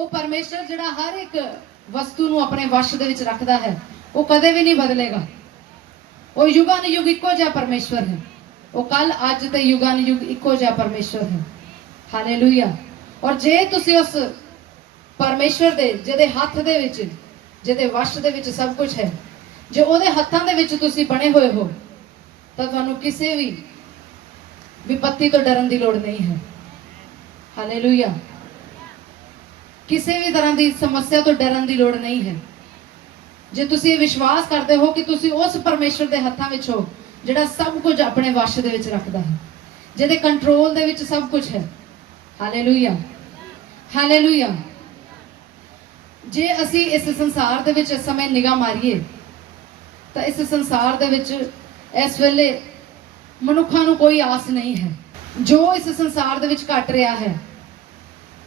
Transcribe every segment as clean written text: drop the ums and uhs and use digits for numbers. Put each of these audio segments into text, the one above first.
ਉਹ ਪਰਮੇਸ਼ਰ ਜਿਹੜਾ ਹਰ ਇੱਕ ਵਸਤੂ ਨੂੰ ਆਪਣੇ ਵਸ਼ ਦੇ ਵਿੱਚ ਰੱਖਦਾ ਹੈ, ਉਹ ਕਦੇ ਵੀ ਨਹੀਂ ਬਦਲੇਗਾ। ਉਹ ਯੁਗਾਂ ਯੁਗ ਇੱਕੋ ਜਿਹਾ ਪਰਮੇਸ਼ਵਰ ਹੈ। ਉਹ ਕੱਲ ਅੱਜ ਤੇ ਯੁਗਾਂ ਯੁਗ ਇੱਕੋ ਜਿਹਾ ਪਰਮੇਸ਼ਵਰ ਹੈ। ਹਾਲੇਲੂਇਆ। ਔਰ ਜੇ ਤੁਸੀਂ ਉਸ ਪਰਮੇਸ਼ਵਰ ਦੇ ਜਿਹਦੇ ਹੱਥ ਦੇ ਵਿੱਚ, ਜਿਹਦੇ ਵਸ਼ ਦੇ ਵਿੱਚ ਸਭ ਕੁਝ ਹੈ, ਜੇ ਉਹਦੇ ਹੱਥਾਂ ਦੇ ਵਿੱਚ ਤੁਸੀਂ ਬਣੇ ਹੋਏ ਹੋ, ਤਾਂ ਤੁਹਾਨੂੰ ਕਿਸੇ ਵੀ ਵਿਪत्ति ਤੋਂ ਡਰਨ ਦੀ ਲੋੜ ਨਹੀਂ ਹੈ। ਹਾਲੇਲੂਇਆ। ਕਿਸੇ ਵੀ ਤਰ੍ਹਾਂ ਦੀ ਸਮੱਸਿਆ ਤੋਂ ਡਰਨ ਦੀ ਲੋੜ ਨਹੀਂ ਹੈ। ਜੇ ਤੁਸੀਂ ਇਹ ਵਿਸ਼ਵਾਸ ਕਰਦੇ ਹੋ ਕਿ ਤੁਸੀਂ ਉਸ ਪਰਮੇਸ਼ਰ ਦੇ ਹੱਥਾਂ ਵਿੱਚ ਹੋ ਜਿਹੜਾ ਸਭ ਕੁਝ ਆਪਣੇ ਵਸ਼ ਦੇ ਵਿੱਚ ਰੱਖਦਾ ਹੈ, ਜਿਹਦੇ ਕੰਟਰੋਲ ਦੇ ਵਿੱਚ ਸਭ ਕੁਝ ਹੈ। Hallelujah, hallelujah. ਜੇ ਅਸੀਂ ਇਸ ਸੰਸਾਰ ਦੇ ਵਿੱਚ ਇਸ ਸਮੇਂ ਨਿਗਾਹ ਮਾਰੀਏ ਤਾਂ ਇਸ ਸੰਸਾਰ ਦੇ ਵਿੱਚ ਇਸ ਵੇਲੇ ਮਨੁੱਖਾਂ ਨੂੰ ਕੋਈ ਆਸ ਨਹੀਂ ਹੈ। ਜੋ ਇਸ ਸੰਸਾਰ ਦੇ ਵਿੱਚ ਘਟ ਰਿਹਾ ਹੈ,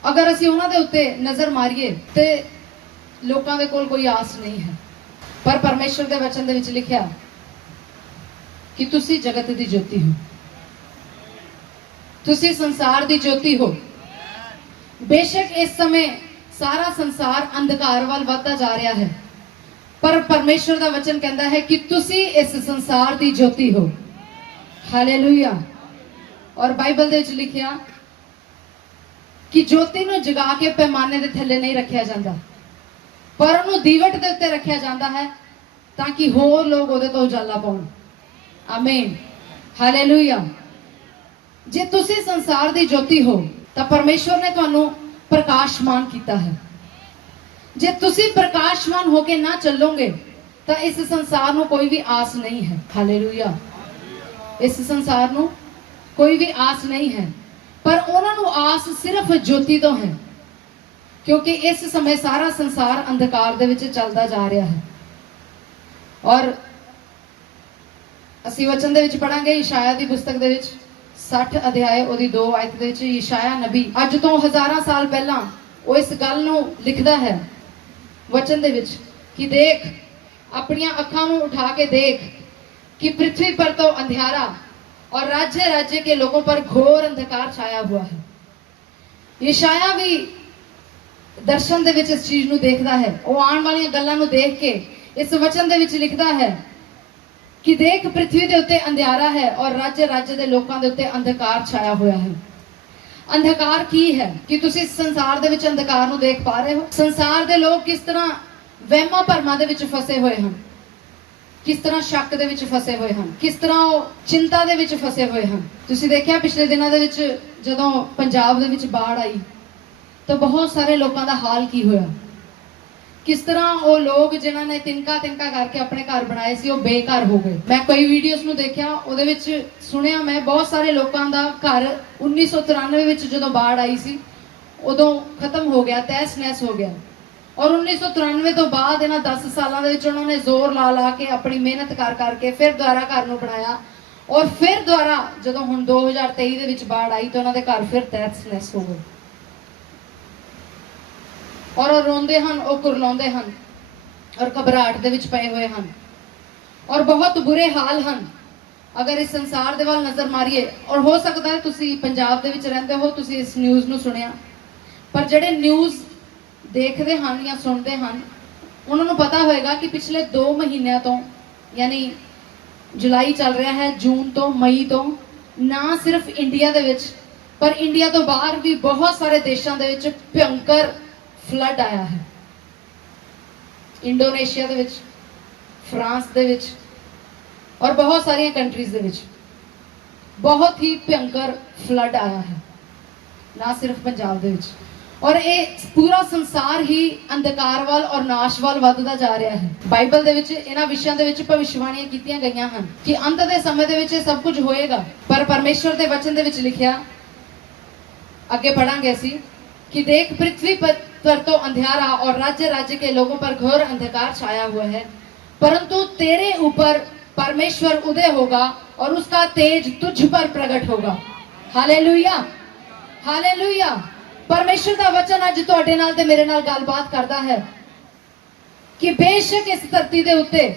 ਅਗਰ ਅਸੀਂ ਉਹਨਾਂ ਦੇ ਉੱਤੇ ਨਜ਼ਰ ਮਾਰੀਏ ਤੇ ਲੋਕਾਂ ਦੇ ਕੋਲ ਕੋਈ ਆਸ ਨਹੀਂ ਹੈ। ਪਰ ਪਰਮੇਸ਼ਰ ਦੇ ਵਚਨ ਦੇ ਵਿੱਚ ਲਿਖਿਆ ਕਿ ਤੁਸੀਂ ਜਗਤ ਦੀ ਜੋਤੀ ਹੋ, ਤੁਸੀਂ ਸੰਸਾਰ ਦੀ ਜੋਤੀ ਹੋ। ਬੇਸ਼ੱਕ ਇਸ ਸਮੇਂ ਸਾਰਾ ਸੰਸਾਰ ਅੰਧਕਾਰ ਵੱਲ ਵੱਧਦਾ ਜਾ ਰਿਹਾ ਹੈ, ਪਰ ਪਰਮੇਸ਼ਰ ਦਾ ਵਚਨ ਕਹਿੰਦਾ ਹੈ ਕਿ ਤੁਸੀਂ ਇਸ ਸੰਸਾਰ ਦੀ ਜੋਤੀ ਹੋ। ਹਾਲੇਲੂਇਆ। ਔਰ ਬਾਈਬਲ ਦੇ ਵਿੱਚ ਲਿਖਿਆ ਕਿ ਜੋਤੀ ਨੂੰ ਜਗਾ ਕੇ ਪੈਮਾਨੇ ਦੇ ਥੱਲੇ ਨਹੀਂ ਰੱਖਿਆ ਜਾਂਦਾ, ਪਰ ਉਹਨੂੰ ਦੀਵਟ ਦੇ ਉੱਤੇ ਰੱਖਿਆ ਜਾਂਦਾ ਹੈ ਤਾਂ ਕਿ ਹੋਰ ਲੋਕ ਉਹਦੇ ਤੋਂ ਉਜਾਲਾ ਪਾਉਣ। ਆਮੀਨ, ਹਾਲੇਲੂਇਆ। ਜੇ ਤੁਸੀਂ ਸੰਸਾਰ ਦੀ ਜੋਤੀ ਹੋ ਤਾਂ ਪਰਮੇਸ਼ਵਰ ਨੇ ਤੁਹਾਨੂੰ ਪ੍ਰਕਾਸ਼ਮਾਨ ਕੀਤਾ ਹੈ। ਜੇ ਤੁਸੀਂ ਪ੍ਰਕਾਸ਼ਮਾਨ ਹੋ ਕੇ ਨਾ ਚੱਲੋਗੇ ਤਾਂ ਇਸ ਸੰਸਾਰ ਨੂੰ ਕੋਈ ਵੀ ਆਸ ਨਹੀਂ ਹੈ। ਹਾਲੇਲੂਇਆ। ਇਸ ਸੰਸਾਰ ਨੂੰ ਕੋਈ ਵੀ ਆਸ ਨਹੀਂ ਹੈ, ਪਰ ਉਹਨਾਂ ਨੂੰ ਆਸ ਸਿਰਫ ਜੋਤੀ ਤੋਂ ਹੈ, ਕਿਉਂਕਿ ਇਸ ਸਮੇਂ ਸਾਰਾ ਸੰਸਾਰ ਅੰਧਕਾਰ ਦੇ ਵਿੱਚ ਚੱਲਦਾ ਜਾ ਰਿਹਾ ਹੈ। ਔਰ ਅਸੀਂ ਵਚਨ ਦੇ ਵਿੱਚ ਪੜਾਂਗੇ ਯਸ਼ਾਇਆ ਦੀ ਪੁਸਤਕ ਦੇ ਵਿੱਚ 60 ਅਧਿਆਏ ਉਹਦੀ 2 ਆਇਤ ਦੇ ਵਿੱਚ ਯਸ਼ਾਇਆ ਨਬੀ ਅੱਜ ਤੋਂ ਹਜ਼ਾਰਾਂ ਸਾਲ ਪਹਿਲਾਂ ਉਹ ਇਸ ਗੱਲ ਨੂੰ ਲਿਖਦਾ ਹੈ ਵਚਨ ਦੇ ਵਿੱਚ ਕਿ ਦੇਖ, ਆਪਣੀਆਂ ਅੱਖਾਂ ਨੂੰ उठा के देख कि पृथ्वी पर तो अंधियारा और राज्य राज्य के लोगों पर घोर अंधकार छाया हुआ है। यशाया भी दर्शन दे विच इस चीज ਨੂੰ ਦੇਖਦਾ ਹੈ। ਉਹ ਆਉਣ ਵਾਲੀਆਂ ਗੱਲਾਂ ਨੂੰ ਦੇਖ ਕੇ ਇਸ ਵਚਨ ਦੇ ਵਿੱਚ ਲਿਖਦਾ ਹੈ ਕਿ ਦੇਖ, ਪ੍ਰithvi ਦੇ ਉੱਤੇ ਅੰਧਿਆਰਾ ਹੈ ਔਰ राज्य राज्य ਦੇ ਲੋਕਾਂ ਦੇ ਉੱਤੇ ਅੰਧਕਾਰ ਛਾਇਆ ਹੋਇਆ ਹੈ। ਅੰਧਕਾਰ ਕੀ ਹੈ? ਕਿ ਤੁਸੀਂ ਸੰਸਾਰ ਦੇ ਵਿੱਚ ਅੰਧਕਾਰ ਨੂੰ ਦੇਖ ਪਾ ਰਹੇ ਹੋ। ਸੰਸਾਰ ਦੇ ਲੋਕ ਕਿਸ ਤਰ੍ਹਾਂ ਵਹਿਮਾਂ ਭਰਮਾਂ ਦੇ ਵਿੱਚ ਫਸੇ ਹੋਏ ਹਨ, ਕਿਸ ਤਰ੍ਹਾਂ ਸ਼ੱਕ ਦੇ ਵਿੱਚ ਫਸੇ ਹੋਏ ਹਨ, ਕਿਸ ਤਰ੍ਹਾਂ ਉਹ ਚਿੰਤਾ ਦੇ ਵਿੱਚ ਫਸੇ ਹੋਏ ਹਨ। ਤੁਸੀਂ ਦੇਖਿਆ ਪਿਛਲੇ ਦਿਨਾਂ ਦੇ ਵਿੱਚ ਜਦੋਂ ਪੰਜਾਬ ਦੇ ਵਿੱਚ ਬਾੜ ਆਈ ਤਾਂ ਬਹੁਤ ਸਾਰੇ ਲੋਕਾਂ ਦਾ ਹਾਲ ਕੀ ਹੋਇਆ। ਕਿਸ ਤਰ੍ਹਾਂ ਉਹ ਲੋਕ ਜਿਨ੍ਹਾਂ ਨੇ ਤਿੰਕਾ ਕਰਕੇ ਆਪਣੇ ਘਰ ਬਣਾਏ ਸੀ ਉਹ ਬੇਘਰ ਹੋ ਗਏ। ਮੈਂ ਕਈ ਵੀਡੀਓਜ਼ ਨੂੰ ਦੇਖਿਆ, ਉਹਦੇ ਵਿੱਚ ਸੁਣਿਆ ਮੈਂ ਬਹੁਤ ਸਾਰੇ ਲੋਕਾਂ ਦਾ ਘਰ 1993 ਵਿੱਚ ਜਦੋਂ ਬਾੜ ਆਈ ਸੀ ਉਦੋਂ ਖਤਮ ਹੋ ਗਿਆ, ਤਹਿਸ ਨਹਿਸ ਹੋ ਗਿਆ। ਔਰ 1993 ਤੋਂ ਬਾਅਦ ਇਹਨਾਂ 10 ਸਾਲਾਂ ਦੇ ਵਿੱਚ ਉਹਨਾਂ ਨੇ ਜ਼ੋਰ ਲਾ ਕੇ ਆਪਣੀ ਮਿਹਨਤ ਕਰਕੇ ਫਿਰ ਦੁਬਾਰਾ ਘਰ ਨੂੰ ਬਣਾਇਆ। ਔਰ ਫਿਰ ਦੁਬਾਰਾ ਜਦੋਂ ਹੁਣ 2023 ਦੇ ਵਿੱਚ ਬਾੜ ਆਈ ਤਾਂ ਉਹਨਾਂ ਦੇ ਘਰ ਫਿਰ ਤਹਿਸ ਨਹਿਸ ਹੋ ਗਏ। ਔਰ ਉਹ ਰੋਂਦੇ ਹਨ, ਉਹ ਕੁਰਲਾਉਂਦੇ ਹਨ ਔਰ ਘਬਰਾਹਟ ਦੇ ਵਿੱਚ ਪਏ ਹੋਏ ਹਨ ਔਰ ਬਹੁਤ ਬੁਰੇ ਹਾਲ ਹਨ। ਅਗਰ ਇਸ ਸੰਸਾਰ ਦੇ ਵੱਲ ਨਜ਼ਰ ਮਾਰੀਏ, ਔਰ ਹੋ ਸਕਦਾ ਹੈ ਤੁਸੀਂ ਪੰਜਾਬ ਦੇ ਵਿੱਚ ਰਹਿੰਦੇ ਹੋ, ਤੁਸੀਂ ਇਸ ਨਿਊਜ਼ ਨੂੰ ਸੁਣਿਆ, ਪਰ ਜਿਹੜੇ ਨਿਊਜ਼ ਦੇਖਦੇ ਹਨ ਜਾਂ ਸੁਣਦੇ ਹਨ ਉਹਨਾਂ ਨੂੰ ਪਤਾ ਹੋਏਗਾ ਕਿ ਪਿਛਲੇ 2 ਮਹੀਨਿਆਂ ਤੋਂ, ਯਾਨੀ ਜੁਲਾਈ ਚੱਲ ਰਿਹਾ ਹੈ, ਜੂਨ ਤੋਂ ਮਈ ਤੋਂ, ਨਾ ਸਿਰਫ ਇੰਡੀਆ ਦੇ ਵਿੱਚ ਪਰ ਇੰਡੀਆ ਤੋਂ ਬਾਹਰ ਵੀ ਬਹੁਤ ਸਾਰੇ ਦੇਸ਼ਾਂ ਦੇ ਵਿੱਚ ਭਿਅੰਕਰ ਫਲੱਡ ਆਇਆ ਹੈ। ਇੰਡੋਨੇਸ਼ੀਆ ਦੇ ਵਿੱਚ, ਫਰਾਂਸ ਦੇ ਵਿੱਚ ਔਰ ਬਹੁਤ ਸਾਰੀਆਂ ਕੰਟਰੀਜ਼ ਦੇ ਵਿੱਚ ਬਹੁਤ ਹੀ ਭਿਅੰਕਰ ਫਲੱਡ ਆਇਆ ਹੈ, ਨਾ ਸਿਰਫ ਪੰਜਾਬ ਦੇ ਵਿੱਚ। ਔਰ ਇਹ ਪੂਰਾ ਸੰਸਾਰ ਹੀ ਅੰਧਕਾਰ ਵੱਲ ਔਰ ਨਾਸ਼ ਵੱਲ ਵੱਧਦਾ ਜਾ ਰਿਹਾ ਹੈ। ਬਾਈਬਲ ਦੇ ਵਿੱਚ ਇਹਨਾਂ ਵਿਸ਼ਿਆਂ ਦੇ ਵਿੱਚ ਭਵਿੱਖਬਾਣੀਆਂ ਕੀਤੀਆਂ ਗਈਆਂ ਹਨ ਕਿ ਅੰਤ ਦੇ ਸਮੇਂ ਦੇ ਵਿੱਚ ਇਹ ਸਭ ਕੁਝ ਹੋਏਗਾ। ਪਰ ਪਰਮੇਸ਼ਵਰ ਦੇ ਵਚਨ ਦੇ ਵਿੱਚ ਲਿਖਿਆ, ਅੱਗੇ ਪੜਾਂਗੇ ਅਸੀਂ कि देख, पृथ्वी पर तो अंधियारा और राज्य राज्य के लोगों पर घोर अंधकार छाया हुआ है, परंतु तेरे ऊपर परमेश्वर उदय होगा और उसका तेज तुझ पर प्रकट होगा। Hallelujah, hallelujah. परमेश्वर का वचन अज तुहाडे नाल ते मेरे नाल गलबात करदा है कि बेशक इस धरती दे उत्ते,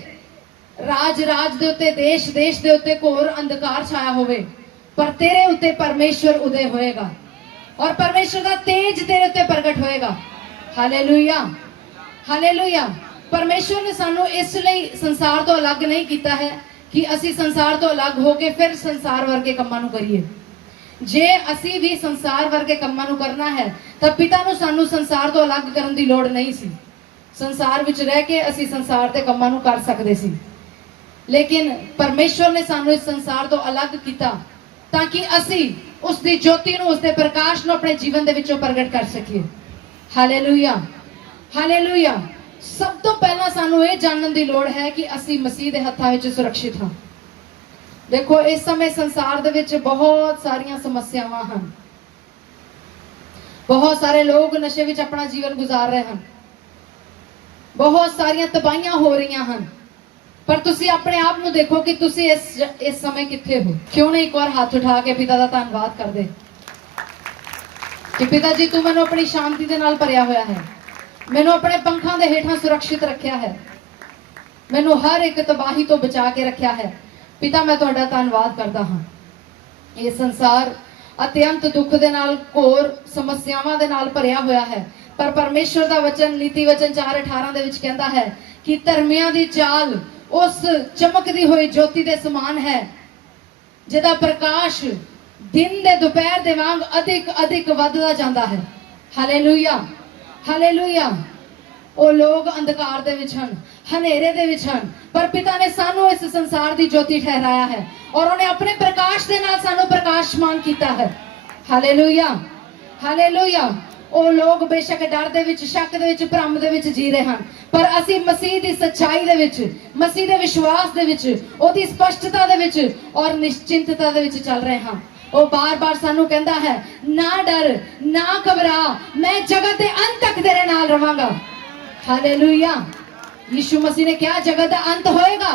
राज दे उत्ते, देश दे उत्ते घोर अंधकार छाया होवे, पर तेरे उत्ते परमेश्वर उदय होएगा और परमेश्वर का तेज तेरे उत्ते प्रकट होएगा। Hallelujah, hallelujah. परमेश्वर ने सानू इसलिए संसार तो अलग नहीं किया है कि असी संसार तो अलग हो के फिर संसार वर्गे कम्मां नू करिए। जे असी भी संसार वर्गे कम्मां नू करना है तो पिता नू सानू संसार तो अलग करन दी लोड़ नहीं सी। संसार विच रह के असी संसार दे कम्मां नू कर सकदे सी, लेकिन परमेश्वर ने सानू इस संसार तो अलग किया ताकि असी उस दी ज्योति नू, उस दे प्रकाश नू अपने जीवन दे विचों प्रगट कर सकीए। Hallelujah, hallelujah. सब तो पहला सानू ये जानने की लोड़ है कि असी मसीह के हत्थां विच सुरक्षित हाँ। देखो इस समय संसार दे विच बहुत सारियां समस्यावां हैं, बहुत सारे लोग नशे विच अपना जीवन गुजार रहे हैं, बहुत सारियां तबाहियां हो रही हैं, पर तुसी अपने आप नू देखो कि तुसी इस समय कित्थे हो। क्यों नहीं एक बार हाथ उठा के पिता दा धन्नवाद कर दे कि पिता जी तू मैनू अपनी शांति दे नाल भरिया होया है, मैनू अपने पंखा दे हेठां सुरक्षित रखिया है, मैनू हर एक तबाही तो बचा के रखिया है। पिता मैं तुहाडा धन्नवाद करदा हां। ये संसार अत्यंत दुख दे नाल, घोर समस्यावां दे नाल भरिया होया है, पर परमेश्वर दा वचन नीति वचन 4:18 दे विच कहंदा है कि धर्मियां दी चाल उस चमकदी होई ज्योति दे समान है जिहदा प्रकाश दिन दे दोपहर दे वांग अधिक अधिक वधदा जांदा है। Hallelujah, hallelujah. ਉਹ लोग अंधकार दे विच हन, हनेरे दे विच हन, पर पिता ने सानू इस संसार दी ज्योति ठहराया है और उन्हें अपने प्रकाश दे नाल सानू प्रकाशमान कीता है। Hallelujah, hallelujah. ਉਹ लोग बेशक डर दे विच, शक दे विच, भ्रम दे विच जी रहे हैं, पर असी मसीह दी सच्चाई दे विच, मसीह दे विश्वास दे विच, ओदी स्पष्टता दे विच और निश्चिंतता दे विच चल रहे हैं। वो बार बार सानू कहता है ना डर ना घबरा, मैं जगत के अंत तक तेरे नाल रवांगा। हालेलुया। यीशु मसीह ने क्या जगत का अंत होएगा,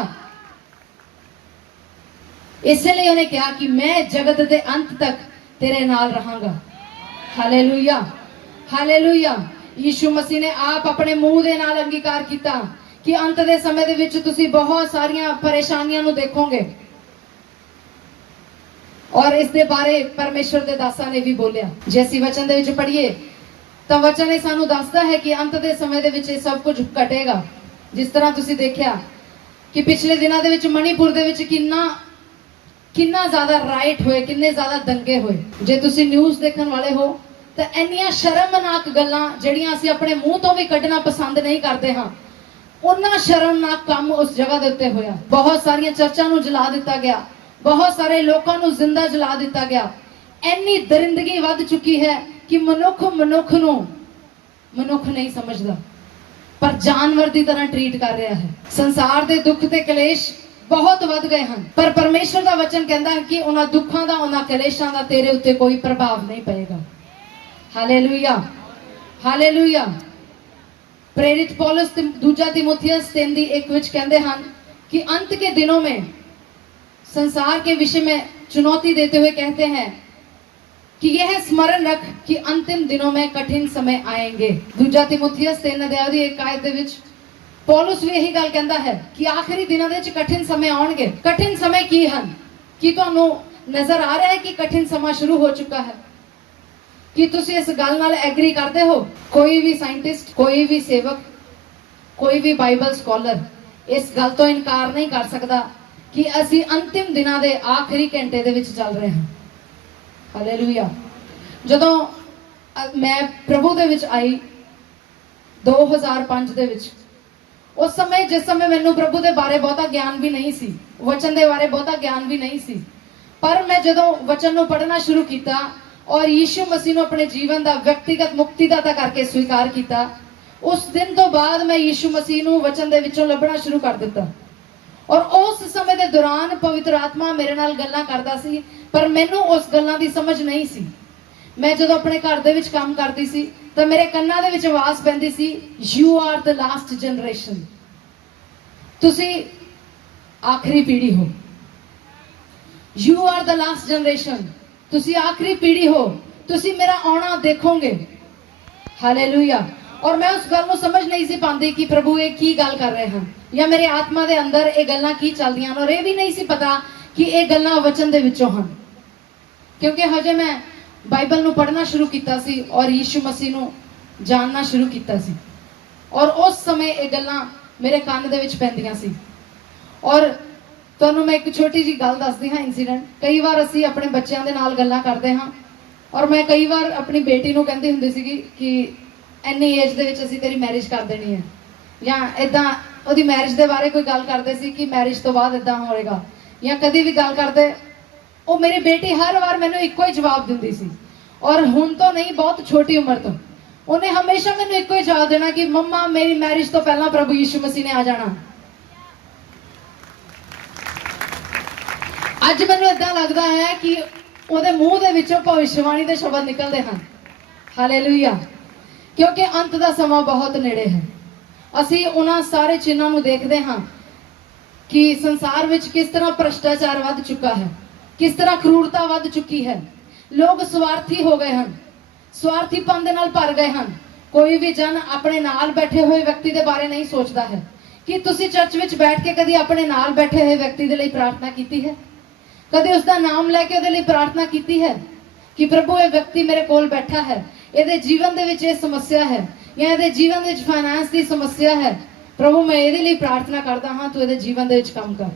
इसलिए उन्हें कहा कि मैं जगत के अंत तक तेरे नाल रहांगा। Hallelujah, hallelujah. यीशु मसीह ने आप अपने मुंह दे नाल अंगीकार किया कि अंत दे समय दे विच तुसी बहुत सारियां परेशानियां नू देखोगे, और इस दे बारे परमेश्वर दे दासा ने भी बोलिया। जे असीं वचन दे विच पढ़िए तो वचन ये सानू दसदा है कि अंत दे समय दे विच ये सब कुछ घटेगा। जिस तरह तुसीं देखिया कि पिछले दिनों दे विच मणिपुर दे विच किन्ना ज्यादा राइट होए, किन्ने ज्यादा दंगे होए। जे तुसीं न्यूज़ देखण वाले हो तो इन्नियां शर्मनाक गल्लां जिहड़ियां असीं अपने मूंह तो भी कढना पसंद नहीं करते हाँ, उन्ना शर्मनाक काम उस जगह दे उत्ते होया। बहुत सारियां चर्चां नू जला दिता गया, बहुत सारे लोगों को जिंदा जला दिता गया। इन्नी दरिंदगी वध चुकी है कि मनुख नहीं समझदा, पर जानवर की तरह ट्रीट कर रहा है। संसार के दुख ते कलेश बहुत वध गए हैं, पर परमेश्वर का वचन कहता है कि उन्हां दुखों का, उन्हां कलेशां का तेरे उत्ते कोई प्रभाव नहीं पएगा। Hallelujah, hallelujah. प्रेरित पौलुस दूजा तिमुथियुस 3:1 विच कहते हैं कि अंत के दिनों में संसार के विषय में चुनौती देते हुए कहते हैं कि यह स्मरण रख कि अंतिम दिनों में कठिन समय आएंगे। दूजा तिमुथियुस 3:1 दे विच पौलुस भी यही गल कहता है कि आखिरी दिनों दे विच कठिन समय आउणगे। कठिन समय की हन? कि तुहानू नजर आ रहा है कि कठिन समय शुरू हो चुका है? कि तुसी इस गल नाल एग्री करते हो? कोई भी साइंटिस्ट, कोई भी सेवक, कोई भी बाइबल स्कॉलर इस गल तो इनकार नहीं कर सकता कि असी अंतिम दिनों के आखिरी घंटे दे विच चल रहे हैं। हालेलुया। जदों मैं प्रभु दे विच आई 2005 दे विच, उस समय जिस समय मैनू प्रभु के बारे बहुता ज्ञान भी नहीं सी, वचन के बारे बहुता ज्ञान भी नहीं सी, पर मैं जदों वचन नू पढ़ना शुरू किया और यीशु मसीह नू अपने जीवन का व्यक्तिगत मुक्तिदाता करके स्वीकार किया, उस दिन तो बाद मैं यीशु मसीह नू वचन दे विचों लभना शुरू कर दिता। और उस समय के दौरान पवित्र आत्मा मेरे नाल गल्लां करदा सी, पर मैनू उस गल्लां दी समझ नहीं सी। मैं जदों अपने घर दे विच काम करती सी तो मेरे कन्नां दे विच आवाज़ पैंदी सी, you are the last generation, तुसी आखिरी पीढ़ी हो। You are the last generation, तुसी आखिरी पीढ़ी हो, तुसी मेरा आना देखोगे। हालेलुया। और मैं उस गल को समझ नहीं सी पाती कि प्रभु ये की गल कर रहे हैं, या मेरे आत्मा के अंदर ये गल्लां की चलदियां, और ये भी नहीं सी पता कि ये गल्लां वचन दे विचों हन, क्योंकि हजे मैं बाइबल नू पढ़ना शुरू किया सी और यीशु मसीह नू जानना शुरू किया सी और उस समय ये गल्लां मेरे कान दे विच पैंदियां सी। और तुहानूं मैं एक छोटी जी गल दसदी हाँ इंसीडेंट। कई बार असीं अपने बच्चों के नाल गल्लां करदे हाँ और मैं कई बार अपनी बेटी नूं कहंदी हुंदी सीगी कि इन्नी एज दे विच असीं तेरी मैरिज कर देनी है, या इदां ਉਹਦੀ मैरिज के बारे कोई गल करते सी कि मैरिज तो बाद इदां होएगा, या कभी भी गल करते वो मेरी बेटी हर बार मैनूं इक्को ही जवाब दिंदी सी। और हुण तो नहीं, बहुत छोटी उम्र तो उन्हें हमेशा मैनूं इक्को ही जवाब देना कि मम्मा मेरी मैरिज तो पहला प्रभु यीशु मसीह ने आ जाना। अज मैनूं इदां लगदा है कि ਉਹਦੇ ਮੂੰਹ ਦੇ ਵਿੱਚੋਂ ਭਵਿੱਖਬਾਣੀ ਦੇ ਸ਼ਬਦ ਨਿਕਲਦੇ ਹਨ। ਹਾਲੇਲੂਇਆ। ਕਿਉਂਕਿ ਅੰਤ ਦਾ ਸਮਾਂ ਬਹੁਤ ਨੇੜੇ ਹੈ। ਅਸੀਂ ਉਹਨਾਂ ਸਾਰੇ ਚਿੰਨ੍ਹਾਂ ਨੂੰ ਦੇਖਦੇ ਹਾਂ ਕਿ ਸੰਸਾਰ ਵਿੱਚ ਕਿਸ ਤਰ੍ਹਾਂ ਭ੍ਰਿਸ਼ਟਾਚਾਰ ਵੱਧ ਚੁੱਕਾ ਹੈ, ਕਿਸ ਤਰ੍ਹਾਂ ਕਰੂਰਤਾ ਵੱਧ ਚੁੱਕੀ ਹੈ। ਲੋਕ ਸਵਾਰਥੀ ਹੋ ਗਏ ਹਨ, ਸਵਾਰਥੀਪਨ ਦੇ ਨਾਲ ਭਰ ਗਏ ਹਨ। ਕੋਈ ਵੀ ਜਨ ਆਪਣੇ ਨਾਲ ਬੈਠੇ ਹੋਏ ਵਿਅਕਤੀ ਦੇ ਬਾਰੇ ਨਹੀਂ ਸੋਚਦਾ ਹੈ। ਕਿ ਤੁਸੀਂ ਚਰਚ ਵਿੱਚ ਬੈਠ ਕੇ ਕਦੀ ਆਪਣੇ ਨਾਲ ਬੈਠੇ ਹੋਏ ਵਿਅਕਤੀ ਦੇ ਲਈ ਪ੍ਰਾਰਥਨਾ ਕੀਤੀ ਹੈ? कदे उसका नाम लैके उहदे लई प्रार्थना की है कि प्रभु ये व्यक्ति मेरे कोल बैठा है, ये जीवन दे विच ये समस्या है, या ये जीवन दे विच फाइनेंस की समस्या है, प्रभु मैं ये लई प्रार्थना करता हाँ, तू ये जीवन दे विच काम कर।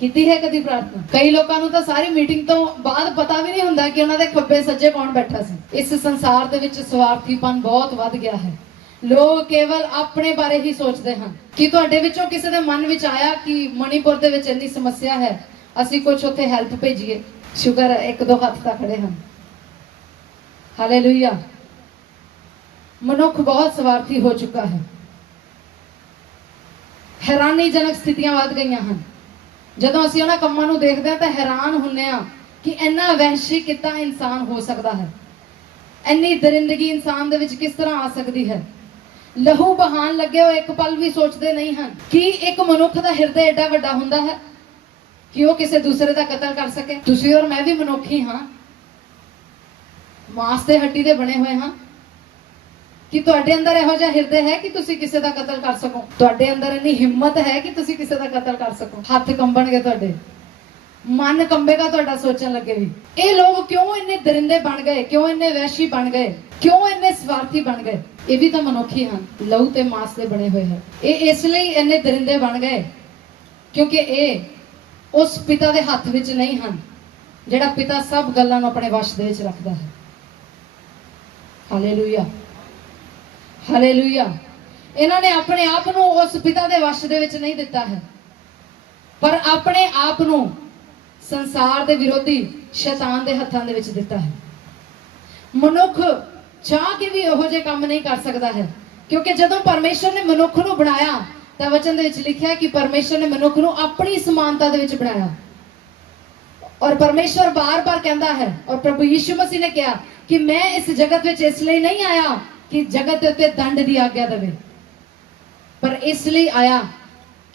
कीती है कदी प्रार्थना? कई लोगों को तो सारी मीटिंग तो बाद पता भी नहीं हुंदा कि उन्हां दे खब्बे सज्जे कौन बैठा सी। इस संसार दे विच स्वार्थीपन बहुत वध गया है। लोग केवल अपने बारे ही सोचते हैं। कि तुहाडे विचों किसी दे मन विच आया कि मणिपुर दे विच इन्नी समस्या है, ਅਸੀਂ ਕੁਝ ਉੱਥੇ ਹੈਲਪ ਭੇਜੀਏ? ਸ਼ੁਕਰ ਹੈ ਇੱਕ ਦੋ ਹੱਥ ਤਾਂ ਖੜੇ ਹਨ। ਹਾਲੇਲੂਇਆ। ਮਨੁੱਖ ਬਹੁਤ ਸਵਾਰਥੀ ਹੋ ਚੁੱਕਾ ਹੈ। ਹੈਰਾਨੀਜਨਕ ਸਥਿਤੀਆਂ ਵੱਧ ਗਈਆਂ ਹਨ। ਜਦੋਂ ਅਸੀਂ ਉਹਨਾਂ ਕੰਮਾਂ ਨੂੰ ਦੇਖਦੇ ਹਾਂ ਤਾਂ ਹੈਰਾਨ ਹੁੰਨੇ ਆ ਕਿ ਇੰਨਾ ਵਹਿਸ਼ੀ ਕਿੱਦਾਂ ਇਨਸਾਨ ਹੋ ਸਕਦਾ ਹੈ, ਇੰਨੀ ਦਰਿੰਦਗੀ ਇਨਸਾਨ ਦੇ ਵਿੱਚ ਕਿਸ ਤਰ੍ਹਾਂ ਆ ਸਕਦੀ ਹੈ। ਲਹੂ ਬਹਾਨ ਲੱਗੇ ਹੋਏ ਇੱਕ ਪਲ ਵੀ ਸੋਚਦੇ ਨਹੀਂ ਹਨ ਕਿ ਇੱਕ ਮਨੁੱਖ ਦਾ ਹਿਰਦਾ ਏਡਾ ਵੱਡਾ ਹੁੰਦਾ ਹੈ कि वो किसी दूसरे का कतल कर सके। तुसी और मैं भी मनुख ही हाँ, मांस ते हड्डी दे बने हुए हाँ। कि तुहाडे अंदर इहो जिहा हिरदे है कि तुसी किसी का कतल कर सको? तुहाडे अंदर इन्नी हिम्मत है कि तुसी किसी का कतल कर सको? हथ कंबणगे तुहाडे, मन कंबेगा तुहाडा सोचण लगे भी। ये लोग क्यों इन्ने दरिंदे बन गए, क्यों इन्ने वैशी बन गए, क्यों इन्ने स्वार्थी बन गए? ये भी तो मनुख ही हाँ, लहू ते मांस दे बने हुए हैं। ये इसलिए इन्ने दरिंदे बन गए क्योंकि ये उस पिता दे हाथ विच नहीं हैं, जिहड़ा पिता सब गल्लां नूं अपने वश दे विच रखदा है। Hallelujah, hallelujah. इन्हां ने अपने आप नूं उस पिता दे वश दे विच नहीं दिता है, पर अपने आप नूं संसार दे विरोधी शैतान दे हत्थां दे विच दिता है। मनुख चाह के भी इहो जिहे काम नहीं कर सकदा है, क्योंकि जदों परमेश्वर ने मनुख नूं बनाया तो वचन दे विच लिखिया कि परमेश्वर ने मनुख नूं अपनी समानता दे विच बनाया। और परमेश्वर बार बार कहता है, और प्रभु यीशु मसीह ने कहा कि मैं इस जगत विच इसलिए नहीं आया कि जगत दे उत्ते दंड दी आज्ञा देवे, पर इसलिए आया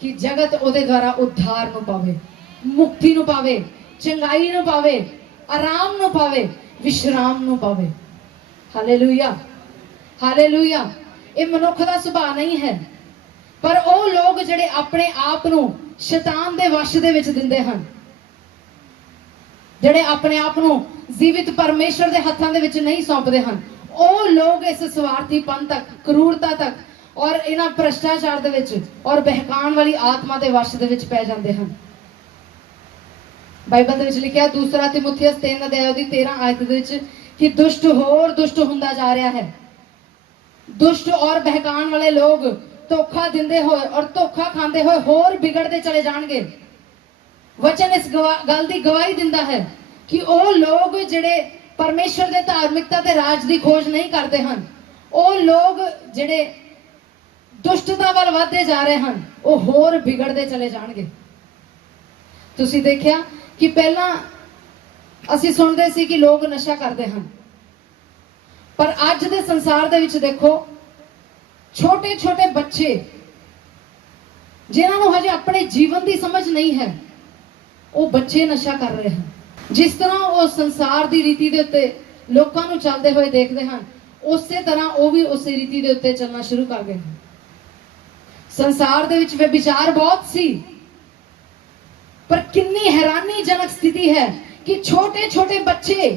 कि जगत उहदे द्वारा उद्धार नूं पावे, मुक्ति नूं पावे, चंगाई नूं पावे, आराम नूं पावे, विश्राम नूं पावे। Hallelujah, hallelujah. ये मनुख दा सुभाव नहीं है, पर ਉਹ ਲੋਕ ਜਿਹੜੇ ਆਪਣੇ ਆਪ ਨੂੰ ਸ਼ੈਤਾਨ ਦੇ ਵਸ਼ ਦੇ ਵਿੱਚ ਦਿੰਦੇ ਹਨ, ਜਿਹੜੇ ਆਪਣੇ ਆਪ ਨੂੰ ਜੀਵਿਤ ਪਰਮੇਸ਼ਰ ਦੇ ਹੱਥਾਂ ਦੇ ਵਿੱਚ ਨਹੀਂ ਸੌਂਪਦੇ ਹਨ, ਉਹ ਲੋਕ ਇਸ ਸਵਾਰਥੀਪਨ ਤੱਕ, ਕਰੂਰਤਾ ਤੱਕ ਔਰ ਇਹਨਾਂ ਭ੍ਰਿਸ਼ਟਾਚਾਰ ਦੇ ਵਿੱਚ ਔਰ ਬਹਿਕਾਉਣ ਵਾਲੀ ਆਤਮਾ ਦੇ ਵਸ਼ ਦੇ ਵਿੱਚ ਪੈ ਜਾਂਦੇ ਹਨ। ਬਾਈਬਲ ਦੇ ਵਿੱਚ ਲਿਖਿਆ ਦੂਸਰਾ ਤਿਮੋਥੀਅਸ 3 ਅਧਿਆਇ ਦੀ 13 ਆਇਤ ਦੇ ਵਿੱਚ ਕਿ ਦੁਸ਼ਟ ਹੋਰ ਦੁਸ਼ਟ ਹੁੰਦਾ ਜਾ ਰਿਹਾ ਹੈ। ਦੁਸ਼ਟ ਔਰ ਬਹਿਕਾਉਣ ਵਾਲੇ ਲੋਕ धोखा दिंदे होए और धोखा खांदे होए होर बिगड़ते चले जाणगे। वचन इस गल दी गवाही दिंदा है कि ਉਹ ਲੋग ਜਿਹੜੇ परमेश्वर दे धार्मिकता ते राज दी खोज नहीं करते हैं, ਉਹ ਲੋग ਜਿਹੜੇ दुष्टता ਵੱਲ ਵਧਦੇ ਜਾ ਰਹੇ ਹਨ, ਉਹ ਹੋਰ ਵਿਗੜਦੇ ਚਲੇ ਜਾਣਗੇ। ਤੁਸੀਂ ਦੇਖਿਆ ਕਿ ਪਹਿਲਾਂ ਅਸੀਂ ਸੁਣਦੇ ਸੀ ਕਿ ਲੋਕ ਨਸ਼ਾ ਕਰਦੇ ਹਨ, ਪਰ ਅੱਜ ਦੇ ਸੰਸਾਰ ਦੇ ਵਿੱਚ ਦੇਖੋ छोटे छोटे बच्चे जिन्होंने हजे अपने जीवन की समझ नहीं है, वो बच्चे नशा कर रहे हैं। जिस तरह वो संसार की रीति के उत्ते लोगों को चलते हुए देखते हैं, उस तरह वो भी उस रीति के उत्ते चलना शुरू कर गए हैं। संसार दे विच व्यभिचार बहुत सी, पर कितनी हैरानीजनक स्थिति है कि छोटे छोटे बच्चे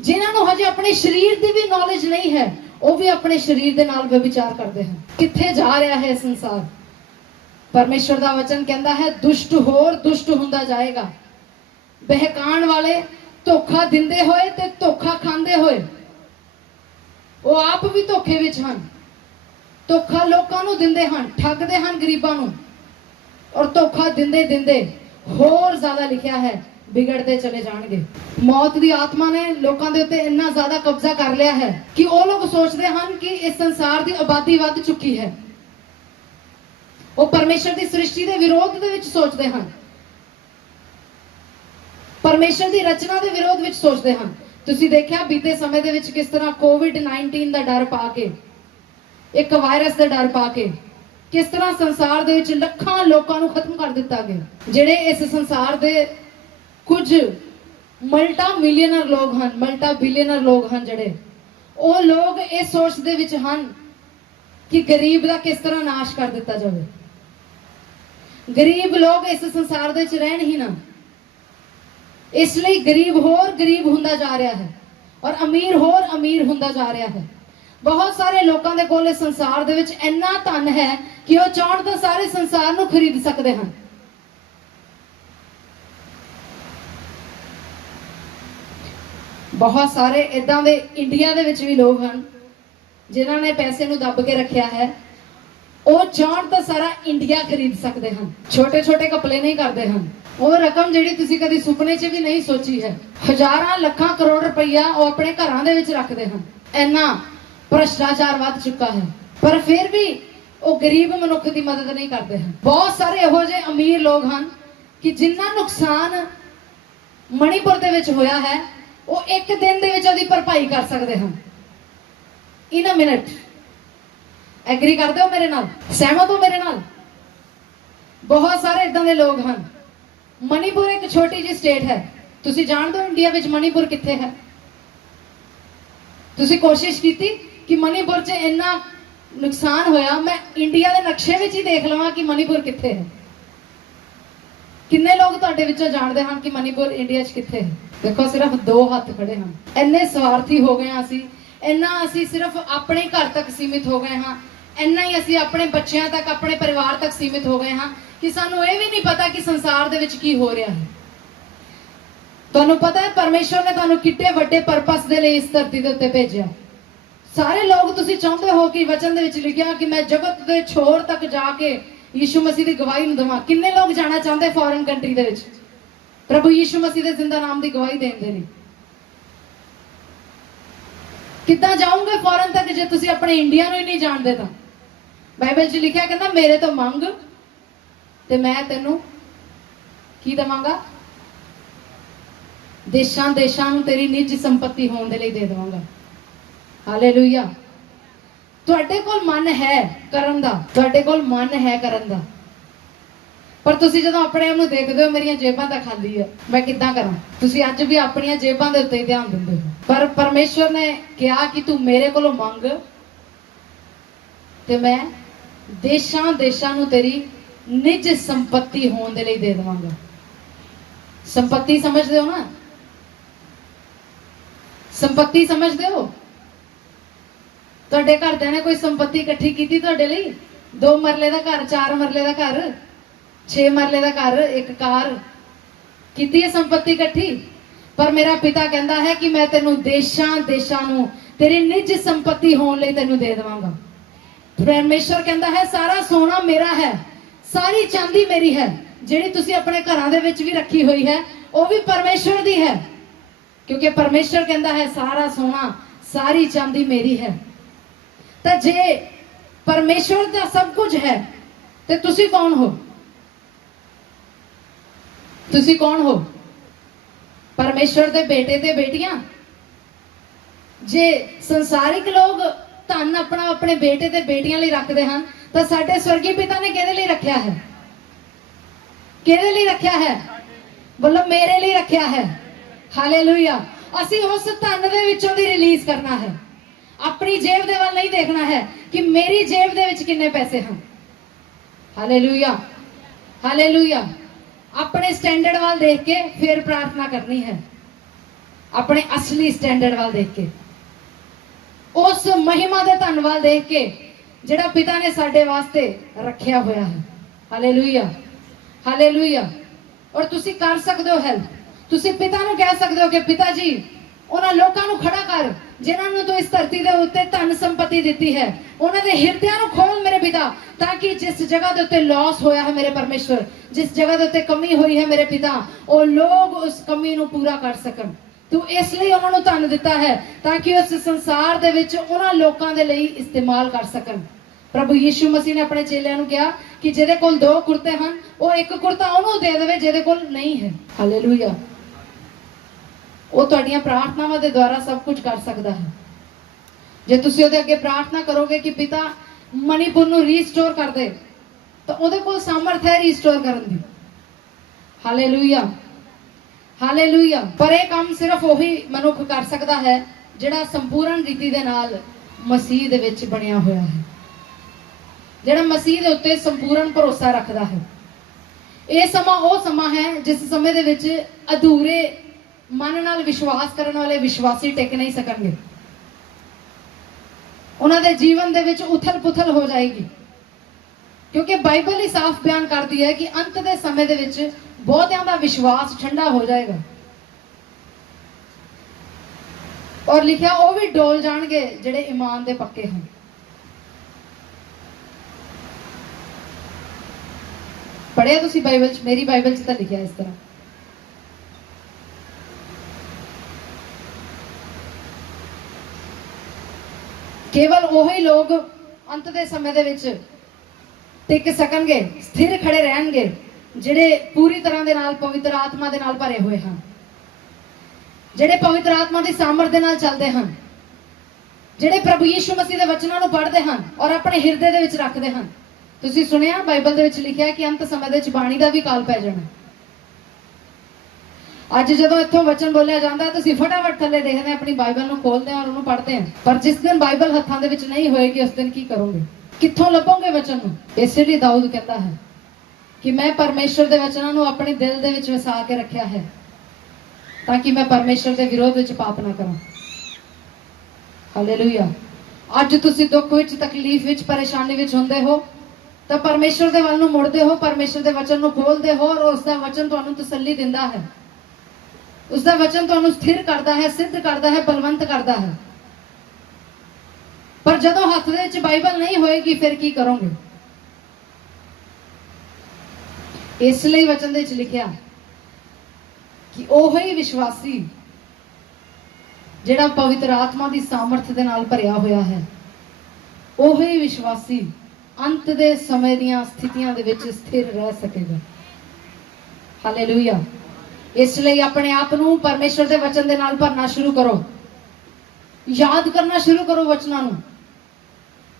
जिन्होंने हजे अपने शरीर की भी नॉलेज नहीं है, ਉਹ ਵੀ ਆਪਣੇ ਸਰੀਰ ਦੇ ਨਾਲ ਵਿਚਾਰ ਕਰਦੇ ਹਨ। ਕਿੱਥੇ ਜਾ ਰਿਹਾ ਹੈ ਸੰਸਾਰ? ਪਰਮੇਸ਼ਰ ਦਾ ਵਚਨ ਕਹਿੰਦਾ ਹੈ ਦੁਸ਼ਟ ਹੋਰ ਦੁਸ਼ਟ ਹੁੰਦਾ ਜਾਏਗਾ। ਬਹਿਕਾਣ ਵਾਲੇ, ਧੋਖਾ ਦਿੰਦੇ ਹੋਏ ਤੇ ਧੋਖਾ ਖਾਂਦੇ ਹੋਏ, ਉਹ ਆਪ ਵੀ ਧੋਖੇ ਵਿੱਚ ਹਨ। ਧੋਖਾ ਲੋਕਾਂ ਨੂੰ ਦਿੰਦੇ ਹਨ, ਠੱਗਦੇ ਹਨ ਗਰੀਬਾਂ ਨੂੰ, ਔਰ ਧੋਖਾ ਦਿੰਦੇ ਦਿੰਦੇ ਹੋਰ ਜ਼ਿਆਦਾ ਲਿਖਿਆ ਹੈ ਵਿਗੜਦੇ ਚਲੇ ਜਾਣਗੇ। ਮੌਤ ਦੀ ਆਤਮਾ ਨੇ ਲੋਕਾਂ ਦੇ ਉੱਤੇ ਇੰਨਾ ਜ਼ਿਆਦਾ ਕਬਜ਼ਾ ਕਰ ਲਿਆ ਹੈ ਕਿ ਉਹ ਲੋਕ ਸੋਚਦੇ ਹਨ ਕਿ ਇਸ ਸੰਸਾਰ ਦੀ ਆਬਾਦੀ ਵੱਧ ਚੁੱਕੀ ਹੈ। ਉਹ ਪਰਮੇਸ਼ਰ ਦੀ ਸ੍ਰਿਸ਼ਟੀ ਦੇ ਵਿਰੋਧ ਦੇ ਵਿੱਚ ਸੋਚਦੇ ਹਨ, ਪਰਮੇਸ਼ਰ ਦੀ ਰਚਨਾ ਦੇ ਵਿਰੋਧ ਵਿੱਚ ਸੋਚਦੇ ਹਨ। ਤੁਸੀਂ ਦੇਖਿਆ ਬੀਤੇ ਸਮੇਂ ਦੇ ਵਿੱਚ ਕਿਸ ਤਰ੍ਹਾਂ ਕੋਵਿਡ-19 ਦਾ ਡਰ ਪਾ ਕੇ, ਇੱਕ ਵਾਇਰਸ ਦਾ ਡਰ ਪਾ ਕੇ ਕਿਸ ਤਰ੍ਹਾਂ ਸੰਸਾਰ ਦੇ ਵਿੱਚ ਲੱਖਾਂ ਲੋਕਾਂ ਨੂੰ ਖਤਮ ਕਰ ਦਿੱਤਾ ਗਿਆ। ਜਿਹੜੇ ਇਸ ਸੰਸਾਰ ਦੇ ਕੁਝ ਮਲਟਾ ਮਿਲੀਅਨਰ ਲੋਕ ਹਨ, ਮਲਟਾ ਬਿਲੀਅਨਰ ਲੋਕ ਹਨ, ਜਿਹੜੇ ਉਹ ਲੋਕ ਇਹ ਸੋਚਦੇ ਵਿੱਚ ਹਨ ਕਿ ਗਰੀਬ ਦਾ ਕਿਸ ਤਰ੍ਹਾਂ ਨਾਸ਼ ਕਰ ਦਿੱਤਾ ਜਾਵੇ। ਗਰੀਬ ਲੋਕ ਇਸ ਸੰਸਾਰ ਦੇ ਵਿੱਚ ਰਹਿਣ ਹੀ ਨਾ, ਇਸ ਲਈ ਗਰੀਬ ਹੋਰ ਗਰੀਬ ਹੁੰਦਾ ਜਾ ਰਿਹਾ ਹੈ ਔਰ ਅਮੀਰ ਹੋਰ ਅਮੀਰ ਹੁੰਦਾ ਜਾ ਰਿਹਾ ਹੈ। ਬਹੁਤ ਸਾਰੇ ਲੋਕਾਂ ਦੇ ਕੋਲ ਇਸ ਸੰਸਾਰ ਦੇ ਵਿੱਚ ਇੰਨਾ ਧਨ ਹੈ ਕਿ ਉਹ ਚਾਹਣ ਤਾਂ ਸਾਰੇ ਸੰਸਾਰ ਨੂੰ ਖਰੀਦ ਸਕਦੇ ਹਨ। ਬਹੁਤ ਸਾਰੇ ਇਦਾਂ ਦੇ ਇੰਡੀਆ ਦੇ ਵਿੱਚ ਵੀ ਲੋਕ ਹਨ ਜਿਨ੍ਹਾਂ ਨੇ ਪੈਸੇ ਨੂੰ ਦੱਬ ਕੇ ਰੱਖਿਆ ਹੈ। ਉਹ ਚਾਹਣ ਤਾਂ ਸਾਰਾ ਇੰਡੀਆ ਖਰੀਦ ਸਕਦੇ ਹਨ। ਛੋਟੇ ਛੋਟੇ ਘਪਲੇ ਨਹੀਂ ਕਰਦੇ ਹਨ। ਉਹ ਰਕਮ ਜਿਹੜੀ ਤੁਸੀਂ ਕਦੀ ਸੁਪਨੇ 'ਚ ਵੀ ਨਹੀਂ ਸੋਚੀ ਹੈ, ਹਜ਼ਾਰਾਂ ਲੱਖਾਂ ਕਰੋੜ ਰੁਪਈਆ ਉਹ ਆਪਣੇ ਘਰਾਂ ਦੇ ਵਿੱਚ ਰੱਖਦੇ ਹਨ। ਇੰਨਾ ਭ੍ਰਸ਼ਟਾਚਾਰ ਵੱਧ ਚੁੱਕਾ ਹੈ, ਪਰ ਫਿਰ ਵੀ ਉਹ ਗਰੀਬ ਮਨੁੱਖ ਦੀ ਮਦਦ ਨਹੀਂ ਕਰਦੇ ਹਨ। ਬਹੁਤ ਸਾਰੇ ਇਹੋ ਜਿਹੇ ਅਮੀਰ ਲੋਕ ਹਨ ਕਿ ਜਿੰਨਾ ਨੁਕਸਾਨ ਮਣੀਪੁਰ ਦੇ ਵਿੱਚ ਹੋਇਆ ਹੈ ਉਹ ਇੱਕ ਦਿਨ ਦੇ ਵਿੱਚ ਉਹਦੀ ਭਰਪਾਈ ਕਰ ਸਕਦੇ ਹਨ। ਇਨ ਅ ਮਿੰਟ। ਐਗਰੀ ਕਰਦੇ ਹੋ ਮੇਰੇ ਨਾਲ? ਸਹਿਮਤ ਹੋ ਮੇਰੇ ਨਾਲ? ਬਹੁਤ ਸਾਰੇ ਇਦਾਂ ਦੇ ਲੋਕ ਹਨ। ਮਣੀਪੁਰ ਇੱਕ ਛੋਟੀ ਜਿਹੀ ਸਟੇਟ ਹੈ। ਤੁਸੀਂ ਜਾਣਦੇ ਹੋ ਇੰਡੀਆ ਵਿੱਚ ਮਣੀਪੁਰ ਕਿੱਥੇ ਹੈ? ਤੁਸੀਂ ਕੋਸ਼ਿਸ਼ ਕੀਤੀ ਕਿ ਮਣੀਪੁਰ 'ਚ ਇੰਨਾ ਨੁਕਸਾਨ ਹੋਇਆ, ਮੈਂ ਇੰਡੀਆ ਦੇ ਨਕਸ਼ੇ ਵਿੱਚ ਹੀ ਦੇਖ ਲਵਾਂ ਕਿ ਮਣੀਪੁਰ ਕਿੱਥੇ ਹੈ। ਕਿੰਨੇ ਲੋਕ ਤੁਹਾਡੇ ਵਿੱਚੋਂ ਜਾਣਦੇ ਹਨ ਕਿ ਮਣੀਪੁਰ ਇੰਡੀਆ 'ਚ ਕਿੱਥੇ ਹੈ? ਦੇਖੋ, ਸਿਰਫ 2 ਹੱਥ ਖੜੇ ਹਨ। ਇੰਨੇ ਸਵਾਰਥੀ ਹੋ ਗਏ ਹਾਂ ਅਸੀਂ, ਇੰਨਾ ਅਸੀਂ ਸਿਰਫ ਆਪਣੇ ਘਰ ਤੱਕ ਸੀਮਿਤ ਹੋ ਗਏ ਹਾਂ, ਇੰਨਾ ਹੀ ਅਸੀਂ ਆਪਣੇ ਬੱਚਿਆਂ ਤੱਕ, ਆਪਣੇ ਪਰਿਵਾਰ ਤੱਕ ਸੀਮਿਤ ਹੋ ਗਏ ਹਾਂ ਕਿ ਸਾਨੂੰ ਇਹ ਵੀ ਨਹੀਂ ਪਤਾ ਕਿ ਸੰਸਾਰ ਦੇ ਵਿੱਚ ਕੀ ਹੋ ਰਿਹਾ ਹੈ। ਤੁਹਾਨੂੰ ਪਤਾ ਹੈ ਪਰਮੇਸ਼ਰ ਨੇ ਤੁਹਾਨੂੰ ਕਿੱਡੇ ਵੱਡੇ ਪਰਪਸ ਦੇ ਲਈ ਇਸ ਧਰਤੀ ਦੇ ਉੱਤੇ ਭੇਜਿਆ। ਸਾਰੇ ਲੋਕ ਤੁਸੀਂ ਚਾਹੁੰਦੇ ਹੋ ਕਿ ਵਚਨ ਦੇ ਵਿੱਚ ਲਿਖਿਆ ਕਿ ਮੈਂ ਜਗਤ ਦੇ ਛੋਰ ਤੱਕ ਜਾ ਕੇ ਯਿਸੂ ਮਸੀਹ ਦੀ ਗਵਾਹੀ ਨੂੰ ਦੇਵਾਂ। ਕਿੰਨੇ ਲੋਕ ਜਾਣਾ ਚਾਹੁੰਦੇ ਫੋਰਨ ਕੰਟਰੀ ਦੇ ਵਿੱਚ ਪ੍ਰਭੂ ਯਿਸੂ ਮਸੀਹ ਦੇ ਜ਼ਿੰਦਾ ਨਾਮ ਦੀ ਗਵਾਹੀ ਦੇਣ ਦੇ ਲਈ? ਕਿੱਦਾਂ ਜਾਓਗੇ ਫੋਰਨ ਤੱਕ ਜੇ ਤੁਸੀਂ ਆਪਣੇ ਇੰਡੀਆ ਨੂੰ ਹੀ ਨਹੀਂ ਜਾਣਦੇ? ਤਾਂ ਬਾਈਬਲ 'ਚ ਲਿਖਿਆ ਕਹਿੰਦਾ ਮੇਰੇ ਤੋਂ ਮੰਗ ਤੇ ਮੈਂ ਤੈਨੂੰ ਕੀ ਦੇਵਾਂਗਾ? ਦੇਸ਼ਾਂ ਦੇਸ਼ਾਂ ਨੂੰ ਤੇਰੀ ਨਿੱਜ ਸੰਪਤੀ ਹੋਣ ਦੇ ਲਈ ਦੇ ਦੇਵਾਂਗਾ। ਹਾਲੇਲੂਇਆ। ਤੁਹਾਡੇ ਕੋਲ ਮਨ ਹੈ ਕਰਨ ਦਾ, ਤੁਹਾਡੇ ਕੋਲ ਮਨ ਹੈ ਕਰਨ ਦਾ, ਪਰ ਤੁਸੀਂ ਜਦੋਂ ਆਪਣੇ ਆਪ ਨੂੰ ਦੇਖਦੇ ਹੋ ਮੇਰੀਆਂ ਜੇਬਾਂ ਤਾਂ ਖਾਲੀ ਹੈ, ਮੈਂ ਕਿੱਦਾਂ ਕਰਾਂ? ਤੁਸੀਂ ਅੱਜ ਵੀ ਆਪਣੀਆਂ ਜੇਬਾਂ ਦੇ ਉੱਤੇ ਹੀ ਧਿਆਨ ਦਿੰਦੇ ਹੋ। ਪਰ ਪਰਮੇਸ਼ਵਰ ਨੇ ਕਿਹਾ ਕਿ ਤੂੰ ਮੇਰੇ ਕੋਲੋਂ ਮੰਗ ਤੇ ਮੈਂ ਦੇਸ਼ਾਂ ਦੇਸ਼ਾਂ ਨੂੰ ਤੇਰੀ ਨਿੱਜ ਸੰਪਤੀ ਹੋਣ ਦੇ ਲਈ ਦੇ ਦੇਵਾਂਗਾ। ਸੰਪਤੀ ਸਮਝਦੇ ਹੋ ਨਾ? ਸੰਪਤੀ ਸਮਝਦੇ ਹੋ? ਤੁਹਾਡੇ ਘਰਦਿਆਂ ਨੇ ਕੋਈ ਸੰਪਤੀ ਇਕੱਠੀ ਕੀਤੀ ਤੁਹਾਡੇ ਲਈ? 2 ਮਰਲੇ ਦਾ ਘਰ, 4 ਮਰਲੇ ਦਾ ਘਰ, 6 ਮਰਲੇ ਦਾ ਘਰ, ਇੱਕ ਕਾਰ, ਕੀਤੀ ਹੈ ਸੰਪਤੀ ਇਕੱਠੀ? ਪਰ ਮੇਰਾ ਪਿਤਾ ਕਹਿੰਦਾ ਹੈ ਕਿ ਮੈਂ ਤੈਨੂੰ ਦੇਸ਼ਾਂ ਦੇਸ਼ਾਂ ਨੂੰ ਤੇਰੀ ਨਿੱਜ ਸੰਪਤੀ ਹੋਣ ਲਈ ਤੈਨੂੰ ਦੇ ਦੇਵਾਂਗਾ। ਪਰਮੇਸ਼ਰ ਕਹਿੰਦਾ ਹੈ ਸਾਰਾ ਸੋਨਾ ਮੇਰਾ ਹੈ, ਸਾਰੀ ਚਾਂਦੀ ਮੇਰੀ ਹੈ। ਜਿਹੜੀ ਤੁਸੀਂ ਆਪਣੇ ਘਰਾਂ ਦੇ ਵਿੱਚ ਵੀ ਰੱਖੀ ਹੋਈ ਹੈ ਉਹ ਵੀ ਪਰਮੇਸ਼ਰ ਦੀ ਹੈ, ਕਿਉਂਕਿ ਪਰਮੇਸ਼ਰ ਕਹਿੰਦਾ ਹੈ ਸਾਰਾ ਸੋਨਾ ਸਾਰੀ ਚਾਂਦੀ ਮੇਰੀ ਹੈ। ਤਾਂ ਜੇ ਪਰਮੇਸ਼ਰ ਦਾ ਸਭ ਕੁਝ ਹੈ ਤੇ ਤੁਸੀਂ ਕੌਣ ਹੋ? ਤੁਸੀਂ ਕੌਣ ਹੋ? ਪਰਮੇਸ਼ਰ ਦੇ ਬੇਟੇ ਤੇ ਬੇਟੀਆਂ। ਜੇ ਸੰਸਾਰਿਕ ਲੋਕ ਧਨ ਆਪਣਾ ਆਪਣੇ ਬੇਟੇ ਤੇ ਬੇਟੀਆਂ ਲਈ ਰੱਖਦੇ ਹਨ ਤਾਂ ਸਾਡੇ ਸਵਰਗੀ ਪਿਤਾ ਨੇ ਕਿਹਦੇ ਲਈ ਰੱਖਿਆ ਹੈ? ਕਿਹਦੇ ਲਈ ਰੱਖਿਆ ਹੈ? ਬੋਲੋ, ਮੇਰੇ ਲਈ ਰੱਖਿਆ ਹੈ। ਹਾਲੇਲੂਇਆ। ਅਸੀਂ ਉਸ ਧਨ ਦੇ ਵਿੱਚੋਂ ਦੀ ਰਿਲੀਜ਼ ਕਰਨਾ ਹੈ। ਆਪਣੀ ਜੇਬ ਦੇ ਵੱਲ ਨਹੀਂ ਦੇਖਣਾ ਹੈ ਕਿ ਮੇਰੀ ਜੇਬ ਦੇ ਵਿੱਚ ਕਿੰਨੇ ਪੈਸੇ ਹਨ। Hallelujah, hallelujah. ਆਪਣੇ ਸਟੈਂਡਰਡ ਵੱਲ ਦੇਖ ਕੇ ਫਿਰ ਪ੍ਰਾਰਥਨਾ ਕਰਨੀ ਹੈ, ਆਪਣੇ ਅਸਲੀ ਸਟੈਂਡਰਡ ਵੱਲ ਦੇਖ ਕੇ। उस महिमा दे धन्नवाद देख के जिहड़ा पिता ने साडे वास्ते रखिया होया है। Hallelujah, hallelujah. और तुसी कर सकदे हो हेल्प, तुसी पिता नूं कह सकदे हो कि पिता जी उन्हां लोकां नूं खड़ा कर जिन्हां नूं तू इस धरती दे उत्ते धन संपत्ति दित्ती है, उन्हां दे हिरदियां नूं खोल मेरे पिता, ताकि जिस जगह दे उत्ते लॉस होया है मेरे परमेश्वर, जिस जगह दे उत्ते कमी हुई है मेरे पिता, वो लोग उस कमी नूं पूरा कर सकन। तू इसलिए उन्हां नूं धन दिता है ताकि उस संसार दे विच उन्हां लोकां दे लई इस्तेमाल कर सकन। प्रभु यीशु मसीह ने अपने चेलियां नूं कहा कि जिहदे कोल 2 कुर्ते हन वो एक कुर्ता उहनूं दे देवे जिहदे कोल नहीं है। हालेलुया। वो तुहाडीआं प्रार्थनावां दे द्वारा सब कुछ कर सकदा है। जे तुसीं उहदे अगे प्रार्थना करोगे कि पिता मणिपुर नूं रीस्टोर कर दे, तो उहदे कोल सामर्थ है रीस्टोर करन दी। Hallelujah, hallelujah. पर यह काम सिर्फ वही मनुख कर सकता है जिहड़ा संपूर्ण रीति दे नाल मसीह दे विच बनिया होया है, जिहड़ा मसीह दे उत्ते संपूर्ण भरोसा रखदा है। यह समा वो समा है जिस समय दे विच अधूरे मन नाल विश्वास करने वाले विश्वासी टिक नहीं सकणगे। उन्हां दे जीवन दे विच उथल पुथल हो जाएगी, क्योंकि बाइबल ही साफ बयान करती है कि अंत दे समय दे विच बहुतियां दा विश्वास ठंडा हो जाएगा और लिखिया वो भी डोल जाणगे जिहड़े ईमान दे पक्के हैं। पढ़िया तुसी बाइबल च? मेरी बाइबल च तो लिखिया इस तरह, केवल वही लोग अंत दे समय दे विच टिक सकणगे, स्थिर खड़े रहणगे जिहड़े पूरी तरह दे नाल पवित्र आत्मा दे नाल भरे हुए हैं, जिहड़े पवित्र आत्मा दी सामर्थ दे नाल चलदे हैं, जिहड़े प्रभु यीशु मसीह दे वचनां नूं पढ़दे हैं और अपने हिरदे दे विच रखदे हैं। तुसीं सुनिया बाइबल दे विच लिखिया है कि अंत समय दे विच बाणी दा भी काल पै जाना। अज जदों इत्थों वचन बोलिया जाता है तुसीं फटाफट थल्ले देखदे हैं, अपनी बाइबल नूं खोलदे हैं और उहनूं पढ़दे हैं, पर जिस दिन बाइबल हत्थां दे विच नहीं होएगी उस दिन की करोगे? कित्थों लभोगे वचन नूं? इसलिए दाऊद कहता है कि मैं परमेश्वर दे वचनां नूं अपने दिल दे विच वसा के रखिया है ताकि मैं परमेश्वर दे विरोध विच पाप ना करां। हालेलुया। अज तुसीं दुख विच, तकलीफ विच, परेशानी विच हुंदे हो तो परमेश्वर दे वल नूं मुड़दे हो, परमेश्वर दे वचन नूं खोलदे हो और उसका वचन तुहानूं तसल्ली दिंदा है, उसका वचन तुहानूं स्थिर करता है, सिद्ध करता है, बलवंत करता है। पर जदों हत्थ दे विच बाइबल नहीं होएगी फिर की करोगे? इसलिए वचन दे विच लिखिया कि ओही विश्वासी जिहड़ा पवित्र आत्मा दी सामर्थ दे नाल भरिया होया है, ओही विश्वासी अंत दे समय दीयां स्थितियां दे विच स्थिर रह सकेगा। हालेलुया। इसलिए अपने आप नूं परमेश्वर दे वचन दे नाल भरना शुरू करो, याद करना शुरू करो वचनां नूं।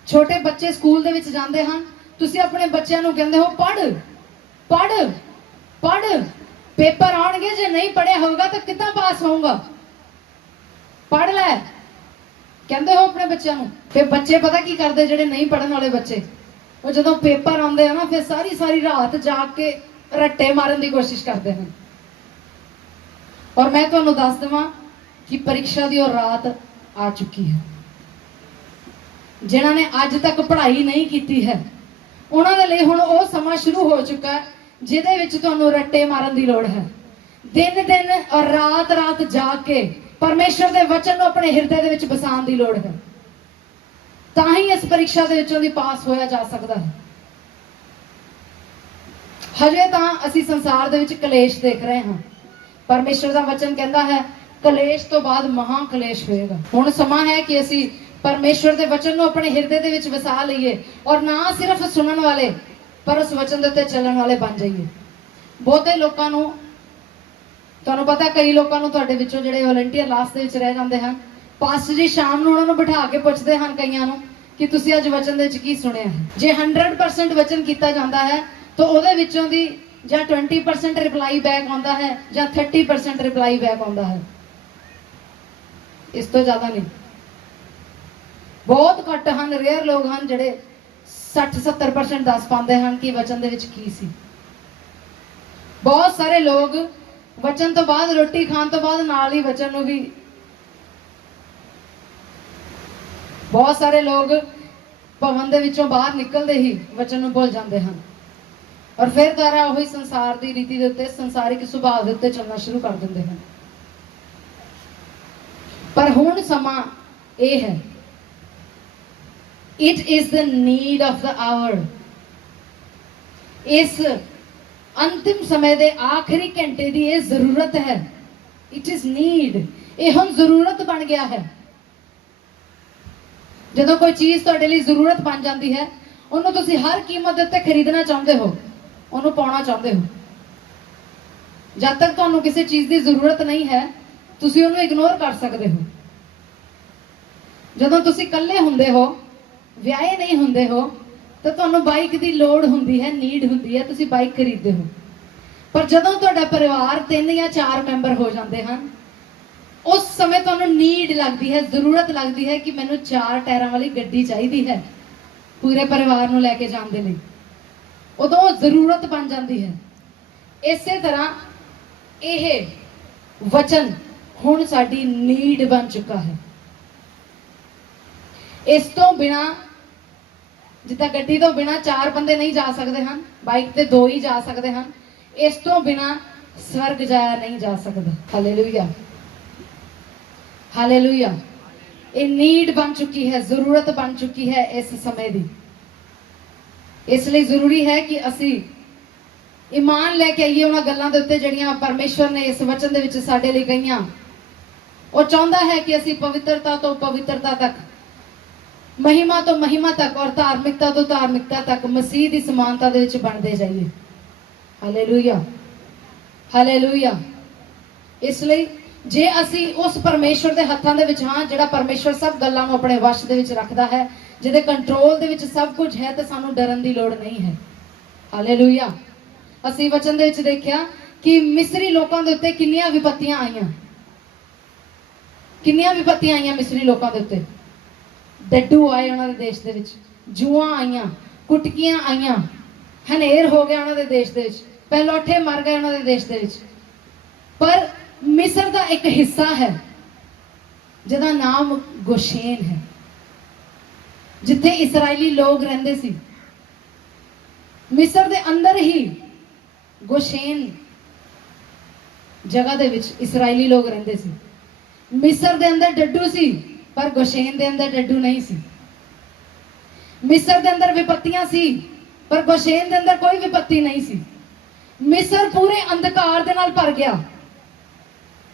छोटे बच्चे स्कूल दे विच जांदे हन, तुसीं अपने बच्चों नूं कहंदे हो पढ़ पढ़ पढ़, पेपर आउणगे, जे नहीं पढ़िया होगा तो किद्दां पास होऊंगा, पढ़ लै, कहंदे हो अपने बच्चों नूं। फिर बच्चे पता की करदे, जिहड़े नहीं पढ़न वाले बच्चे, वो जदों पेपर आउंदे हैं ना फिर सारी सारी रात जाग के रट्टे मारन की कोशिश करते हैं। और मैं तुहानूं दस देवां कि परीक्षा की और रात आ चुकी है। जिन्हां ने अज तक पढ़ाई नहीं की है उन्हां दे लई हुण वो समा शुरू हो चुका है जिहदे विच तुहानूं रट्टे मारन की लोड़ है। दिन दिन और रात रात जाग के परमेश्वर दे वचन नूं अपने हिरदे दे विच बसाउण की लोड़ है, तां ही इस परीक्षा दे विचों दी पास होया जा सकदा है। हजे तां असीं संसार दे विच कलेश देख रहे हां, परमेश्वर दा वचन कहता है कलेश तो बाद महा कलेश होएगा। हुण समा है कि असीं परमेश्वर दे वचन नूं अपने हिरदे दे विच वसा लईए और ना सिर्फ सुनन वाले पर उस वचन दे उत्ते चलण वाले बन जाइए। बहुते लोकां नूं तुहानूं पता, कई लोकां नूं तुहाडे विचों जिहड़े वॉलंटियर लास्ट दे विच रह जांदे हन, पास्टर जी शाम नूं उहनां नूं बिठा के पुछदे हन कईयां नूं कि तुसीं अज वचन दे विच की सुणिया है। जे 100% वचन कीता जांदा है तो उहदे विचों दी ਜਾਂ 20% रिप्लाई बैक आता है ਜਾਂ 30% रिप्लाई बैक आता है, इस तो ज़्यादा नहीं। बहुत घट हैं, रेयर लोग हैं जिहड़े 60-70% दस पाते हैं कि वचन दे विच की सी। बहुत सारे लोग वचन तो बाद, रोटी खान तो बाद नाल ही वचन नूं भी ਬਹੁਤ ਸਾਰੇ ਲੋਕ ਭਵਨ ਦੇ ਵਿੱਚੋਂ ਬਾਹਰ ਨਿਕਲਦੇ ਹੀ ਵਚਨ ਨੂੰ ਭੁੱਲ ਜਾਂਦੇ ਹਨ ਔਰ ਫਿਰ ਦੁਬਾਰਾ ਉਹੀ ਸੰਸਾਰ ਦੀ ਰੀਤੀ ਦੇ ਉੱਤੇ, ਸੰਸਾਰਿਕ ਸੁਭਾਅ ਦੇ ਉੱਤੇ ਚੱਲਣਾ ਸ਼ੁਰੂ ਕਰ ਦਿੰਦੇ ਹਨ। ਪਰ ਹੁਣ ਸਮਾਂ ਇਹ ਹੈ, it is the need of the hour. ਇਸ ਅੰਤਿਮ ਸਮੇਂ ਦੇ ਆਖਰੀ ਘੰਟੇ ਦੀ ਇਹ ਜ਼ਰੂਰਤ ਹੈ। ਇਟ ਇਜ਼ ਨੀਡ, ਇਹ ਹੁਣ ਜ਼ਰੂਰਤ ਬਣ ਗਿਆ ਹੈ। ਜਦੋਂ ਕੋਈ ਚੀਜ਼ ਤੁਹਾਡੇ ਲਈ ਜ਼ਰੂਰਤ ਬਣ ਜਾਂਦੀ ਹੈ, ਉਹਨੂੰ ਤੁਸੀਂ ਹਰ ਕੀਮਤ ਦੇ ਉੱਤੇ ਖਰੀਦਣਾ ਚਾਹੁੰਦੇ ਹੋ, ਉਹਨੂੰ ਪਾਉਣਾ ਚਾਹੁੰਦੇ ਹੋ। ਜਦ ਤੱਕ ਤੁਹਾਨੂੰ ਕਿਸੇ ਚੀਜ਼ ਦੀ ਜ਼ਰੂਰਤ ਨਹੀਂ ਹੈ, ਤੁਸੀਂ ਉਹਨੂੰ ਇਗਨੋਰ ਕਰ ਸਕਦੇ ਹੋ। ਜਦੋਂ ਤੁਸੀਂ ਇਕੱਲੇ ਹੁੰਦੇ ਹੋ, ਵਿਆਹੇ ਨਹੀਂ ਹੁੰਦੇ ਹੋ, ਤਾਂ ਤੁਹਾਨੂੰ ਬਾਈਕ ਦੀ ਲੋੜ ਹੁੰਦੀ ਹੈ, ਨੀਡ ਹੁੰਦੀ ਹੈ, ਤੁਸੀਂ ਬਾਈਕ ਖਰੀਦਦੇ ਹੋ। ਪਰ ਜਦੋਂ ਤੁਹਾਡਾ ਪਰਿਵਾਰ 3 ਜਾਂ 4 ਮੈਂਬਰ ਹੋ ਜਾਂਦੇ ਹਨ, ਉਸ ਸਮੇਂ ਤੁਹਾਨੂੰ ਨੀਡ ਲੱਗਦੀ ਹੈ, ਜ਼ਰੂਰਤ ਲੱਗਦੀ ਹੈ ਕਿ ਮੈਨੂੰ 4 ਟਾਇਰਾਂ ਵਾਲੀ ਗੱਡੀ ਚਾਹੀਦੀ ਹੈ ਪੂਰੇ ਪਰਿਵਾਰ ਨੂੰ ਲੈ ਕੇ ਜਾਣ ਦੇ ਲਈ। ਉਦੋਂ ਜ਼ਰੂਰਤ ਬਣ ਜਾਂਦੀ ਹੈ। ਇਸੇ ਤਰ੍ਹਾਂ ਇਹ ਵਚਨ ਹੁਣ ਸਾਡੀ ਨੀਡ ਬਣ ਚੁੱਕਾ ਹੈ। ਇਸ ਤੋਂ ਬਿਨਾ, ਜਿੱਦਾਂ ਗੱਡੀ ਤੋਂ ਬਿਨਾ 4 ਬੰਦੇ ਨਹੀਂ ਜਾ ਸਕਦੇ ਹਨ, ਬਾਈਕ ਤੇ 2 ਹੀ ਜਾ ਸਕਦੇ ਹਨ, ਇਸ ਤੋਂ ਬਿਨਾ ਸਵਰਗ ਜਾਇਆ ਨਹੀਂ ਜਾ ਸਕਦਾ। Hallelujah, hallelujah. ਇਹ ਨੀਡ ਬਣ ਚੁੱਕੀ ਹੈ, ਜ਼ਰੂਰਤ ਬਣ ਚੁੱਕੀ ਹੈ ਇਸ ਸਮੇਂ ਦੀ। ਇਸ ਲਈ ਜ਼ਰੂਰੀ ਹੈ ਕਿ ਅਸੀਂ ਈਮਾਨ ਲੈ ਕੇ ਆਈਏ ਉਹਨਾਂ ਗੱਲਾਂ ਦੇ ਉੱਤੇ ਜਿਹੜੀਆਂ ਪਰਮੇਸ਼ਵਰ ਨੇ ਇਸ ਵਚਨ ਦੇ ਵਿੱਚ ਸਾਡੇ ਲਈ ਕਹੀਆਂ। ਉਹ ਚਾਹੁੰਦਾ ਹੈ ਕਿ ਅਸੀਂ ਪਵਿੱਤਰਤਾ ਤੋਂ ਪਵਿੱਤਰਤਾ ਤੱਕ, ਮਹਿਮਾ ਤੋਂ ਮਹਿਮਾ ਤੱਕ ਔਰ ਧਾਰਮਿਕਤਾ ਤੋਂ ਧਾਰਮਿਕਤਾ ਤੱਕ ਮਸੀਹ ਦੀ ਸਮਾਨਤਾ ਦੇ ਵਿੱਚ ਬਣਦੇ ਜਾਈਏ। Hallelujah, hallelujah. ਇਸ ਲਈ ਜੇ ਅਸੀਂ ਉਸ ਪਰਮੇਸ਼ਵਰ ਦੇ ਹੱਥਾਂ ਦੇ ਵਿੱਚ ਹਾਂ, ਜਿਹੜਾ ਪਰਮੇਸ਼ਵਰ ਸਭ ਗੱਲਾਂ ਨੂੰ ਆਪਣੇ ਵਸ਼ ਦੇ ਵਿੱਚ ਰੱਖਦਾ ਹੈ, ਜਿਹਦੇ ਕੰਟਰੋਲ ਦੇ ਵਿੱਚ ਸਭ ਕੁਝ ਹੈ, ਤਾਂ ਸਾਨੂੰ ਡਰਨ ਦੀ ਲੋੜ ਨਹੀਂ ਹੈ। ਹਾਲੇਲੂਇਆ। ਅਸੀਂ ਵਚਨ ਦੇ ਵਿੱਚ ਦੇਖਿਆ ਕਿ ਮਿਸਰੀ ਲੋਕਾਂ ਦੇ ਉੱਤੇ ਕਿੰਨੀਆਂ ਵਿਪੱਤੀਆਂ ਆਈਆਂ, ਕਿੰਨੀਆਂ ਵਿਪੱਤੀਆਂ ਆਈਆਂ ਮਿਸਰੀ ਲੋਕਾਂ ਦੇ ਉੱਤੇ। ਡੱਡੂ ਆਏ ਉਹਨਾਂ ਦੇ ਦੇਸ਼ ਦੇ ਵਿੱਚ, ਜੂਆਂ ਆਈਆਂ, ਕੁਟਕੀਆਂ ਆਈਆਂ, ਹਨੇਰ ਹੋ ਗਿਆ ਉਹਨਾਂ ਦੇ ਦੇਸ਼ ਦੇ ਵਿੱਚ, ਪਹਿਲੋਠੇ ਮਰ ਗਏ ਉਹਨਾਂ ਦੇ ਦੇਸ਼ ਦੇ ਵਿੱਚ। ਪਰ ਮਿਸਰ ਦਾ ਇੱਕ ਹਿੱਸਾ ਹੈ ਜਿਹਦਾ ਨਾਮ ਗੋਸ਼ੇਨ ਹੈ, ਜਿੱਥੇ ਇਸਰਾਇਲੀ ਲੋਕ ਰਹਿੰਦੇ ਸੀ। ਮਿਸਰ ਦੇ ਅੰਦਰ ਹੀ ਗੋਸ਼ੇਨ ਜਗ੍ਹਾ ਦੇ ਵਿੱਚ ਇਸਰਾਇਲੀ ਲੋਕ ਰਹਿੰਦੇ ਸੀ। ਮਿਸਰ ਦੇ ਅੰਦਰ ਡੱਡੂ ਸੀ, ਪਰ ਗੋਸ਼ੇਨ ਦੇ ਅੰਦਰ ਡੱਡੂ ਨਹੀਂ ਸੀ। ਮਿਸਰ ਦੇ ਅੰਦਰ ਵਿਪੱਤੀਆਂ ਸੀ, ਪਰ ਗੋਸ਼ੇਨ ਦੇ ਅੰਦਰ ਕੋਈ ਵਿਪੱਤੀ ਨਹੀਂ ਸੀ। ਮਿਸਰ ਪੂਰੇ ਅੰਧਕਾਰ ਦੇ ਨਾਲ ਭਰ ਗਿਆ।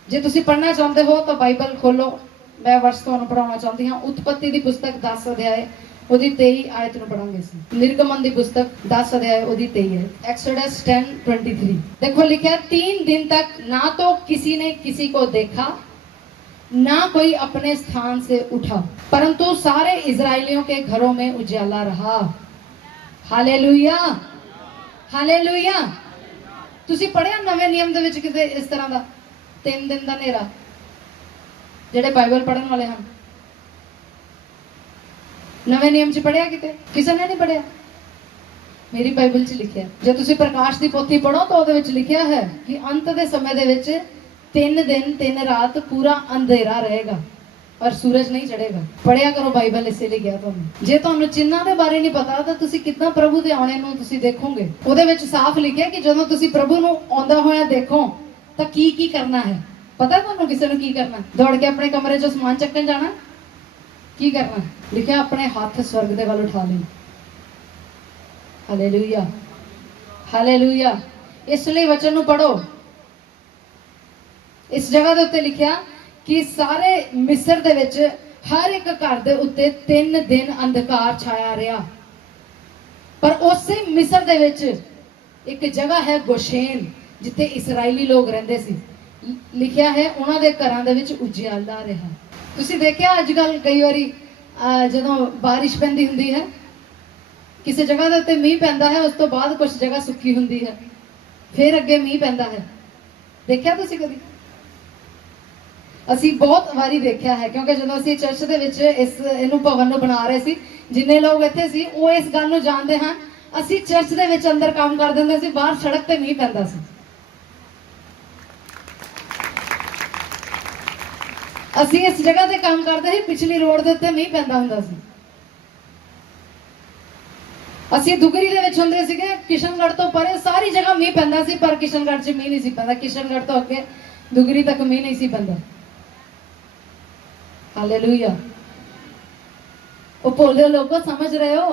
ਜੇ ਤੁਸੀਂ ਪੜ੍ਹਨਾ ਚਾਹੁੰਦੇ ਹੋ ਤਾਂ ਬਾਈਬਲ ਖੋਲੋ, ਮੈਂ ਵਰਸ ਤੁਹਾਨੂੰ ਪੜਾਉਣਾ ਚਾਹੁੰਦੀ ਹਾਂ। ਉਤਪਤੀ ਦੀ ਪੁਸਤਕ 10 ਅਧਿਆਏ ਉਹਦੀ 23 ਆਇਤ ਨੂੰ ਪੜਾਂਗੇ ਅਸੀਂ। ਨਿਰਗਮਨ ਦੀ ਪੁਸਤਕ 10 ਅਧਿਆਏ ਉਹਦੀ 23 ਹੈ। एक्सोडस 10:23 देखो लिखा है, 3 दिन तक ना तो किसी ने किसी को देखा, ना कोई अपने स्थान से उठा, परंतु सारे इजराइलियों के घरों में उजाला रहा। Hallelujah, hallelujah. ਤੁਸੀਂ ਪੜਿਆ ਨਵੇਂ ਨਿਯਮ ਦੇ ਵਿੱਚ ਕਿਤੇ ਇਸ ਤਰ੍ਹਾਂ ਦਾ 3 ਦਿਨ ਦਾ ਹਨੇਰਾ? ਜਿਹੜੇ ਬਾਈਬਲ ਪੜਨ ਵਾਲੇ ਹਨ, ਨਵੇਂ ਨਿਯਮ 'ਚ ਪੜਿਆ ਕਿਤੇ? ਕਿਸੇ ਨੇ ਨਹੀਂ ਪੜਿਆ। ਮੇਰੀ ਬਾਈਬਲ 'ਚ ਲਿਖਿਆ। ਜੇ ਤੁਸੀਂ ਪ੍ਰਕਾਸ਼ ਦੀ ਪੋਥੀ ਪੜੋ ਤਾਂ ਉਹਦੇ ਵਿੱਚ ਲਿਖਿਆ ਹੈ ਕਿ ਅੰਤ ਦੇ ਸਮੇਂ ਦੇ ਵਿੱਚ 3 ਦਿਨ 3 ਰਾਤ ਪੂਰਾ ਅੰਧੇਰਾ ਰਹੇਗਾ ਔਰ ਸੂਰਜ ਨਹੀਂ ਚੜੇਗਾ। ਪੜਿਆ ਕਰੋ ਬਾਈਬਲ, ਇਸੇ ਲਈ ਗਿਆ ਤੁਹਾਨੂੰ। ਜੇ ਤੁਹਾਨੂੰ ਚਿੰਨ੍ਹਾਂ ਦੇ ਬਾਰੇ ਨਹੀਂ ਪਤਾ ਤਾਂ ਤੁਸੀਂ ਕਿੱਦਾਂ ਪ੍ਰਭੂ ਦੇ ਆਉਣੇ ਨੂੰ ਤੁਸੀਂ ਦੇਖੋਗੇ? ਉਹਦੇ ਵਿੱਚ ਸਾਫ਼ ਲਿਖਿਆ ਕਿ ਜਦੋਂ ਤੁਸੀਂ ਪ੍ਰਭੂ ਨੂੰ ਆਉਂਦਾ ਹੋਇਆ ਦੇਖੋ ਤਾਂ ਕੀ ਕੀ ਕਰਨਾ ਹੈ। ਪਤਾ ਤੁਹਾਨੂੰ ਕਿਸੇ ਨੂੰ ਕੀ ਕਰਨਾ? ਦੌੜ ਕੇ ਆਪਣੇ ਕਮਰੇ 'ਚੋਂ ਸਮਾਨ ਚੱਕਣ ਜਾਣਾ? ਕੀ ਕਰਨਾ? ਲਿਖਿਆ ਆਪਣੇ ਹੱਥ ਸਵਰਗ ਦੇ ਵੱਲ ਉਠਾ ਲਈ। Hallelujah, hallelujah. ਇਸ ਲਈ ਵਚਨ ਨੂੰ ਪੜੋ। ਇਸ ਜਗ੍ਹਾ ਦੇ ਉੱਤੇ ਲਿਖਿਆ ਕਿ ਸਾਰੇ ਮਿਸਰ ਦੇ ਵਿੱਚ ਹਰ ਇੱਕ ਘਰ ਦੇ ਉੱਤੇ 3 ਦਿਨ ਅੰਧਕਾਰ ਛਾਇਆ ਰਿਹਾ। ਪਰ ਉਸੇ ਮਿਸਰ ਦੇ ਵਿੱਚ ਇੱਕ ਜਗ੍ਹਾ ਹੈ ਗੋਸ਼ੇਨ, ਜਿੱਥੇ ਇਸਰਾਇਲੀ ਲੋਕ ਰਹਿੰਦੇ ਸੀ। ਲਿਖਿਆ ਹੈ ਉਹਨਾਂ ਦੇ ਘਰਾਂ ਦੇ ਵਿੱਚ ਉਜਿਆਲਾ ਰਿਹਾ। ਤੁਸੀਂ ਦੇਖਿਆ ਅੱਜ ਕੱਲ ਕਈ ਵਾਰੀ ਜਦੋਂ ਬਾਰਿਸ਼ ਪੈਂਦੀ ਹੁੰਦੀ ਹੈ, ਕਿਸੇ ਜਗ੍ਹਾ ਦੇ ਉੱਤੇ ਮੀਂਹ ਪੈਂਦਾ ਹੈ, ਉਸ ਤੋਂ ਬਾਅਦ ਕੁਝ ਜਗ੍ਹਾ ਸੁੱਕੀ ਹੁੰਦੀ ਹੈ, ਫਿਰ ਅੱਗੇ ਮੀਂਹ ਪੈਂਦਾ ਹੈ। ਦੇਖਿਆ ਤੁਸੀਂ ਕਦੀ? ਅਸੀਂ ਬਹੁਤ ਵਾਰੀ ਦੇਖਿਆ ਹੈ, ਕਿਉਂਕਿ ਜਦੋਂ ਅਸੀਂ ਚਰਚ ਦੇ ਵਿੱਚ ਇਹਨੂੰ ਭਵਨ ਨੂੰ ਬਣਾ ਰਹੇ ਸੀ, ਜਿੰਨੇ ਲੋਕ ਇੱਥੇ ਸੀ ਉਹ ਇਸ ਗੱਲ ਨੂੰ ਜਾਣਦੇ ਹਨ। ਅਸੀਂ ਚਰਚ ਦੇ ਵਿੱਚ ਅੰਦਰ ਕੰਮ ਕਰ ਦਿੰਦੇ ਸੀ, ਬਾਹਰ ਸੜਕ ਤੇ ਮੀਂਹ ਪੈਂਦਾ ਸੀ। ਅਸੀਂ ਇਸ ਜਗ੍ਹਾ ਤੇ ਕੰਮ ਕਰਦੇ ਸੀ, ਪਿਛਲੀ ਰੋਡ ਦੇ ਉੱਤੇ ਨਹੀਂ ਪੈਂਦਾ ਹੁੰਦਾ ਸੀ। ਅਸੀਂ ਦੁਗਰੀ ਦੇ ਵਿੱਚ ਹੁੰਦੇ ਸੀਗੇ, ਕਿਸ਼ਨਗੜ੍ਹ ਤੋਂ ਪਰੇ ਸਾਰੀ ਜਗ੍ਹਾ ਮੀਂਹ ਪੈਂਦਾ ਸੀ, ਪਰ ਕਿਸ਼ਨਗੜ੍ਹ 'ਚ ਮੀਂਹ ਨਹੀਂ ਸੀ ਪੈਂਦਾ। ਕਿਸ਼ਨਗੜ੍ਹ ਤੋਂ ਅੱਗੇ ਦੁਗਰੀ ਤੱਕ ਮੀਂਹ ਨਹੀਂ ਸੀ ਪੈਂਦਾ। हालेलुया। वो बोले लोगों, समझ रहे हो?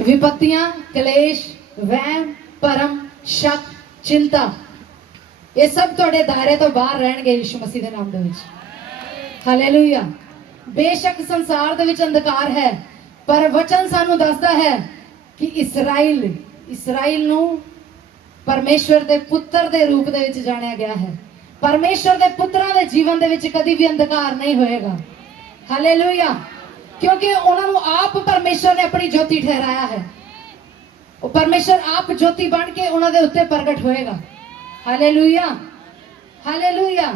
विपत्तियां, क्लेश, वहम, भरम, शक, चिंता, ये सब तुहाडे दायरे तो बाहर रहणगे यीशु मसीह दे नाम दे विच। हालेलुया। बेशक संसार दे विच अंधकार है, पर वचन सानू दसदा है कि इसराइल नू परमेश्वर दे पुत्र दे रूप दे विच जानिया गया है। परमेश्वर दे पुत्रां दे जीवन दे विच कदी भी अंधकार नहीं होएगा। हालेलुया। क्योंकि उन्हां नू आप परमेश्वर ने अपनी ज्योति ठहराया है। वो परमेश्वर आप ज्योति बन के उन्हां दे उत्ते प्रगट होएगा। Hallelujah, hallelujah.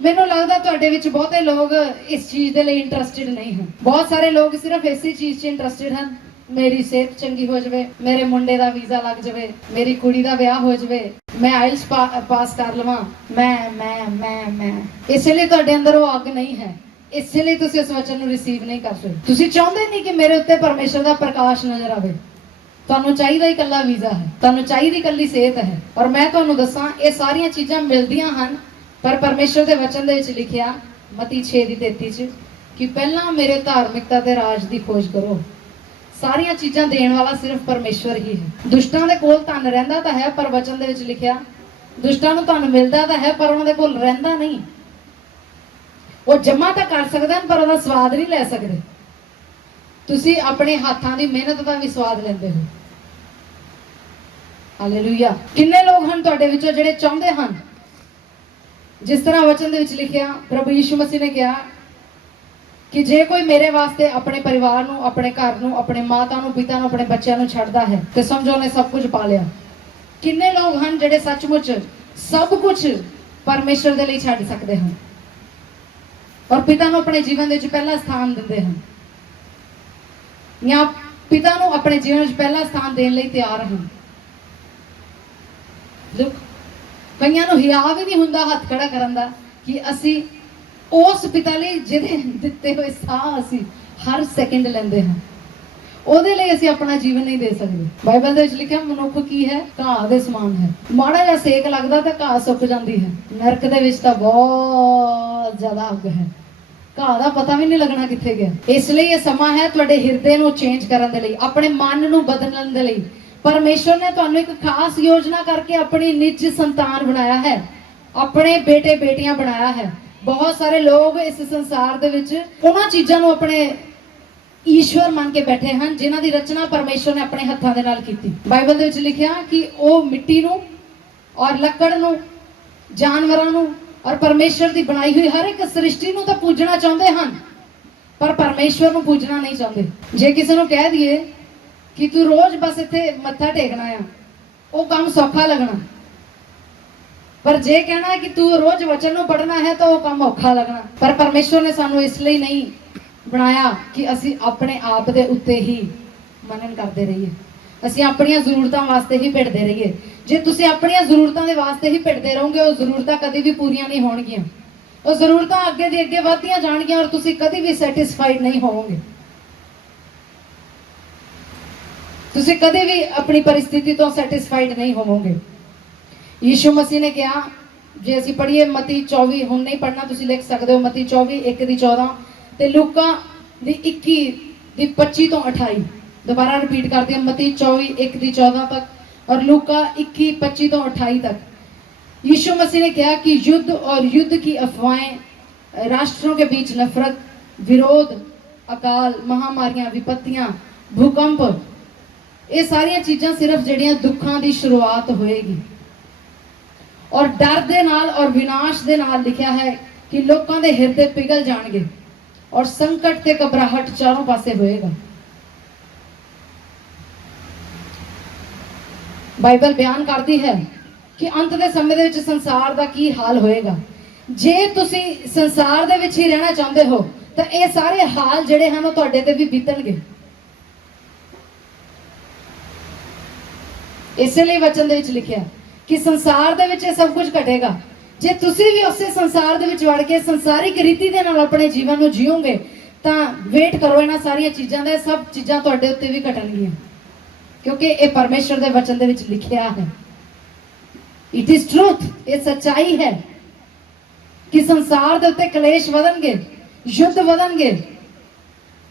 मैनूं लगदा तुहाडे विच बहुते लोग इस चीज दे लई इंटरस्टेड नहीं हैं। बहुत सारे लोग सिर्फ इसी चीज 'च इंटरस्टेड हैं, मेरी सेहत चंगी हो जाए, मेरे मुंडे का वीजा लग जाए, मेरी कुड़ी का ब्याह हो जाए, मैं आइल्स पास कर लवां, मैं इसलिए तुहाडे अंदर वो अग नहीं है, इसलिए तुसीं इस वचन नूं रिसीव नहीं कर सकदे। तुसीं चाहुंदे नहीं कि मेरे उत्ते परमेश्वर का प्रकाश नजर आवे। तुहानूं चाहीदा ही कल्ला वीजा है, तुहानूं चाहीदी कल्ली सेहत है। और मैं तुहानूं दस्सां ये सारियां चीज़ां मिलदियां हन, पर परमेश्वर के वचन दे विच लिखिया मत्ती 6:33 कि पहला मेरे धार्मिकता ते राज की खोज करो। सारियां चीज़ां देण वाला सिर्फ परमेश्वर ही है। दुष्टां दे कोल धन रहिंदा तां है, पर वचन दे विच लिखिया दुष्टां नूं धन मिलदा तां है, पर उन्हां दे कोल रहिंदा नहीं। वो जमा तां कर सकदे हन, पर उहदा स्वाद नहीं लै सकदे। तुसीं अपने हाथां दी मेहनत दा भी स्वाद लैंदे हो। हालेलुया। किन्ने लोग हन तुहाडे विचों जिहड़े चाहुंदे हन, जिस तरह वचन दे विच लिखिया प्रभु यीशु मसीह ने कहा कि जे कोई मेरे वास्ते अपने परिवार नूं, अपने घर नूं, अपने माता नूं, पिता नूं, अपने बच्चों नूं छड्डदा है ते समझो उहने सब कुछ पा लिया। किन्ने लोग हन जिहड़े सचमुच सब कुछ परमेश्वर दे लई छड्ड सकदे हन और पिता नूं अपने जीवन दे विच पहला स्थान दिंदे हन, या पिता नूं अपने जीवन विच पहला स्थान देण लई तैयार हन। कईयां नूं हिया भी नहीं हुंदा हत्थ खड़ा करन दा कि असीं उस पिता लई जिहदे दित्ते होए साह असीं हर सैकेंड लैंदे हां, ਉਹਦੇ ਲਈ ਅਸੀਂ ਆਪਣਾ ਜੀਵਨ ਨਹੀਂ ਦੇ ਸਕਦੇ। ਬਾਈਬਲ ਦੇ ਵਿੱਚ ਲਿਖਿਆ ਮਨੁੱਖ ਕੀ ਹੈ, ਘਾਹ ਦੇ ਸਮਾਨ ਹੈ। ਮਾੜਾ ਜਿਹਾ ਸੇਕ ਲੱਗਦਾ ਤਾਂ ਘਾਹ ਸੁੱਕ ਜਾਂਦੀ ਹੈ। ਨਰਕ ਦੇ ਵਿੱਚ ਤਾਂ ਬਹੁਤ ਜ਼ਿਆਦਾ ਅੱਗ ਹੈ, ਘਾਹ ਦਾ ਪਤਾ ਵੀ ਨਹੀਂ ਲੱਗਣਾ ਕਿੱਥੇ ਗਿਆ। ਇਸ ਲਈ ਇਹ ਸਮਾਂ ਹੈ ਤੁਹਾਡੇ ਹਿਰਦੇ ਨੂੰ ਚੇਂਜ ਕਰਨ ਦੇ ਲਈ, ਆਪਣੇ ਮਨ ਨੂੰ ਬਦਲਣ ਦੇ ਲਈ। परमेश्वर ने तुहानू एक खास योजना करके अपनी निज संतान बनाया है, अपने बेटे बेटियां बनाया है। बहुत सारे लोग इस संसार दे विच उन्हां चीज़ां नू अपने ईश्वर मान के बैठे हैं जिन्हां दी रचना परमेश्वर ने अपने हत्थां दे नाल कीती। बाइबल दे विच लिखिया कि वो मिट्टी नू और लकड़ नू, जानवरां नू और परमेश्वर दी बनाई हुई हर एक सृष्टि नू तां पूजना चाहुंदे हन, पर परमेश्वर नू पूजना नहीं चाहुंदे। जे किसी नू कह दईए कि तू रोज बस इत्थे मत्था टेकना है, वो काम सौखा लगना, पर जे कहना है कि तू रोज वचन नू पढ़ना है तो वो काम औखा लगना। पर परमेश्वर ने सानू इसलिए नहीं बनाया कि असी अपने आप दे उत्ते ही मनन करते रहिए, असी अपनी जरूरतों वास्ते ही भिड़ते रहिए। जे तुसी अपनी जरूरतों के वास्ते ही भिड़ते रहोगे, वो जरूरतां कभी भी पूरियां नहीं होणगियां। वो जरूरतां अगे दी अगे वधदियां जाणगियां और तुसी कभी भी सैटिस्फाइड नहीं होवोगे। तुसी कदे भी अपनी परिस्थिति तो सैटिस्फाइड नहीं होवोगे। यीशु मसीह ने कहा, जे असी पढ़िए मत्ती 24, हुण नहीं पढ़ना, तुसी लिख सकते हो, मत्ती 24:1-14 ते लूका 21:25 तो 28। दोबारा रिपीट करते हैं, मत्ती 24:1-14 तक और लूका 21:25 तो 28 तक। यीशु मसीह ने कहा कि युद्ध और युद्ध की अफवाहें, राष्ट्रों के बीच नफरत, विरोध, अकाल, महामारियां, विपत्तियां, भूकंप, ये सारिया चीज़ां सिर्फ जड़ियां दुखों की शुरुआत होएगी। और डर दे नाल और विनाश दे नाल लिखा है कि लोगों के हिरदे पिघल जाएंगे और संकट ते घबराहट चारों पासे होएगा। बाइबल बयान करती है कि अंत के समय दे विच संसार का की हाल होएगा। जे तुसी संसार दे विच ही रहना चाहते हो तो ये सारे हाल जिहड़े हैं वो तुहाडे ते भी बीतणगे। इसलिए वचन दे विच लिखिया कि संसार दे विच सब कुछ घटेगा। जे तुसी भी उस संसार दे विच वड़ के संसारिक रीति दे नाल अपने जीवन नूं जीओगे तां वेट करो इन्हां सारियां चीज़ां दे, सब चीज़ां तुहाडे उत्ते भी घटणगीਆਂ, क्योंकि ये परमेश्वर दे वचन दे विच लिखिया है। इट इज ट्रूथ, ये सच्चाई है कि संसार दे उत्ते कलेश वधणगे, युद्ध वधणगे,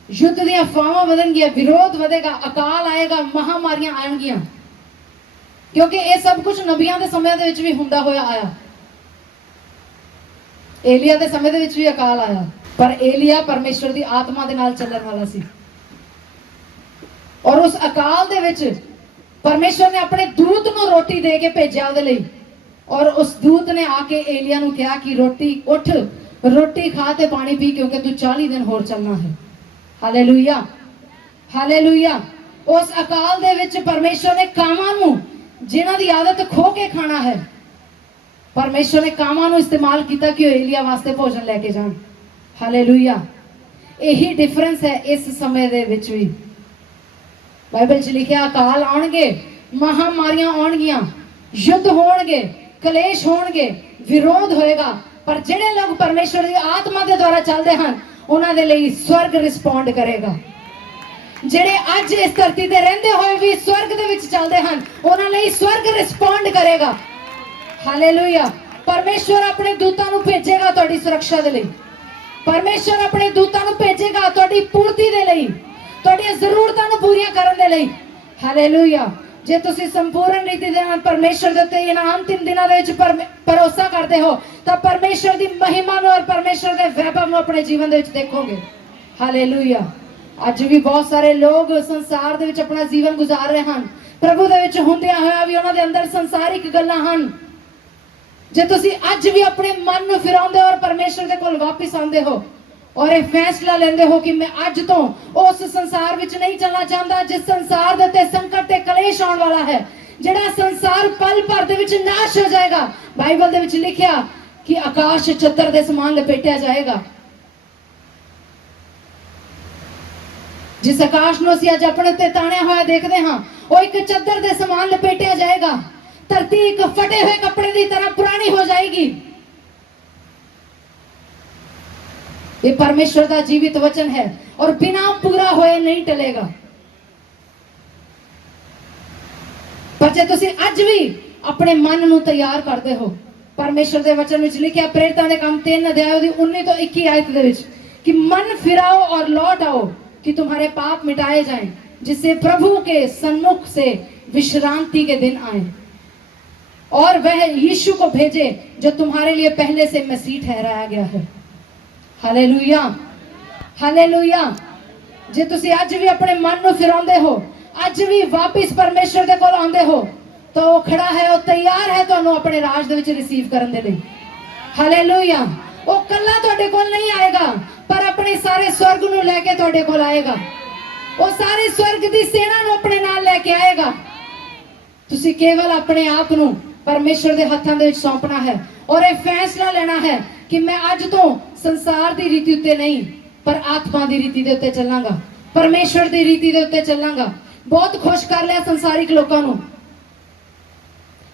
युद्ध दी अफवाहां वधणगीਆਂ, विरोध वधेगा, अकाल आएगा, महामारियां आएणगीਆਂ, क्योंकि ये सब कुछ नबियां दे समय दे विच भी हुंदा होया आया। एलिया दे समय दे विच भी अकाल आया, पर एलिया परमेश्वर दी आत्मा दे नाल चलण वाला सी, और उस अकाल दे विच परमेश्वर ने अपने दूत नूं रोटी दे के भेजा उहदे लई, और उस दूत ने आके एलिया नूं कहा कि रोटी उठ, रोटी खा ते पानी पी, क्योंकि तू 40 दिन होर चलना है। Hallelujah, hallelujah. उस अकाल दे विच परमेश्वर ने कामां नूं, जिन्हां दी आदत खो के खाना है, परमेश्वर ने कामां नूं इस्तेमाल किया कि एलिया वास्ते भोजन लेके जाण। हालेलुया। यही डिफरेंस है इस समय दे विच भी। बाइबल च लिखिया अकाल आउणगे, महामारियां आउणगीਆਂ, युद्ध होणगे, कलेश होणगे, विरोध होएगा, पर जिहड़े लोग परमेश्वर दी आत्मा दे द्वारा चलदे हन उन्हां दे लई स्वर्ग रिस्पोंड करेगा। जिहड़े अज इस धरती ते रहिंदे होए भी स्वर्ग दे विच चलदे हन उन्हां लई स्वर्ग रिस्पोंड करेगा। हालेलुया। परमेश्वर अपने दूतां नूं भेजेगा तुहाडी सुरक्षा दे लई, परमेश्वर अपने दूतां नूं भेजेगा तुहाडी पूर्ति दे लई, तुहाडीआं ज़रूरतां नूं पूरीआं करन दे लई। हालेलुया। जे तुसीं संपूर्ण रीति दे नाल परमेश्वर दे उत्ते इन्हां अंतिम दिनां दे विच भरोसा करदे हो तां परमेश्वर दी महिमा नूं और परमेश्वर दे वैभव नूं अपने जीवन दे विच देखोगे। हालेलुया। अज भी बहुत सारे लोग संसार दे विच अपना जीवन गुजार रहे हैं, प्रभु दे विच हुंदिआं होइआं भी उन्हां दे अंदर संसारिक गल्लां हन। जे तुसीं अज भी अपने मन नूं फिराउंदे हो और परमेश्वर दे कोल वापस आउंदे हो और ये फैसला लेंदे हो कि मैं अज तो उस संसार विच नहीं चलना चाहता जिस संसार दे उत्ते संकट ते कलेश आउण वाला है, जिहड़ा संसार पल भर दे विच नाश हो जाएगा। बाइबल दे विच लिखिया कि आकाश चद्दर दे समान लपेटिया जाएगा। जिस आकाश नूं असीं अज अपने उत्ते ताणिया होया देखदे हां वो एक चद्दर दे समान लपेटिया जाएगा। धरती एक फटे हुए कपड़े की तरह पुरानी हो जाएगी। ये परमेश्वर का जीवित वचन है और बिना पूरा होए नहीं टलेगा। पर जे तुसीं अज भी अपने मन नूं तैयार करते हो, परमेश्वर के वचन में लिखिया प्रेरितां दे काम 3 अध्याय 19 तो 21 आयत दे विच कि मन फिराओ और लौट आओ कि तुम्हारे पाप मिटाए जाएं, जिससे प्रभु के सन्मुख से विश्रांति के दिन आए, और वह यीशु को भेजे जो तुम्हारे लिए पहले से मसीह ठहराया गया है। Hallelujah, hallelujah. जे तुसी अज भी अपने मन नूं फिराउंदे हो, अज भी वापस परमेश्वर दे कोल आउंदे हो, तो वो खड़ा है, वो तैयार है तुहानूं अपने राज दे विच रिसीव करन दे लई। हालेलुया। वो कल्ला तुहाडे कोल नहीं आएगा, पर अपने सारे स्वर्ग नूं लैके तुहाडे कोल आएगा। वो सारे स्वर्ग दी सेना नूं अपने नाल लैके आएगा। तुसी केवल अपने आप नूं परमेश्वर के हाथों में सौंपना है और यह फैसला लेना है कि मैं अज तो संसार की रीति उत्ते नहीं पर आत्मा की रीति के उत्ते चलांगा, परमेश्वर की रीति के उत्ते चलांगा। बहुत खुश कर लिया संसारिक लोगों को,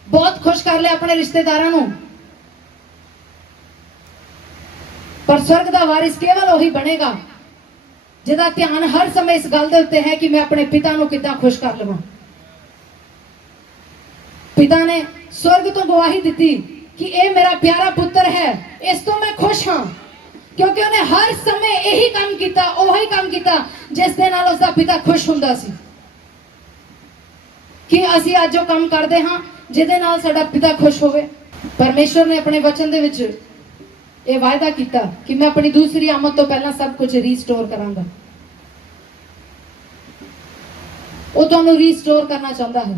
बहुत खुश कर लिया अपने रिश्तेदारों को, पर स्वर्ग का वारिस केवल वही बनेगा जिहदा ध्यान हर समय इस गल के उत्ते है कि मैं अपने पिता को कितना खुश कर लवां। पिता ने स्वर्ग तो गवाही दी कि ये मेरा प्यारा पुत्र है, इस तो मैं खुश हाँ, क्योंकि उन्हें हर समय यही काम किया, वही काम किया जिस दे नाल उसका पिता खुश हुंदा सी। कि असीं अज जो काम करते हाँ जिहदे नाल साडा पिता खुश होवे। परमेश्वर ने अपने वचन दे विच ये वायदा किया कि मैं अपनी दूसरी आमद तो पहला सब कुछ रीस्टोर करांगा। वो तुहानूं रीस्टोर करना चाहता है।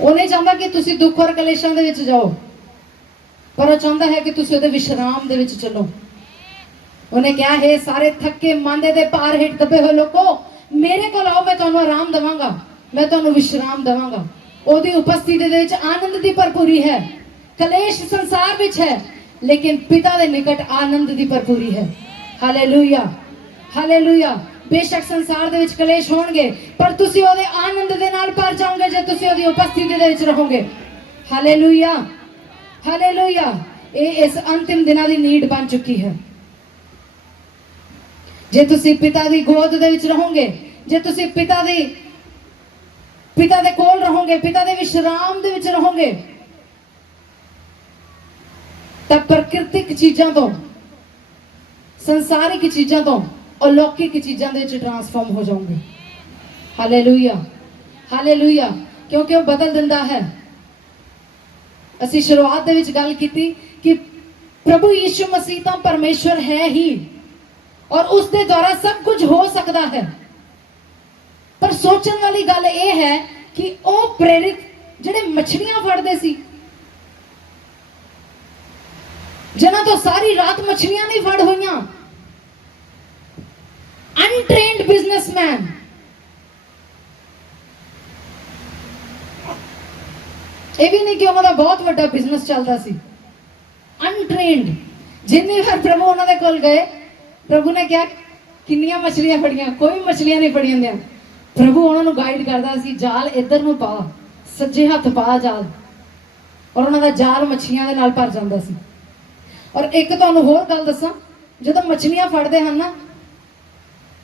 वो नहीं चाहता कि तुसी दुख और कलेशां दे विच जाओ, पर वो चाहता है कि तुसी उहदे विश्राम दे विच चलो। उन्हें क्या है, सारे थके मांदे दे पार हेठ दबे हुए लोगों मेरे को आओ, मैं तुहानूं आराम देवांगा, मैं तुहानूं विश्राम देवांगा। ओदी उपस्थिति दे विच आनंद दी भरपूरी है। कलेश संसार विच है लेकिन पिता दे निकट आनंद दी भरपूरी है। Hallelujah, hallelujah. बेशक संसार दे विच कलेश होणगे, पर तुसी ओहदे आनंद दे नाल भर जाओगे जे तुसी ओहदी उपस्थिति दे विच रहोगे। Hallelujah, hallelujah. ये इस अंतिम दिनां दी नीड बन चुकी है। जे तुसी पिता दी गोद दे विच रहोगे, जे तुसी पिता दे कोल रहोगे, पिता दे विश्राम दे विच रहोगे, तब प्राकृतिक चीजां तो, संसारिक चीजां तो अलौकिक चीजां दे विच ट्रांसफॉर्म हो जाओगे। Hallelujah, hallelujah. क्योंकि वो बदल दिंदा है। असी शुरुआत दे विच गल कीती कि प्रभु यीशु मसीह तो परमेश्वर है ही और उसके द्वारा सब कुछ हो सकता है। पर सोचने वाली गल यह है कि वो प्रेरित जिहड़े मछलियां फड़दे सी, जिन्हां तो सारी रात मछलियां नहीं फड़ होईयां, अनट्रेन्ड बिजनेसमैन, ये भी नहीं कि उन्होंने बहुत बड़ा बिजनेस चलता सी, अनट्रेन्ड। जिन्नी बार प्रभु उन्होंने कोल गए, प्रभु ने क्या किन्नियां मछलियां फड़ियां, कोई मछलियां नहीं फड़ियां होंदियां। प्रभु उन्होंने गाइड करता सी, जाल इधर नूं पा, सज्जे हथ पा जाल, और उन्होंने जाल मछलियां दे नाल भर जांदा सी। और एक तुहानूं होर गल दसां, जदों मछलियां फड़दे हन ना,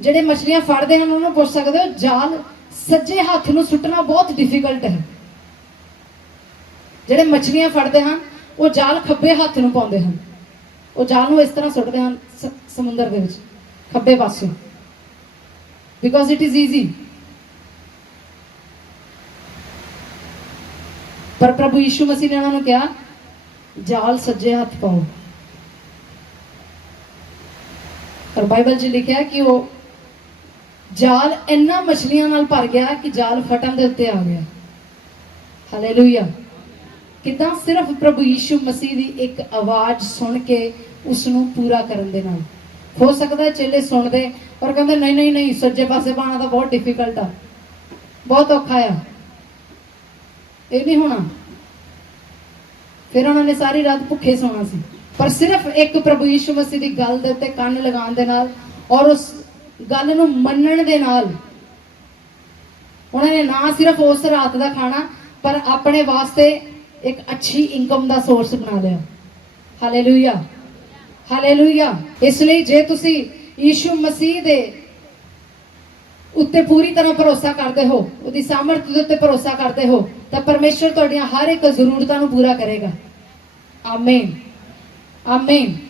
जिहड़े मछलियां फड़दे हन उन्होंने पुछ सकदे हो, जाल सज्जे हथ नूं सुट्टना बहुत डिफिकल्ट है। जिहड़े मछलियां फड़दे हन वो जाल खब्बे हथ नूं पाउंदे हन, वो जाल नूं इस तरह सुट्टदे हन समुंदर दे विच खब्बे पासे, बिकॉज इट इज ईजी। पर प्रभु यीशु मसीह ने उन्होंने कहा, जाल सज्जे हाथ पाओ। और बाइबल च लिखा है कि वो जाल इन्ना मछलियां नाल भर गया कि जाल फटन दे उत्ते आ गया। हालेलुया। किदां? सिर्फ प्रभु यीशु मसीह दी एक आवाज सुन के उसनूं पूरा करन दे नाल। हो सकता है चेले सुनते और कहते नहीं नहीं नहीं, सज्जे पासे पाना तो बहुत डिफिकल्ट आ, बहुत औखा आ, ये नहीं होना। फिर उन्होंने सारी रात भुखे सोना सी। पर सिर्फ एक प्रभु यीशु मसीह की गल दे उत्ते कंन लगाउण दे नाल और उस गल नूं मन्नण दे नाल उन्होंने ना सिर्फ उस रात का खाना पर अपने वास्ते एक अच्छी इनकम का सोर्स बना लिया। Hallelujah, hallelujah. इसलिए जे तुसी यीशु मसीह दे उत्ते पूरी तरह भरोसा करते हो, उसकी सामर्थ दे उत्ते भरोसा करते हो, तो परमेश्वर तुहाडियां हर एक जरूरतों को पूरा करेगा। आमीन, आमीन।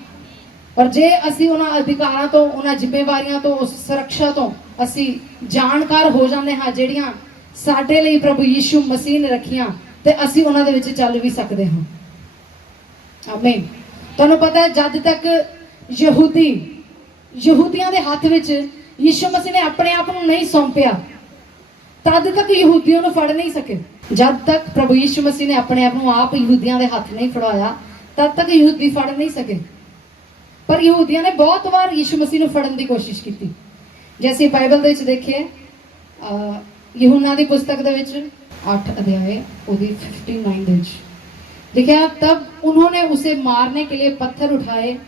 और जे असी उन्हां अधिकारां तो, उन्हां जिम्मेवारियां तो, उस सुरक्षा तो असी जानकार हो जाते हाँ जिहड़ियां साडे लई प्रभु यीशु मसीह ने रखियां, ते असी उन्हां दे विच चल भी सकते हाँ। आमीन। तुहानूं पता है जद तक यहूदियां दे हाथ विच यीशु मसीह ने अपने आप को नहीं सौंपिया, तद तक यहूदियों को फड़ नहीं सके। जब तक प्रभु यीशु मसीह ने अपने आप को आप यहूदियों के हाथ नहीं फड़ाया, तब तक यहूदी फड़ नहीं सके। पर यहूदियों ने बहुत बार यीशु मसीह को फड़न की कोशिश की। जैसे बाइबल दे देखिए, यूहन्ना की पुस्तक दे 8 अध्याय 59 लिखा, तब उन्होंने उसे मारने के लिए पत्थर उठाए,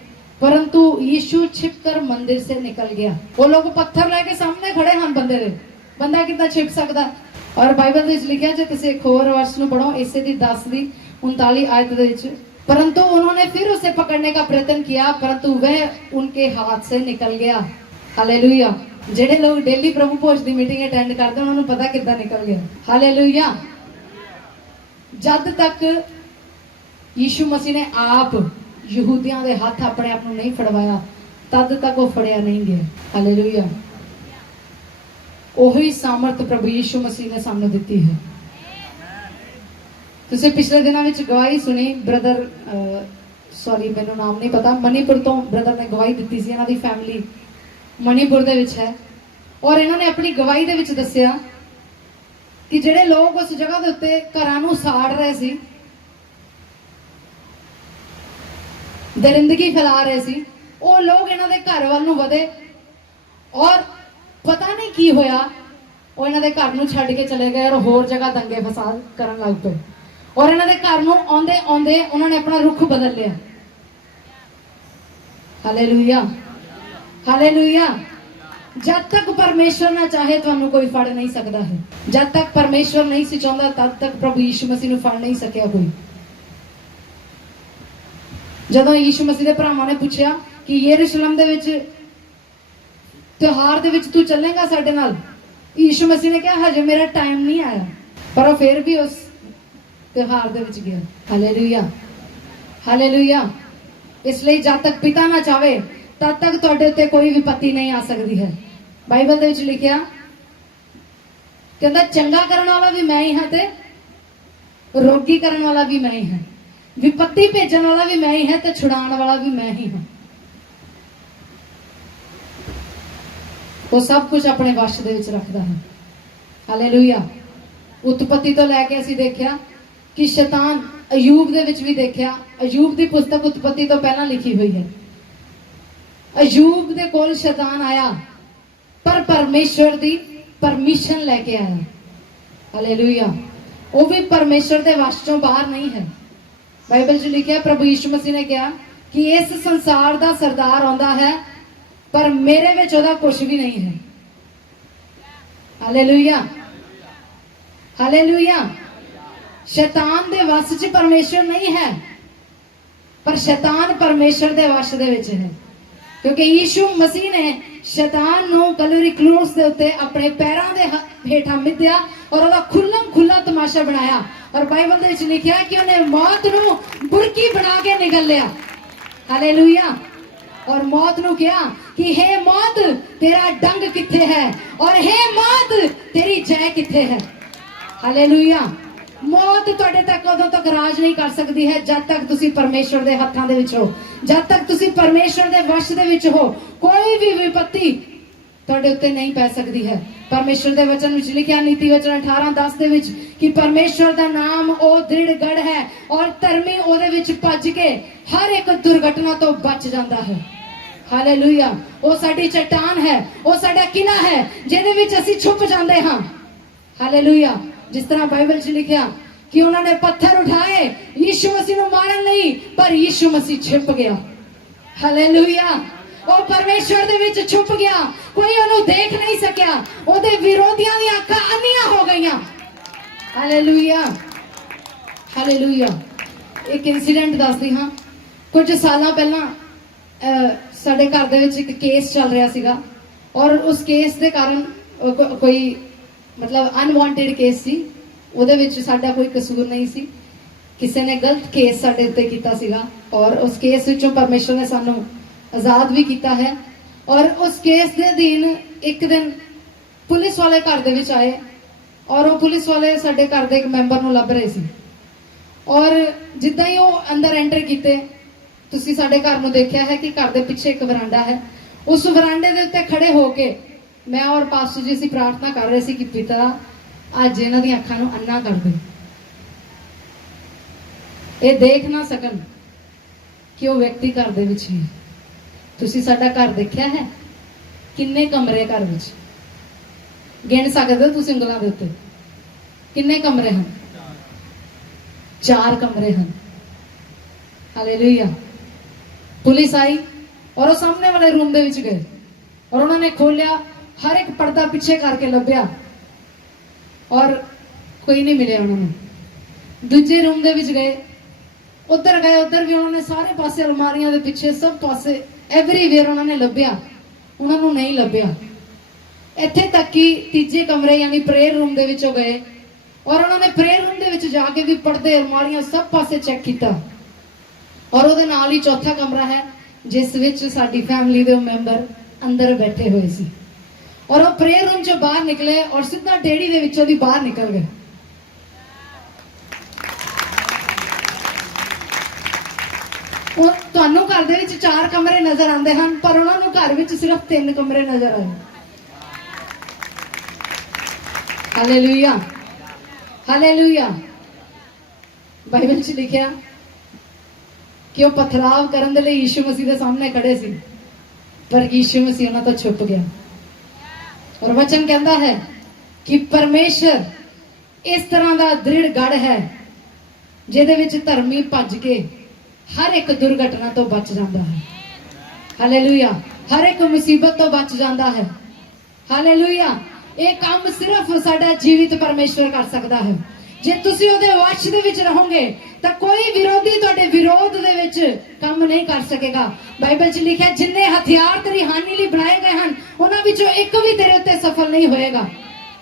परंतु यीशु छिपकर मंदिर से निकल गया। वो लोग पत्थर लेके सामने खड़े हैं बंदे दे, बंदा कितना छिप सकता। और बाइबल में लिखा, जो तुम एक होर वर्ष में पढ़ो, इसे दी 10 दी 39 आयत दे, परंतु उन्होंने फिर उसे पकड़ने का प्रयत्न किया, परंतु वह उनके हाथ से निकल गया। हालेलुया। जेडे लोग डेली प्रभु भोज की मीटिंग अटेंड करते हैं, उन्होंने पता कितना निकल गया। हालेलुया। जब तक यीशु मसीह ने आप यहूदियों के हाथ अपने आप को नहीं फड़वाया, तद तक वो फड़िया नहीं गया। हालेलुया। ओही सामर्थ प्रभु यीशु मसीह ने सामने दी है। तुसीं पिछले दिनों में गवाही सुनी, ब्रदर सॉरी मैनूं नाम नहीं पता, मणिपुर तो ब्रदर ने गवाही दी सी। इन्हां दी फैमिली मणिपुर दे विच है और इन्होंने अपनी गवाही दे विच दस्सिया कि जिहड़े लोग उस जगह के उत्ते घरां नूं साड़ रहे सी, दरिंदगी फैला रहे सी, वो लोग इन्हां दे घर वाल नूं वधे और पता नहीं की होया, वो इन्हां दे घर नूं छड्ड के चले गए और होर जगह दंगे फसाद करन लग पे। और इन्हां दे घर नूं आउंदे आउंदे उन्होंने अपना रुख बदल लिया। Hallelujah, hallelujah. जब तक परमेश्वर ना चाहे ਤੁਹਾਨੂੰ ਕੋਈ ਫੜ ਨਹੀਂ ਸਕਦਾ ਹੈ। जब तक परमेश्वर नहीं ਸੀ ਚਾਹੁੰਦਾ तब तक प्रभु यीशु मसीह ਨੂੰ ਫੜ ਨਹੀਂ ਸਕਿਆ ਕੋਈ। ਜਦੋਂ ਯੀਸ਼ੂ ਮਸੀਹ ਦੇ ਭਰਾਵਾਂ ਨੇ ਪੁੱਛਿਆ ਕਿ ਯਰੂਸ਼ਲਮ ਦੇ ਵਿੱਚ ਤਿਉਹਾਰ ਦੇ ਵਿੱਚ ਤੂੰ ਚੱਲੇਗਾ ਸਾਡੇ ਨਾਲ, ਯੀਸ਼ੂ ਮਸੀਹ ਨੇ ਕਿਹਾ ਹਜੇ ਮੇਰਾ ਟਾਈਮ ਨਹੀਂ ਆਇਆ, ਪਰ ਉਹ ਫਿਰ ਵੀ ਉਸ ਤਿਉਹਾਰ ਦੇ ਵਿੱਚ ਗਿਆ। Hallelujah, hallelujah. ਇਸ ਲਈ ਜਦ ਤੱਕ ਪਿਤਾ ਨਾ ਚਾਵੇ ਤਦ ਤੱਕ ਤੁਹਾਡੇ ਉੱਤੇ ਕੋਈ ਵਿਪत्ति ਨਹੀਂ ਆ ਸਕਦੀ ਹੈ। ਬਾਈਬਲ ਦੇ ਵਿੱਚ ਲਿਖਿਆ ਕਹਿੰਦਾ ਚੰਗਾ ਕਰਨ ਵਾਲਾ ਵੀ ਮੈਂ ਹੀ ਹਾਂ ਤੇ ਰੋਗੀ ਕਰਨ ਵਾਲਾ ਵੀ ਮੈਂ ਹੀ ਹਾਂ, ਵਿਪत्ति ਭੇਜਣ ਵਾਲਾ ਵੀ ਮੈਂ ਹੀ ਹਾਂ ਤੇ ਛੁਡਾਉਣ ਵਾਲਾ ਵੀ ਮੈਂ ਹੀ ਹਾਂ। ਉਹ ਸਭ ਕੁਝ ਆਪਣੇ ਵਸ਼ ਦੇ ਵਿੱਚ ਰੱਖਦਾ ਹੈ। ਹਾਲੇਲੂਇਆ। ਉਤਪਤੀ ਤੋਂ ਲੈ ਕੇ ਅਸੀਂ ਦੇਖਿਆ ਕਿ ਸ਼ੈਤਾਨ ਅਯੂਬ ਦੇ ਵਿੱਚ ਵੀ ਦੇਖਿਆ। ਅਯੂਬ ਦੀ ਪੁਸਤਕ ਉਤਪਤੀ ਤੋਂ ਪਹਿਲਾਂ ਲਿਖੀ ਹੋਈ ਹੈ। ਅਯੂਬ ਦੇ ਕੋਲ ਸ਼ੈਤਾਨ ਆਇਆ ਪਰ ਪਰਮੇਸ਼ਵਰ ਦੀ ਪਰਮਿਸ਼ਨ ਲੈ ਕੇ ਆਇਆ। ਹਾਲੇਲੂਇਆ। ਉਹ ਵੀ ਪਰਮੇਸ਼ਵਰ ਦੇ ਵਸ਼ ਚੋਂ ਬਾਹਰ ਨਹੀਂ ਹੈ। ਬਾਈਬਲ 'ਚ ਲਿਖਿਆ ਪ੍ਰਭੂ ਯੀਸ਼ੂ ਮਸੀਹ ਨੇ ਕਿਹਾ ਕਿ ਇਸ ਸੰਸਾਰ ਦਾ ਸਰਦਾਰ ਆਉਂਦਾ ਹੈ ਪਰ ਮੇਰੇ ਵਿੱਚ ਉਹਦਾ ਕੁਝ ਵੀ ਨਹੀਂ ਹੈ। Hallelujah, hallelujah. ਸ਼ੈਤਾਨ ਦੇ ਵਸ 'ਚ ਪਰਮੇਸ਼ਵਰ ਨਹੀਂ ਹੈ ਪਰ ਸ਼ੈਤਾਨ ਪਰਮੇਸ਼ਵਰ ਦੇ ਵਸ਼ ਦੇ ਵਿੱਚ ਹੈ, ਕਿਉਂਕਿ ਯੀਸ਼ੂ ਮਸੀਹ ਨੇ ਸ਼ੈਤਾਨ ਨੂੰ ਕੈਲਵਰੀ ਕ੍ਰੂਸ ਦੇ ਉੱਤੇ ਆਪਣੇ ਪੈਰਾਂ ਦੇ ਹੇਠਾਂ ਮਿੱਧਿਆ ਔਰ ਉਹਦਾ ਖੁੱਲਮ ਖੁੱਲਾ ਤਮਾਸ਼ਾ ਬਣਾਇਆ। ਔਰ ਬਾਈਬਲ ਦੇ ਵਿੱਚ ਲਿਖਿਆ ਕਿ ਉਹਨੇ ਮੌਤ ਨੂੰ ਬੁਰਕੀ ਬਣਾ ਕੇ ਨਿਗਲ ਲਿਆ। ਹਾਲੇਲੂਇਆ। ਔਰ ਮੌਤ ਨੂੰ ਕਿਹਾ ਕਿ हे ਮੌਤ ਤੇਰਾ ਡੰਗ ਕਿੱਥੇ ਹੈ ਔਰ हे ਮੌਤ ਤੇਰੀ ਜੈ ਕਿੱਥੇ ਹੈ। ਹਾਲੇਲੂਇਆ। ਮੌਤ ਤੁਹਾਡੇ ਤੱਕ ਉਦੋਂ ਤੱਕ ਰਾਜ ਨਹੀਂ ਕਰ ਸਕਦੀ ਹੈ ਜਦ ਤੱਕ ਤੁਸੀਂ ਪਰਮੇਸ਼ਵਰ ਦੇ ਹੱਥਾਂ ਦੇ ਵਿੱਚ ਹੋ, ਜਦ ਤੱਕ ਤੁਸੀਂ ਪਰਮੇਸ਼ਵਰ ਦੇ ਵਸ਼ ਦੇ ਵਿੱਚ ਹੋ। ਕੋਈ ਵੀ ਵਿਪत्ति ਤੁਹਾਡੇ ਉੱਤੇ ਨਹੀਂ ਪੈ ਸਕਦੀ ਹੈ। ਪਰਮੇਸ਼ਵਰ ਦੇ ਵਚਨ ਵਿੱਚ ਲਿਖਿਆ ਨੀਤੀ ਵਚਨ 18:10 ਦੇ ਵਿੱਚ ਕਿ ਪਰਮੇਸ਼ਵਰ ਦਾ ਨਾਮ ਉਹ ਦ੍ਰਿੜ ਗੜ ਹੈ ਔਰ ਧਰਮੀ ਉਹਦੇ ਵਿੱਚ ਭੱਜ ਕੇ ਹਰ ਇੱਕ ਦੁਰਘਟਨਾ ਤੋਂ ਬਚ ਜਾਂਦਾ ਹੈ। ਹਾਲੇਲੂਇਆ। ਉਹ ਸਾਡੀ ਚਟਾਨ ਹੈ, ਉਹ ਸਾਡਾ ਕਿਲਾ ਹੈ ਜਿਹਦੇ ਵਿੱਚ ਅਸੀਂ ਛੁਪ ਜਾਂਦੇ ਹਾਂ। ਹਾਲੇਲੂਇਆ। ਜਿਸ ਤਰ੍ਹਾਂ ਬਾਈਬਲ 'ਚ ਲਿਖਿਆ ਕਿ ਉਹਨਾਂ ਨੇ ਪੱਥਰ ਉਠਾਏ ਯੀਸ਼ੂ ਮਸੀਹ ਨੂੰ ਮਾਰਨ ਲਈ ਪਰ ਯੀਸ਼ੂ ਮਸੀਹ ਛੁਪ ਗਿਆ। ਹਾਲੇਲੂਇਆ। ਉਹ ਪਰਮੇਸ਼ਵਰ ਦੇ ਵਿੱਚ ਛੁਪ ਗਿਆ, ਕੋਈ ਉਹਨੂੰ ਦੇਖ ਨਹੀਂ ਸਕਿਆ। ਉਹਦੇ ਵਿਰੋਧੀਆਂ ਦੀਆਂ ਅੱਖਾਂ ਅੰਨੀਆਂ ਹੋ ਗਈਆਂ। Hallelujah, hallelujah. ਇੱਕ ਇਨਸੀਡੈਂਟ ਦੱਸਦੀ ਹਾਂ। ਕੁਝ ਸਾਲਾਂ ਪਹਿਲਾਂ ਸਾਡੇ ਘਰ ਦੇ ਵਿੱਚ ਇੱਕ ਕੇਸ ਚੱਲ ਰਿਹਾ ਸੀਗਾ ਔਰ ਉਸ ਕੇਸ ਦੇ ਕਾਰਨ ਕੋਈ ਮਤਲਬ ਅਨਵਾਂਟਡ ਕੇਸ ਸੀ। ਉਹਦੇ ਵਿੱਚ ਸਾਡਾ ਕੋਈ ਕਸੂਰ ਨਹੀਂ ਸੀ, ਕਿਸੇ ਨੇ ਗਲਤ ਕੇਸ ਸਾਡੇ ਉੱਤੇ ਕੀਤਾ ਸੀਗਾ ਔਰ ਉਸ ਕੇਸ ਵਿੱਚੋਂ ਪਰਮੇਸ਼ਵਰ ਨੇ ਸਾਨੂੰ ਆਜ਼ਾਦ ਵੀ ਕੀਤਾ ਹੈ। ਔਰ ਉਸ ਕੇਸ ਦੇ ਅਧੀਨ ਇੱਕ ਦਿਨ ਪੁਲਿਸ ਵਾਲੇ ਘਰ ਦੇ ਵਿੱਚ ਆਏ ਔਰ ਉਹ ਪੁਲਿਸ ਵਾਲੇ ਸਾਡੇ ਘਰ ਦੇ ਇੱਕ ਮੈਂਬਰ ਨੂੰ ਲੱਭ ਰਹੇ ਸੀ। ਔਰ ਜਿੱਦਾਂ ਹੀ ਉਹ ਅੰਦਰ ਐਂਟਰ ਕੀਤੇ, ਤੁਸੀਂ ਸਾਡੇ ਘਰ ਨੂੰ ਦੇਖਿਆ ਹੈ ਕਿ ਘਰ ਦੇ ਪਿੱਛੇ ਇੱਕ ਵਰਾਂਡਾ ਹੈ। ਉਸ ਵਰਾਂਡੇ ਦੇ ਉੱਤੇ ਖੜੇ ਹੋ ਕੇ ਮੈਂ ਔਰ ਪਾਸਟਰ ਜੀ ਅਸੀਂ ਪ੍ਰਾਰਥਨਾ ਕਰ ਰਹੇ ਸੀ ਕਿ ਪਿਤਾ ਅੱਜ ਇਹਨਾਂ ਦੀਆਂ ਅੱਖਾਂ ਨੂੰ ਅੰਨਾ ਕਰ ਦੇ, ਇਹ ਦੇਖ ਨਾ ਸਕਣ ਕਿ ਉਹ ਵਿਅਕਤੀ ਘਰ ਦੇ ਵਿੱਚ ਹੈ। ਤੁਸੀਂ ਸਾਡਾ ਘਰ ਦੇਖਿਆ ਹੈ? ਕਿੰਨੇ ਕਮਰੇ ਘਰ ਵਿੱਚ ਗਿਣ ਸਕਦੇ ਹੋ ਤੁਸੀਂ ਉਂਗਲਾਂ ਦੇ ਉੱਤੇ? ਕਿੰਨੇ ਕਮਰੇ ਹਨ? 4 ਕਮਰੇ ਹਨ। ਹਾਲੇਲੂਇਆ। ਪੁਲਿਸ ਆਈ ਔਰ ਉਹ ਸਾਹਮਣੇ ਵਾਲੇ ਰੂਮ ਦੇ ਵਿੱਚ ਗਏ ਔਰ ਉਹਨਾਂ ਨੇ ਖੋਲਿਆ, ਹਰ ਇੱਕ ਪਰਦਾ ਪਿੱਛੇ ਕਰਕੇ ਲੱਭਿਆ ਔਰ ਕੋਈ ਨਹੀਂ ਮਿਲਿਆ ਉਹਨਾਂ ਨੂੰ। ਦੂਜੇ ਰੂਮ ਦੇ ਵਿੱਚ ਗਏ, ਉੱਧਰ ਗਏ, ਉੱਧਰ ਵੀ ਉਹਨਾਂ ਨੇ ਸਾਰੇ ਪਾਸੇ ਅਲਮਾਰੀਆਂ ਦੇ ਪਿੱਛੇ ਸਭ ਪਾਸੇ ਐਵਰੀਵੇਅਰ ਉਹਨਾਂ ਨੇ ਲੱਭਿਆ, ਉਹਨਾਂ ਨੂੰ ਨਹੀਂ ਲੱਭਿਆ। ਇੱਥੇ ਤੱਕ ਕਿ ਤੀਜੇ ਕਮਰੇ ਯਾਨੀ ਪ੍ਰੇਅਰ ਰੂਮ ਦੇ ਵਿੱਚੋਂ ਗਏ ਔਰ ਉਹਨਾਂ ਨੇ ਪ੍ਰੇਅਰ ਰੂਮ ਦੇ ਵਿੱਚ ਜਾ ਕੇ ਵੀ ਪਰਦੇ ਅਲਮਾਰੀਆਂ ਸਭ ਪਾਸੇ ਚੈੱਕ ਕੀਤਾ ਔਰ ਉਹਦੇ ਨਾਲ ਹੀ ਚੌਥਾ ਕਮਰਾ ਹੈ ਜਿਸ ਵਿੱਚ ਸਾਡੀ ਫੈਮਿਲੀ ਦੇ ਮੈਂਬਰ ਅੰਦਰ ਬੈਠੇ ਹੋਏ ਸੀ ਔਰ ਉਹ ਪ੍ਰੇਅਰ ਰੂਮ ਚੋਂ ਬਾਹਰ ਨਿਕਲੇ ਔਰ ਸਿੱਧਾ ਡੇੜੀ ਦੇ ਵਿੱਚੋਂ ਦੀ ਬਾਹਰ ਨਿਕਲ ਗਏ। ਉਹ ਤੁਹਾਨੂੰ ਘਰ ਦੇ ਵਿੱਚ 4 ਕਮਰੇ ਨਜ਼ਰ ਆਉਂਦੇ ਹਨ ਪਰ ਉਹਨਾਂ ਨੂੰ ਘਰ ਵਿੱਚ ਸਿਰਫ 3 ਕਮਰੇ ਨਜ਼ਰ ਆਏ। Hallelujah, hallelujah. ਬਾਈਬਲ 'ਚ ਲਿਖਿਆ ਕਿ ਉਹ ਪਥਰਾਵ ਕਰਨ ਦੇ ਲਈ ਯੀਸ਼ੂ ਮਸੀਹ ਦੇ ਸਾਹਮਣੇ ਖੜੇ ਸੀ ਪਰ ਯੀਸ਼ੂ ਮਸੀਹ ਉਹਨਾਂ ਤੋਂ ਛੁਪ ਗਿਆ। ਔਰ ਵਚਨ ਕਹਿੰਦਾ ਹੈ ਕਿ ਪਰਮੇਸ਼ਰ ਇਸ ਤਰ੍ਹਾਂ ਦਾ ਦ੍ਰਿੜ ਗੜ ਹੈ ਜਿਹਦੇ ਵਿੱਚ ਧਰਮੀ ਭੱਜ ਕੇ ਹਰ ਇੱਕ ਦੁਰਘਟਨਾ ਤੋਂ ਬਚ ਜਾਂਦਾ ਹੈ। ਹਾਲੇਲੂਇਆ। ਹਰ ਇੱਕ ਮੁਸੀਬਤ ਤੋਂ ਬਚ ਜਾਂਦਾ ਹੈ। ਹਾਲੇਲੂਇਆ। ਇਹ ਕੰਮ ਸਿਰਫ ਸਾਡਾ ਜੀਵਿਤ ਪਰਮੇਸ਼ਵਰ ਕਰ ਸਕਦਾ ਹੈ। ਜੇ ਤੁਸੀਂ ਉਹਦੇ ਵਸ਼ ਦੇ ਵਿੱਚ ਰਹੋਗੇ ਤਾਂ ਕੋਈ ਵਿਰੋਧੀ ਤੁਹਾਡੇ ਵਿਰੋਧ ਦੇ ਵਿੱਚ ਕੰਮ ਨਹੀਂ ਕਰ ਸਕੇਗਾ। ਬਾਈਬਲ 'ਚ ਲਿਖਿਆ ਜਿੰਨੇ ਹਥਿਆਰ ਤੇਰੀ ਹਾਨੀ ਲਈ ਬਣਾਏ ਗਏ ਹਨ ਉਹਨਾਂ ਵਿੱਚੋਂ ਇੱਕ ਵੀ ਤੇਰੇ ਉੱਤੇ ਸਫਲ ਨਹੀਂ ਹੋਏਗਾ।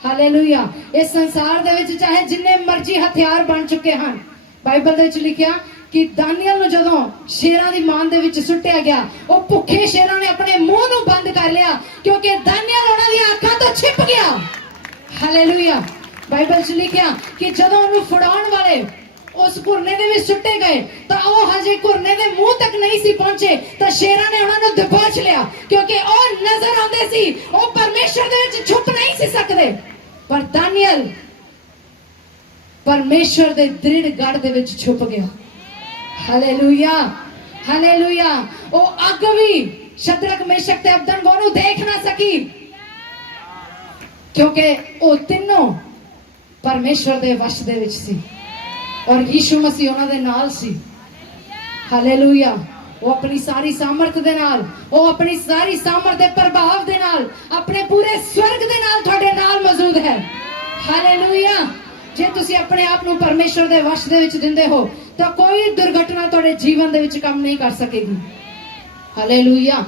ਹਾਲੇਲੂਇਆ। ਇਸ ਸੰਸਾਰ ਦੇ ਵਿੱਚ ਚਾਹੇ ਜਿੰਨੇ ਮਰਜ਼ੀ ਹਥਿਆਰ ਬਣ ਚੁੱਕੇ ਹਨ, ਬਾਈਬਲ ਦੇ ਵਿੱਚ ਲਿਖਿਆ ਕਿ ਦਾਨੀਅਲ ਨੂੰ ਜਦੋਂ ਸ਼ੇਰਾਂ ਦੀ ਮਾਨ ਦੇ ਵਿੱਚ ਸੁੱਟਿਆ ਗਿਆ, ਉਹ ਭੁੱਖੇ ਸ਼ੇਰਾਂ ਨੇ ਆਪਣੇ ਮੂੰਹ ਨੂੰ ਬੰਦ ਕਰ ਲਿਆ ਕਿਉਂਕਿ ਦਾਨੀਅਲ ਉਹਨਾਂ ਦੀਆਂ ਅੱਖਾਂ ਤੋਂ ਛਿਪ ਗਿਆ। ਹਾਲੇਲੂਇਆ। ਬਾਈਬਲ 'ਚ ਲਿਖਿਆ ਕਿ ਜਦੋਂ ਉਹਨੂੰ ਫੜਾਉਣ ਵਾਲੇ ਉਸ ਘੁਰਨੇ ਦੇ ਵਿੱਚ ਸੁੱਟੇ ਗਏ ਤਾਂ ਉਹ ਹਜੇ ਘੁਰਨੇ ਦੇ ਮੂੰਹ ਤੱਕ ਨਹੀਂ ਸੀ ਪਹੁੰਚੇ ਤਾਂ ਸ਼ੇਰਾਂ ਨੇ ਉਹਨਾਂ ਨੂੰ ਦਬੋਚ ਲਿਆ ਕਿਉਂਕਿ ਉਹ ਨਜ਼ਰ ਆਉਂਦੇ ਸੀ, ਉਹ ਪਰਮੇਸ਼ਰ ਦੇ ਵਿੱਚ ਛੁਪ ਨਹੀਂ ਸੀ ਸਕਦੇ। ਪਰ ਦਾਨੀਅਲ ਪਰਮੇਸ਼ਰ ਦੇ ਦ੍ਰਿੜ ਗੜ ਦੇ ਵਿੱਚ ਛੁਪ ਗਿਆ। Hallelujah, hallelujah. ਉਹ ਅੱਗ ਵੀ ਸ਼ਦਰਕ, ਮੇਸ਼ਕ ਤੇ ਅਬਦਨਗੋ ਨੂੰ ਦੇਖ ਨਾ ਸਕੀ ਕਿਉਂਕਿ ਉਹ ਤਿੰਨੋਂ ਪਰਮੇਸ਼ਰ ਦੇ ਵਸ਼ ਦੇ ਵਿੱਚ ਸੀ ਔਰ ਯੀਸ਼ੂ ਮਸੀਹ ਉਹਨਾਂ ਦੇ ਨਾਲ ਸੀ। ਹਾਲੇਲੂਇਆ। ਉਹ ਆਪਣੀ ਸਾਰੀ ਸਾਮਰਥ ਦੇ ਨਾਲ, ਉਹ ਆਪਣੀ ਸਾਰੀ ਸਾਮਰਥ ਦੇ ਪ੍ਰਭਾਵ ਦੇ ਨਾਲ, ਆਪਣੇ ਪੂਰੇ ਸਵਰਗ ਦੇ ਨਾਲ ਤੁਹਾਡੇ ਨਾਲ ਮੌਜੂਦ ਹੈ। ਹਾਲੇਲੂਇਆ। ਜੇ ਤੁਸੀਂ ਆਪਣੇ ਆਪ ਨੂੰ ਪਰਮੇਸ਼ਰ ਦੇ ਵਸ਼ ਦੇ ਵਿੱਚ ਦਿੰਦੇ ਹੋ ਤਾਂ ਕੋਈ ਦੁਰਘਟਨਾ ਤੁਹਾਡੇ ਜੀਵਨ ਦੇ ਵਿੱਚ ਕੰਮ ਨਹੀਂ ਕਰ ਸਕੇਗੀ। ਹਾਲੇਲੂਇਆ।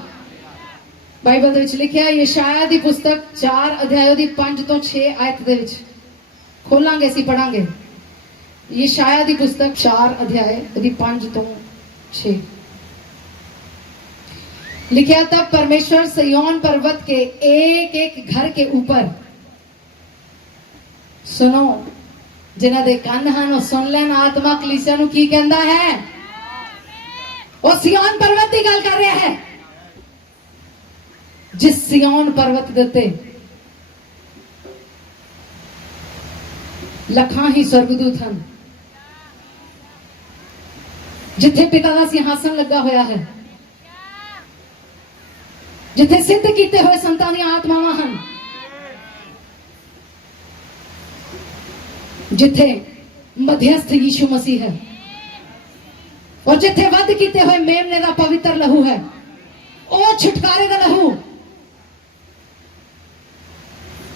ਬਾਈਬਲ ਦੇ ਵਿੱਚ ਲਿਖਿਆ ਯਸ਼ਾਇਆ ਦੀ ਪੁਸਤਕ 4 ਅਧਿਆਇ ਦੀ 5 ਤੋਂ 6 ਆਇਤ ਦੇ ਵਿੱਚ ਖੋਲਾਂਗੇ, ਅਸੀਂ ਪੜਾਂਗੇ। यशाया दी पुस्तक 4 अध्याय 5 तो 6 लिखा, तब परमेश्वर सिय्योन पर्वत के एक एक घर के ऊपर, सुनो जिन्हां दे कंन हन वो सुन लैन, आत्मा कलीसिया नूं की कहंदा है। वो सिय्योन पर्वत की गल कर रहा है, जिस सिय्योन पर्वत दे उत्ते लखां ही स्वर्गदूत हन, जिथे पिता का सिंहासन लगा होया है, जिथे सिद्ध किए हुए संतां दी आत्मावां हन, जिथे मध्यस्थ यीशु मसीह है और जिथे वध किए हुए मेमने का पवित्र लहू है, ओ छुटकारे का लहू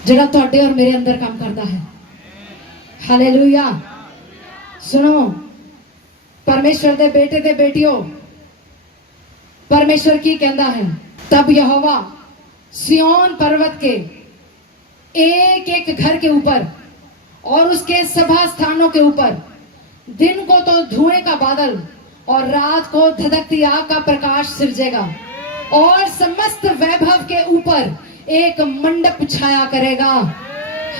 जिहड़ा तुहाडे और मेरे अंदर काम करता है। हालेलुया। सुनो परमेश्वर दे बेटे दे बेटियों, परमेश्वर की कहता है, तब यहोवा सिय्योन पर्वत के एक एक घर के ऊपर और उसके सभा स्थानों के ऊपर दिन को तो धुएं का बादल और रात को धधकती आग का प्रकाश सिरजेगा और समस्त वैभव के ऊपर एक मंडप छाया करेगा।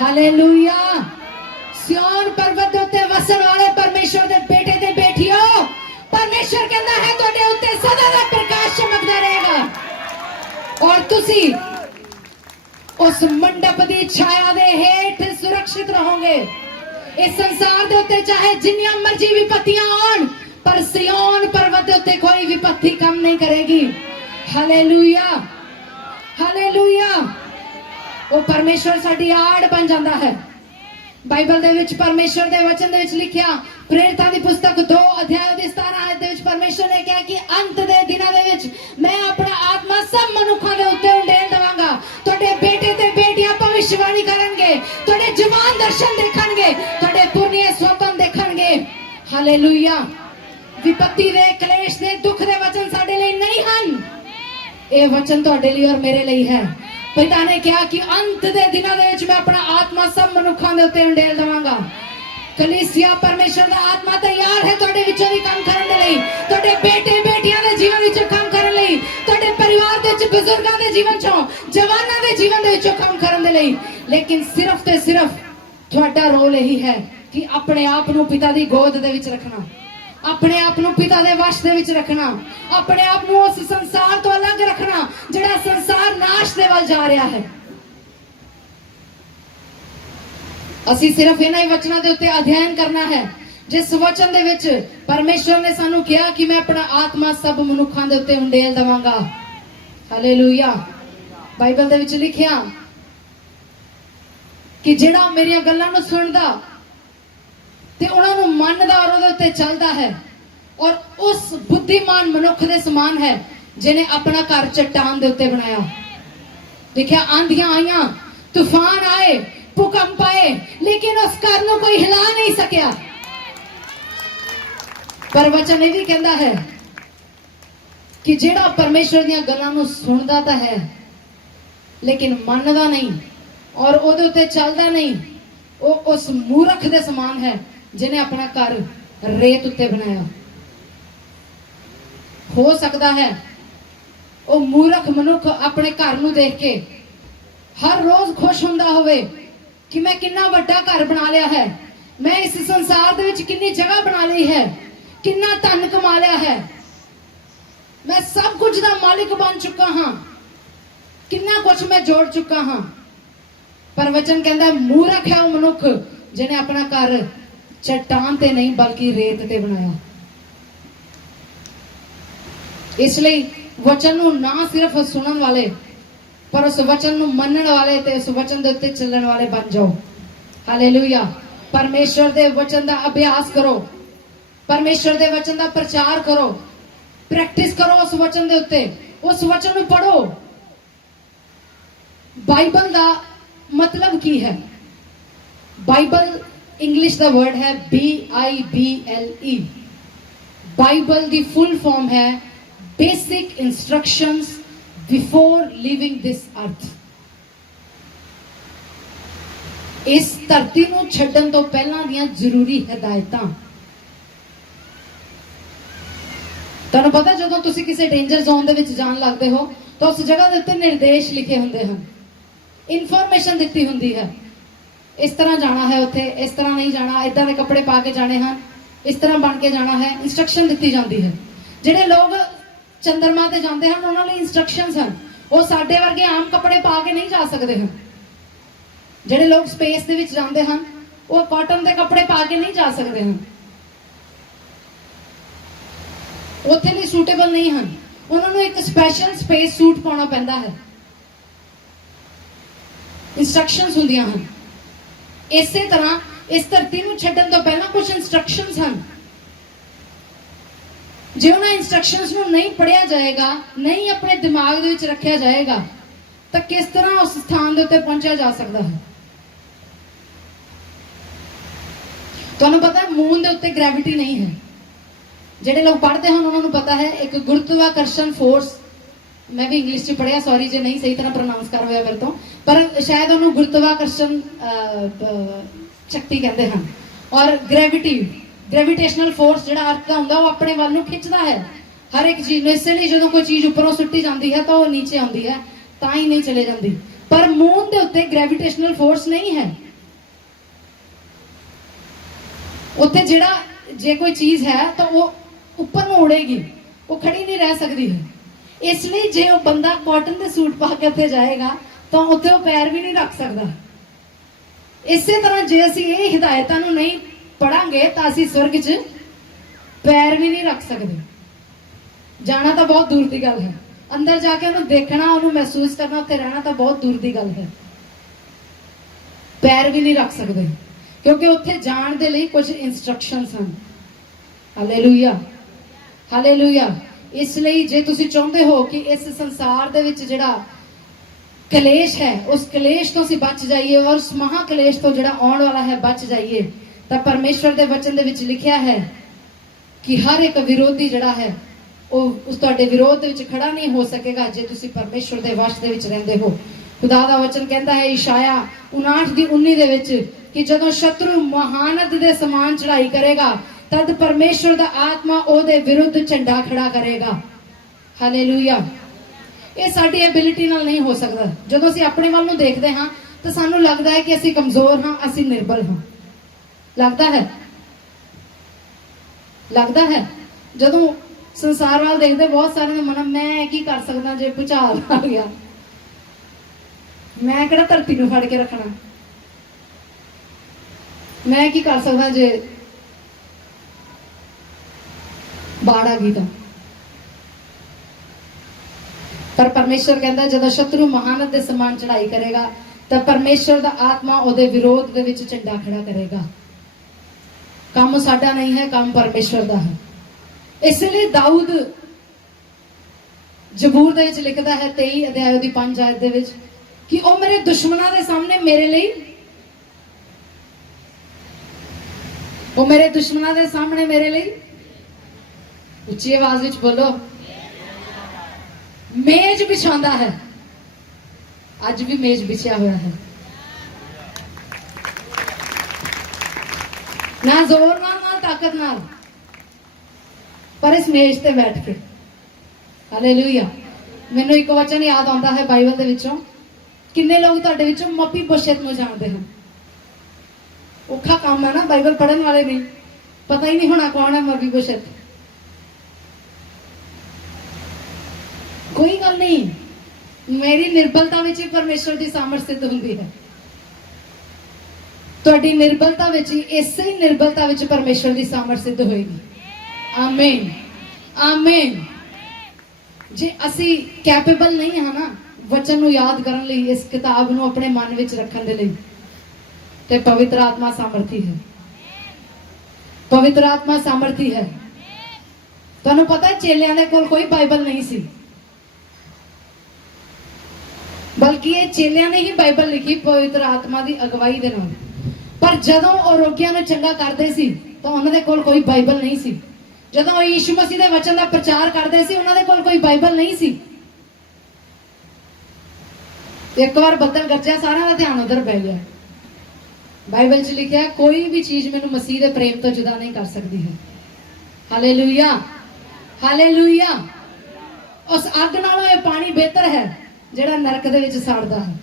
हालेलुया। सिय्योन पर्वत दे उत्ते वसन वाले परमेश्वर दे बेटे दे बेटियों, परमेश्वर कहता है तुहाडे उत्ते सदा दा प्रकाश चमकदा रहेगा और तुसी उस मंडप दी छाया दे हेठ सुरक्षित रहोगे। इस संसार दे उत्ते चाहे जिन्नियां मर्जी विपत्तियां आउण, पर सिय्योन पर्वत दे उत्ते कोई विपत्ति कम नहीं करेगी। Hallelujah, hallelujah. वो परमेश्वर साडी आड़ बन जाता है। बाइबल दे विच परमेश्वर दे वचन दे विच लिखिया, प्रेरितां दी पुस्तक 2 अध्याय दी 17 आयत दे विच परमेश्वर ने कहा कि अंत दे दिनां दे विच मैं अपना आत्मा सब मनुखां दे उत्ते उंडेल देवांगा। तुहाडे बेटे ते बेटियां भविष्यवाणी करनगे, तुहाडे जवान दर्शन देखणगे, तुहाडे पुरनिए स्वप्न देखणगे। हालेलुया। विपत्ति दे, क्लेश दे, दुख दे वचन साडे लई नहीं हन, ये वचन तुहाडे लई और मेरे लई है। पिता ने कहा कि अंत दे दिनां दे विच मैं अपना आत्मा सब मनुखां दे उत्ते उंडेल देवांगा। कलीसिया परमेश्वर दा आत्मा तैयार है तुहाडे विचों भी काम करन दे लई, तुहाडे बेटे बेटियां दे जीवन विचों काम करन लई, तुहाडे परिवार दे विच बुजुर्गां दे जीवन चों, जवानां दे जीवन दे विचों काम करन दे लई। लेकिन सिर्फ ते सिर्फ तुहाडा रोल यही है कि अपने आप नूं पिता दी गोद दे विच रखना, अपने आप नूं पिता दे वश दे विच रखना, अपने आप नूं उस संसार तो अलग रखना जिहड़ा संसार नाश दे वल जा रहा है। ਅਸੀਂ सिर्फ इन्हां ही वचनां दे उत्ते अध्ययन करना है जिस वचन दे विच परमेश्वर ने सानू कहा कि मैं अपना आत्मा सब मनुखां दे उत्ते उंडेल देवांगा। हालेलुया। बाइबल दे विच लिखिया कि जिहड़ा मेरियां गल्लां नूं सुणदा ते उहनां नूं मनदा और उहदे उत्ते चलदा है और उस बुद्धिमान मनुख दे समान है जिन्हें अपना घर चट्टान दे उत्ते बनाया। लिखा आंधियां आईयां, तूफान आए, भूकंप आए, लेकिन उस घर को कोई हिला नहीं सकिया। पर वचन ये भी कहता है कि जेड़ा परमेश्वर दी गल्लां नूं सुनदा तां है लेकिन मनदा नहीं और उहदे उत्ते चलदा नहीं, वो उस मूर्ख दे समान है जिन्हें अपना घर रेत उत्ते बनाया। हो सकता है वो मूर्ख मनुख अपने घर नूं देख के हर रोज खुश हुंदा होवे कि मैं कितना वड्डा घर बना लिया है, मैं इस संसार दे विच कितनी जगह बना ली है, कितना धन कमा लिया है, मैं सब कुछ दा मालिक बन चुका हाँ, कितना कुछ मैं जोड़ चुका हाँ। पर वचन कहता है मूर्ख है वो मनुख जिन्हें अपना घर चट्टान ते नहीं बल्कि रेत ते बनाया। इसलिए वचन नूं ना सिर्फ सुनन वाले पर उस वचन नूं मनण वाले ते उस वचन दे उत्ते चलण वाले बन जाओ। हालेलुया। परमेश्वर दे वचन दा अभ्यास करो, परमेश्वर दे वचन दा प्रचार करो, प्रैक्टिस करो उस वचन दे उत्ते, उस वचन नूं पढ़ो। बाइबल दा मतलब की है? बाइबल इंग्लिश दा वर्ड है BIBLE। बाइबल दी फुल फॉर्म है basic instructions before living this earth. इस धरती नूं छड्डण तो पहलां दियां जरूरी हिदायतां। तुहानूं पता जदों तुसीं किसी डेंजर जोन दे विच जाण लगदे हो तो उस जगह दे उत्ते निर्देश लिखे हुंदे हन, इनफॉर्मेशन दी हुंदी है, इस तरह जाना है उत्थे, इस तरह नहीं जाना, इदां दे कपड़े पा के जाने हैं, इस तरह बन के जाना है, इंस्ट्रक्शन दी जाती है। जिहड़े लोग चंद्रमा ते जाते हैं उन्होंने लिए इंस्ट्रक्शंस हैं, वो साडे वर्गे आम कपड़े पा के नहीं जा सकते हैं। जिहड़े लोग स्पेस दे विच जाते हैं वो कॉटन के कपड़े पा के नहीं जा सकते हैं, उत्थे लिए सूटेबल नहीं हैं, उन्होंने एक स्पैशल स्पेस सूट पाना पैंदा है, इंस्ट्रक्शंस हुंदियां हैं। इसे तरह इस धरती नूं छड्डण तो पहला कुछ इंस्ट्रक्शंस हैं। जे उन्हां इंस्ट्रक्शंस नूं नहीं पढ़िया जाएगा, नहीं अपने दिमाग दे विच रखिया जाएगा तो किस तरह उस स्थान दे उत्ते पहुंचा जा सकता है। तुहानूं पता है मून दे उत्ते ग्रेविटी नहीं है। जिहड़े लोग पढ़ते हैं उन्होंने पता है एक गुरुत्वाकर्षण फोर्स, मैं भी इंग्लिश च पढ़िया, सॉरी जे नहीं सही तरह प्रोनाउंस कर होया मेरे तो, पर शायद उन्होंने गुरुत्वाकर्षण शक्ति कहते हैं। और ग्रेविटी, ग्रेविटेशनल फोर्स जिहड़ा अर्थ का हुंदा वो अपने वाल नूं खिंचदा है हर एक चीज नूं। इसलिए जदों कोई चीज उपरों सुट्टी जाती है तो वो नीचे आती है, तां ही नहीं चले जाती। पर मून दे उत्ते ग्रेविटेशनल फोर्स नहीं है। उत्ते जिहड़ा जे कोई चीज है तो वो ऊपर नूं उड़ेगी, वो खड़ी नहीं रह सकती है। इसलिए जे वो बंदा कॉटन के सूट पा के उत्थे जाएगा तो उत्थे वो पैर भी नहीं रख सकता। इसे तरह जे असीं ये हिदायतां नूं नहीं पढ़ांगे तो असीं स्वर्ग च पैर भी नहीं रख सकते। जाना तो बहुत दूर की गल है, अंदर जाके उन्हें देखना, उन्हें महसूस करना, उत्थे रहना तो बहुत दूर की गल है। पैर भी नहीं रख सकते क्योंकि उत्थे जाण दे लई कुछ इंस्ट्रक्शंस हैं। Hallelujah, hallelujah. इसलिए जे तुसीं चाहुंदे हो कि इस संसार दे विच जिहड़ा कलेश है उस कलेश तो असीं बच जाइए और उस महाकलेश तो जिहड़ा आउण वाला है बच जाइए, तो परमेश्वर दे वचन दे विच लिखिया है कि हर एक विरोधी जिहड़ा है वो उस तुहाडे विरोध दे विच खड़ा नहीं हो सकेगा जे तुसीं परमेश्वर दे वश दे विच रहिंदे हो। खुदा दा वचन कहता है इशाया 59:19 दे विच कि जदों शत्रु महानद दे समान चढ़ाई करेगा तद परमेश्वर दा आत्मा ओदे विरुद्ध झंडा खड़ा करेगा। हालेलुया। ये साडी एबिलिटी नाल नहीं हो सकता। जदों असीं अपने वल नूं देखदे हां तो सानूं लगदा है कि असीं कमजोर हां, असीं निर्बल हां। लगता है, लगता है। जदों संसार वाल देखदे बहुत सारे ने मन मैं की कर सकदा जे भूचाल आ गया, मैं किहड़ा धरती नूं फड़ के रखना, मैं की कर सकदा जे बाढ़ आ गई। पर परमेश्वर कहता है जब शत्रु महानत के समान चढ़ाई करेगा तो परमेश्वर का आत्मा ओदे विरोध दे विच झंडा खड़ा करेगा। काम साडा नहीं है, काम परमेश्वर का है। इसलिए दाऊद जबूर दे विच लिखदा है 23 अध्याय दी 5 आयत दे विच कि वो मेरे दुश्मनों के सामने मेरे लिए, वो मेरे दुश्मनों के सामने मेरे लिए, उच्ची आवाज विच बोलो, मेज बिछांदा है। अज भी मेज बिछा हुआ है, ना जोर नाल ना ताकत नाल, पर इस मेज ते बैठ के। हालेलुया। मैनू एक वचन याद आता है बाइबल दे विचों। किन्ने लोग तुहाडे विचों मपीबोशेत नूं जानते हैं? औखा काम है ना, बाइबल पढ़न वाले नहीं पता ही नहीं होना कौन है मपीबोशेत। कोई गल नहीं, मेरी निर्बलता विच ही परमेश्वर की सामर्थ सिद्ध हुंदी है। तुहाडी निर्बलता विच ही, इसे ही निर्बलता विच परमेश्वर की सामर्थ सिद्ध होएगी। आमीन आमीन। जे असी कैपेबल नहीं हाँ ना वचन नूं याद करन लई, इस किताब नूं अपने मन विच रखण दे लई, ते पवित्र आत्मा सामर्थी है। पवित्र आत्मा सामर्थी है। तुहानूं पता है चेलियां दे कोल कोई बाइबल नहीं सी, बल्कि ये चेलियां ने ही बाइबल लिखी पवित्र आत्मा की अगवाई दे नाल। पर जदों वो रोगियां नूं चंगा करदे सी तो उन्हां दे कोल कोई बाइबल नहीं सी। जदों यीशु मसीह दे वचन दा प्रचार करदे सी उन्हां दे कोल कोई बाइबल नहीं सी। एक बार बदल गरजा, सारा दा ध्यान उधर बह गया। बाइबल च लिखा है कोई भी चीज मैनूं मसीह दे प्रेम तो जुदा नहीं कर सकती है। Hallelujah hallelujah. उस अग नालों ये पानी बेहतर है जेड़ा नरक दे विच सड़दा है।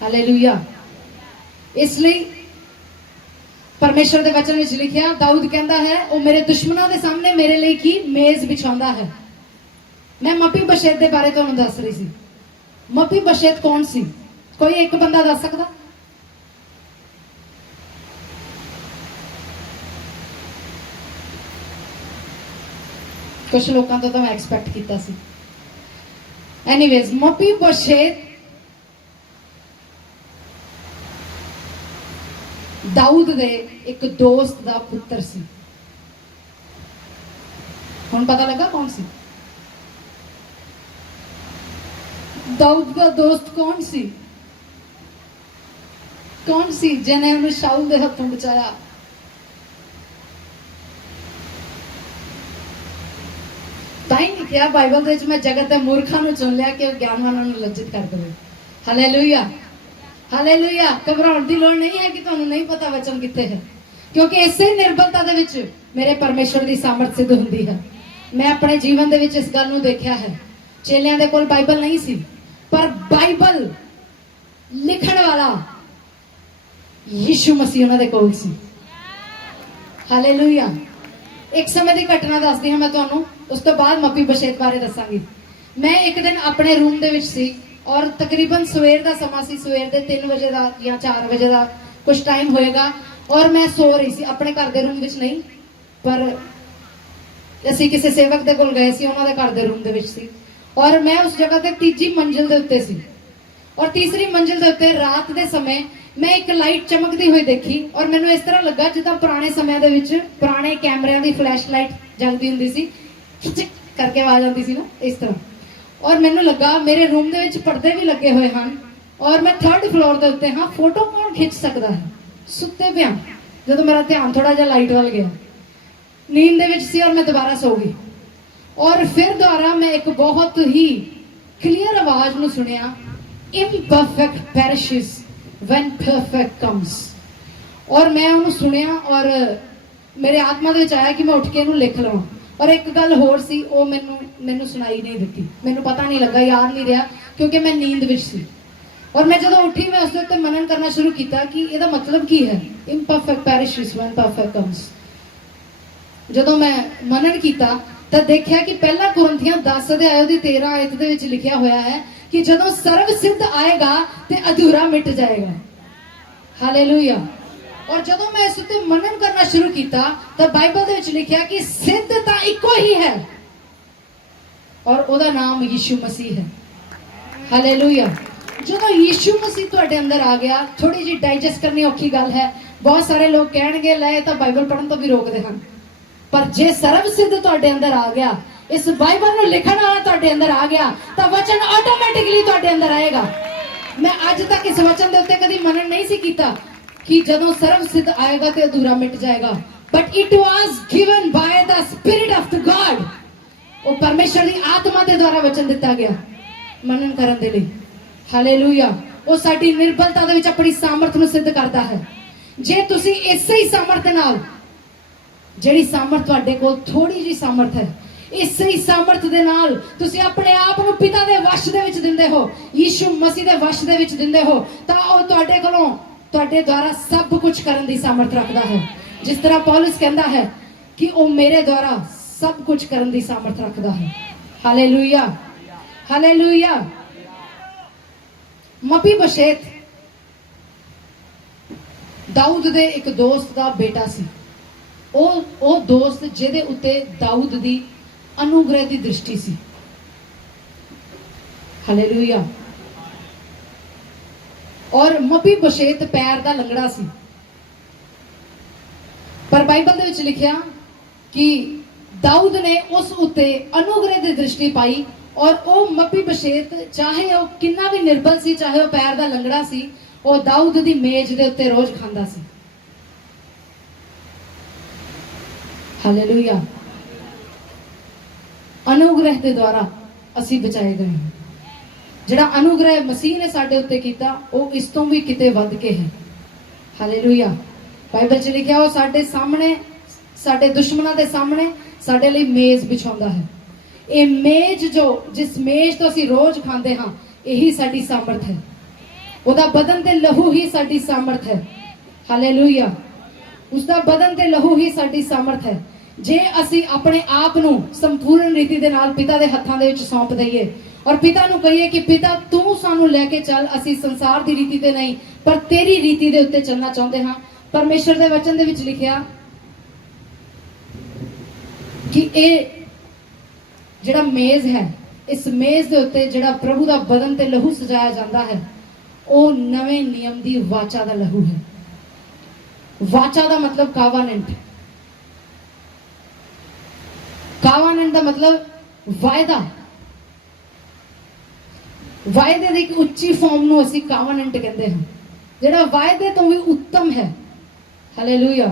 हालेलुया। इसलिए परमेश्वर के वचन में लिखा, दाऊद कहता है वो मेरे दुश्मनों के सामने मेरे लिए की मेज बिछाता है। मैं मपीबोशेत के बारे तुहानूं दस रही सी। मपीबोशेत कौन सी? कोई एक बंदा दस सकता? कुछ लोगों तो मैं एक्सपेक्ट किया सी। एनीवेज, मपीबोशेत दाऊद दे एक दोस्त दा पुत्र सी। हुण पता लगा कौन सी? दाऊद का दोस्त कौन सी? कौन सी जिन्हें उन्हें शाऊल दे हथों बचाया? ताई लिखिया बाइबल दे विच, मैं जगत के मूर्खां नूं चुन लिया कि ज्ञानवानां नूं लज्जित कर देवे। Hallelujah hallelujah. घबराउण दी लोड़ नहीं है कि तुहानूं नहीं पता वचन कित्थे है, क्योंकि इसे निर्बलता दे विच मेरे परमेश्वर की सामर्थ सिद्ध हुंदी है। मैं अपने जीवन दे विच इस गल नूं देखिया है। चेलियां दे कोल बाइबल नहीं सी, पर बाइबल लिखण वाला यीशु मसीह उन्हां दे कोल सी। हालेलुया। एक समय की घटना दसदी हाँ मैं तुहानूं, उस तो बाद मपीबोशेत बारे दसांगी। मैं एक दिन अपने रूम दे विच सी और तकरीबन सवेर का समा सी, सवेर के 3 बजे का या 4 बजे का कुछ टाइम होएगा, और मैं सो रही सी अपने घर के रूम विच नहीं, पर असीं किसी सेवक दे कोल गए सी, उन्हां दे घर दे रूम दे विच सी। और मैं उस जगह ते तीजी मंजिल दे उत्ते सी, और तीसरी मंजिल दे उत्ते रात दे समय मैं एक लाइट चमकती हुई देखी, और मैनूं इस तरह लगा जिद्दां पुराने समय दे विच पुराने कैमरिਆਂ दी फ्लैश लाइट जगदी हुंदी सी, खिच करके आवाज आती सी ना, इस तरह। और मैनूं लगा मेरे रूम दे विच पर्दे भी लगे हुए हैं, और मैं 3rd फ्लोर दे उत्ते हाँ। फोटो कौन खिंच सकता है? सुत्ते पिया जदों मेरा ध्यान थोड़ा जिहा लाइट वाल गया, नींद दे विच सी, और मैं दोबारा सो गई। और फिर दोबारा मैं एक बहुत ही क्लियर आवाज नूं सुनिया, इम्परफेक्ट पेरिशेस व्हेन परफेक्ट कम्स। और मैं उन्होंने सुनिया और मेरे आत्मा दे विच आया कि मैं उठ के इहनूं लिख लवां। और एक गल होर सी, वो मैनूं सुनाई नहीं दित्ती, मैनूं पता नहीं लगा, याद नहीं रहा, क्योंकि मैं नींद विच सी। और मैं जदों उठी मैं उस उत्ते मनन करना शुरू किया कि इहदा मतलब की है, इम्परफेक्ट पेरिशेस व्हेन परफेक्ट कम्स। जदों मैं मनन किया तो देखा कि पहला कुरिन्थियां 10 अध्याय दी 13 आयत दे विच लिखिया होया है कि जदों सर्व सिद्ध आएगा तो अधूरा मिट जाएगा। हालेलुया। और जदों मैं इस उत्ते मनन करना शुरू किया तो बाइबल दे विच लिखिया कि सिद्ध तां इक्को ही है, और ओहदा नाम यीशु मसीह है। हालेलुया। जदों यीशु मसीह तुहाडे अंदर आ गया, थोड़ी जी डाइजेस्ट करनी औखी गल है। बहुत सारे लोग कहणगे ले तो बाइबल पढ़न तो भी रोकदे हैं, पर जे सर्व सिद्ध तुहाडे अंदर आ गया, इस बाइबल ਨੂੰ ਲਿਖਣ ਵਾਲਾ ਤੁਹਾਡੇ ਅੰਦਰ ਆ ਗਿਆ ਤਾਂ ਵਚਨ ਆਟੋਮੈਟਿਕਲੀ ਤੁਹਾਡੇ ਅੰਦਰ ਆਏਗਾ। मैं अज तक इस वचन के उत्ते कभी मनन नहीं सी कीता कि जदों सर्व सिद्ध आएगा तो अधूरा मिट जाएगा, but it was given by the spirit of the God. वो परमेश्वर की आत्मा के द्वारा वचन दिता गया मनन करन दे लई। हालेलुया। वो साडी निर्बलता दे विच अपनी सामर्थ नूं सिद्ध करता है। जे तुसी इसे ही सामर्थ नाल, जिहड़ी सामर्थ तुहाडे कोल थोड़ी जी सामर्थ है, इस सामर्थ दे नाल तुसी अपने आप नूं पिता दे वश दे विच दिंदे हो, यीशु मसीह दे वश दे विच दिंदे हो, तां ओह तुहाडे कोलों तुहाडे द्वारा सब कुछ करन दी सामर्थ रखदा है। जिस तरह पौलुस कहंदा है कि ओह मेरे द्वारा सब कुछ करन दी सामर्थ रखदा है। Hallelujah, hallelujah. मपीबोशेत दाऊद दे एक दोस्त दा बेटा सी। ओह दोस्त जिहदे उत्ते दाऊद दी अनुग्रह की दृष्टि सी। हालेलुया। और मपीबोशेत पैर दा लंगड़ा सी, पर बाइबल दे विच लिखिया कि दाऊद ने उस उत्ते अनुग्रह की दृष्टि पाई और वो मपीबोशेत चाहे वो कितना भी निर्बल सी, चाहे वो पैर दा लंगड़ा सी, वो दाऊद दी मेज दे उत्ते रोज खांदा सी। हालेलुया। अनुग्रह के द्वारा असी बचाए गए हैं। जिहड़ा अनुग्रह मसीह ने साडे उत्ते कीता वो इस तो भी किते वध के है। हालेलुया। बाइबल च लिखिया वो साडे सामने, साडे दुश्मनां दे सामने साडे लई मेज बिछाउंदा है। ये मेज जो जिस मेज तो असी रोज खांदे हां, यही साडी सामर्थ है। उसदा बदन ते लहू ही साडी सामर्थ है। हालेलुया। उसदा बदन ते लहू ही साडी सामर्थ है। जे असी अपने आप नूं संपूर्ण रीति दे नाल पिता दे हत्थां दे विच सौंप दईए और पिता नूं कहिए कि पिता तू सानूं लैके चल, असी संसार दी रीति ते नहीं पर तेरी रीति दे उत्ते चलना चाहुंदे हां। परमेश्वर दे वचन दे विच लिखिया कि ए जिहड़ा मेज है, इस मेज दे उत्ते जिहड़ा प्रभु दा बदन ते लहू सजाया जांदा है, ओ नवे नियम दी वाचा दा लहू है। वाचा दा मतलब कावानेंट। कावानेंट का मतलब वायदा। वायदे दी एक उच्ची फॉर्म नूं असीं कावानेंट कहंदे हां, जिहड़ा वायदे तो भी उत्तम है। हालेलुया।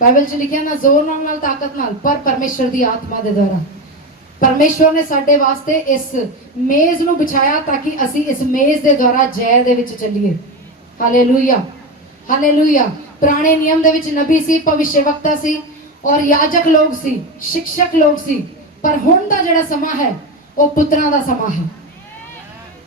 बाइबल च लिखिया ना जोर नाल ना ताकत नाल पर परमेश्वर दी आत्मा दे द्वारा। परमेश्वर ने साडे वास्ते इस मेज नूं बिछाया ताकि असीं इस मेज दे द्वारा जय दे विच चलीए। Hallelujah, hallelujah. पुराने नियम दे विच नबी सी, भविष्यवक्ता सी और याजक लोग सी, शिक्षक लोग सी, पर हुण दा जिहड़ा समा है वो पुत्रां दा समा है।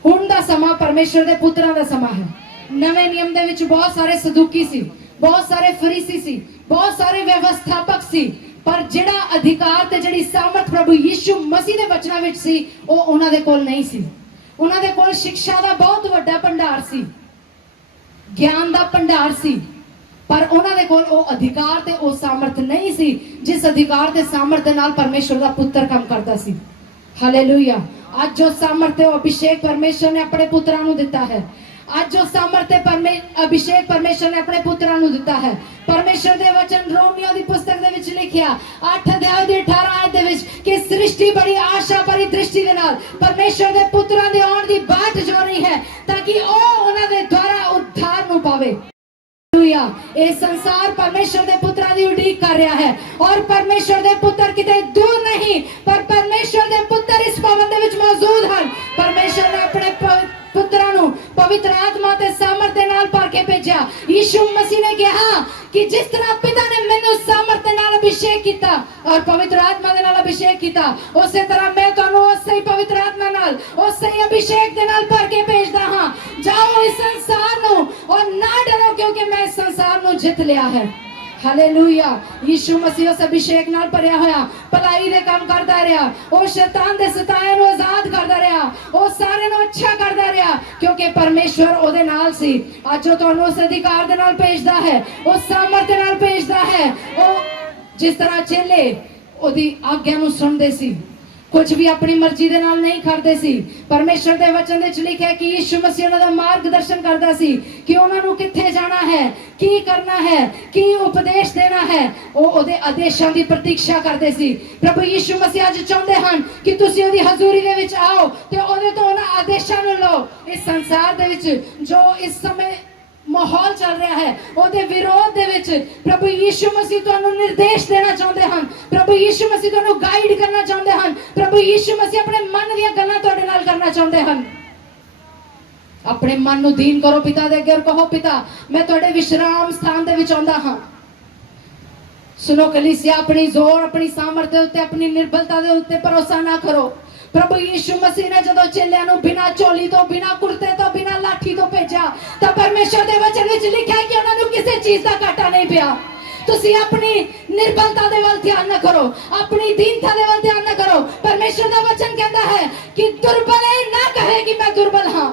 हुण दा समा परमेश्वर दे पुत्रां दा समा है। नवे नियम दे विच बहुत सारे सदूकी सी, बहुत सारे फरीसी सी, बहुत सारे व्यवस्थापक सी, पर जिहड़ा अधिकार ते जिहड़ी सामर्थ प्रभु यीशु मसीह दे वचनां विच सी वो उन्हां दे कोल नहीं सी। उन्हां दे कोल शिक्षा दा बहुत वड्डा भंडार सी, ज्ञान दा भंडार सी, पर उन्हां दे कोल वो अधिकार ते वो सामर्थ नहीं सी जिस अधिकार ते सामर्थ दे नाल परमेश्वर दा पुत्र काम करदा सी। हालेलुया। आज जो सामर्थ है अभिषेक परमेश्वर ने अपने पुत्रां नूं दिता है। आज जो सामर्थ अभिषेक परमेश्वर ने अपने पुत्रां नूं दिता है। परमेश्वर दे वचन रोमियो दी पुस्तक दे विच लिखिया 8 अध्याय दे 18 आयत दे विच कि सृष्टि बड़ी आशा भरी दृष्टि दे नाल परमेश्वर दे पुत्रां दे आउण दी बाट जो रही है ताकि ओ उन्हां दे द्वारा उद्धार नूं पावे। ये संसार परमेश्वर दे पुत्रां दी उडीक कर रहा है और परमेश्वर दे पुत्र किते दूर नहीं पर परमेश्वर दे पुत्र इस भवन दे विच मौजूद हैं। परमेश्वर ने अपने पुत्रां नूं पवित्र आत्मा ते सामर्थ दे नाल भर के भेजा। यीशु मसीह ने कहा कि जिस तरह पिता ने मैनू सामर्थ दे नाल अभिषेक किया और पवित्र आत्मा दे नाल अभिषेक किया, उसी तरह मैं तुहानू उसे ही पवित्र आत्मा नाल उसे ही अभिषेक दे नाल भर के भेजदा हां। जाओ इस संसार नूं और ना डरो क्योंकि मैं इस संसार नूं जित लिया है। हालेलुया। यीशु मसीह उस अभिषेक नाल भरिया होया भलाई दे काम करदा रहा, वो शैतान दे सताए नूं आजाद करदा रहा, वो सारे नूं अच्छा करदा रहा क्योंकि परमेश्वर ओदे नाल सी। अज वो तुहानू उस अधिकार दे नाल भेजदा है, उस सामर्थ दे नाल भेजदा है। वो जिस तरह चेले ओदी आज्ञा नूं सुनदे सी, कुछ भी अपनी मर्जी दे नाल नहीं करते सी। परमेश्वर दे वचन दे विच लिखिया कि यीशु मसीह उन्हां दा मार्गदर्शन करदा सी कि उन्हां नूं कित्थे जाना है, की करना है, की उपदेश देना है। ਉਹ ਉਹਦੇ ਆਦੇਸ਼ਾਂ ਦੀ ਪ੍ਰਤੀਖਿਆ ਕਰਦੇ ਸੀ। ਪ੍ਰਭੂ ਯੀਸ਼ੂ ਮਸੀਹ ਅੱਜ ਚਾਹੁੰਦੇ ਹਨ ਕਿ ਤੁਸੀਂ ਉਹਦੀ ਹਜ਼ੂਰੀ ਦੇ ਵਿੱਚ ਆਓ ਤੇ ਉਹਦੇ ਤੋਂ ਉਹਨਾਂ ਆਦੇਸ਼ਾਂ ਨੂੰ ਲਓ। ਇਸ ਸੰਸਾਰ ਦੇ ਵਿੱਚ ਜੋ ਇਸ ਸਮੇਂ माहौल चल रहा है ਉਹਦੇ ਵਿਰੋਧ ਦੇ ਵਿੱਚ ਪ੍ਰਭੂ ਯੀਸ਼ੂ ਮਸੀਹ ਤੁਹਾਨੂੰ ਨਿਰਦੇਸ਼ ਦੇਣਾ ਚਾਹੁੰਦੇ ਹਨ। ਪ੍ਰਭੂ ਯੀਸ਼ੂ ਮਸੀਹ ਤੁਹਾਨੂੰ ਗਾਈਡ ਕਰਨਾ ਚਾਹੁੰਦੇ ਹਨ। ਪ੍ਰਭੂ ਯੀਸ਼ੂ ਮਸੀਹ ਆਪਣੇ ਮਨ ਦੀਆਂ ਗੱਲਾਂ ਤੁਹਾਡੇ ਨਾਲ ਕਰਨਾ ਚਾਹੁੰਦੇ ਹਨ। ਆਪਣੇ ਮਨ ਨੂੰ ਦੀਨ ਕਰੋ ਪਿਤਾ ਦੇ ਅੱਗੇ ਔਰ ਕਹੋ ਪਿਤਾ ਮੈਂ ਤੁਹਾਡੇ ਵਿਸ਼ਰਾਮ ਸਥਾਨ ਦੇ ਵਿੱਚ ਆਉਂਦਾ ਹਾਂ। ਸੁਣੋ ਕਲੀਸਿਆ, ਆਪਣੀ ਜ਼ੋਰ ਆਪਣੀ ਸਾਮਰਥ ਦੇ ਉੱਤੇ ਆਪਣੀ ਨਿਰਬਲਤਾ ਦੇ ਉੱਤੇ ਭਰੋਸਾ ਨਾ ਕਰੋ। प्रभु यीशु मसीह ने जदों चेलियां नूं बिना झोली तो बिना कुर्ते तो बिना लाठी तो भेजा तो परमेश्वर दे वचन विच लिखिया कि उन्हां नूं किसी चीज दा घाटा नहीं पिया। तुसी अपनी निर्बलता दे वल ध्यान न करो, अपनी दीनता दे वल ध्यान न करो। परमेश्वर दा वचन कहता है कि दुर्बल ना कहे कि मैं दुर्बल हां।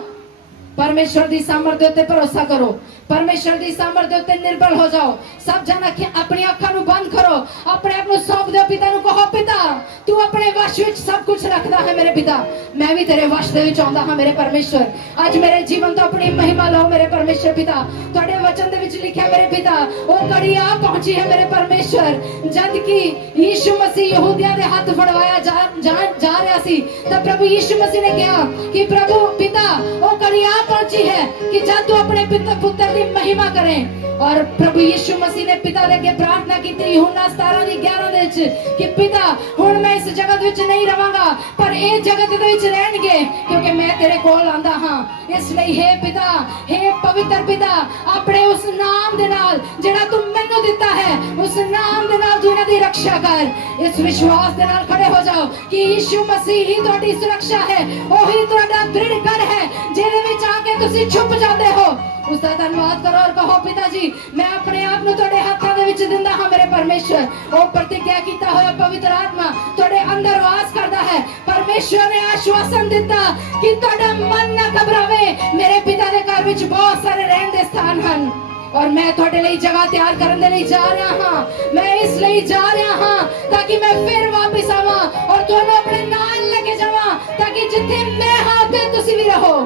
परमेश्वर दी सामर्थ दे उत्ते भरोसा करो, परमेश्वर दी सामर्थ दे उत्ते निर्बल हो जाओ। सब जन अपनी अखां नूं बंद करो, अपने आप नूं सौंप दो पिता नूं, कहो पिता तू अपने वश विच सब कुछ रखदा है मेरे पिता, मैं भी तेरे वश दे विच आउंदा हां मेरे परमेश्वर। अज मेरे जीवन तो अपनी महिमा लो मेरे परमेश्वर पिता। तुहाडे वचन दे विच लिखिया मेरे पिता ओ घड़ी आ पहुंची है मेरे परमेश्वर जद कि यीशु मसीह यहूदियां दे हाथ फड़वाया जा रहा सी तो प्रभु यीशु मसीह ने कहा कि प्रभु पिता ओ घड़ी आ पहुंची है कि जब तू अपने पुत्र की महिमा करें। और प्रभु यीशु मसीह ने पिता दे अगे प्रार्थना की यूहन्ना 17:11 दे विच कि पिता हुण मैं इस जगत विच नहीं रवांगा पर इह जगत दे विच रहणगे क्योंकि मैं तेरे कोल आंदा हां। इसलिए हे पिता, हे पवित्र पिता, अपने उस नाम दे नाल जेड़ा तू मैनू दिता है उस नाम दे नाल तू इन्हां दी रक्षा कर। इस विश्वास दे नाल खड़े हो जाओ कि यीशु मसीह ही तुहाडी सुरक्षा है, ओही तुहाडा दृढ़ घर है जिहदे विच आके तुसीं छुप जांदे हो। उसका धन्यवाद करो और कहो पिता जी मैं अपने आप नूं तुहाडे हत्थां दे विच दिंदा हां मेरे परमेश्वर। ओ प्रतिज्ञा कीता होया पवित्र आत्मा तुहाडे अंदर वास करदा है। परमेश्वर ने आश्वासन दिता कि तुहाडा मन ना घबरावे, मेरे पिता दे घर विच बहुत सारे रहण दे स्थान हन और मैं तुहाडे लई जगह तैयार करन दे लई जा रहा हां। मैं इसलिए जा रहा हां ताकि मैं फिर वापस आवां और तुहानूं अपने नाल लेके जावां ताकि जिथे मैं हां उत्थे तुसीं भी रहो।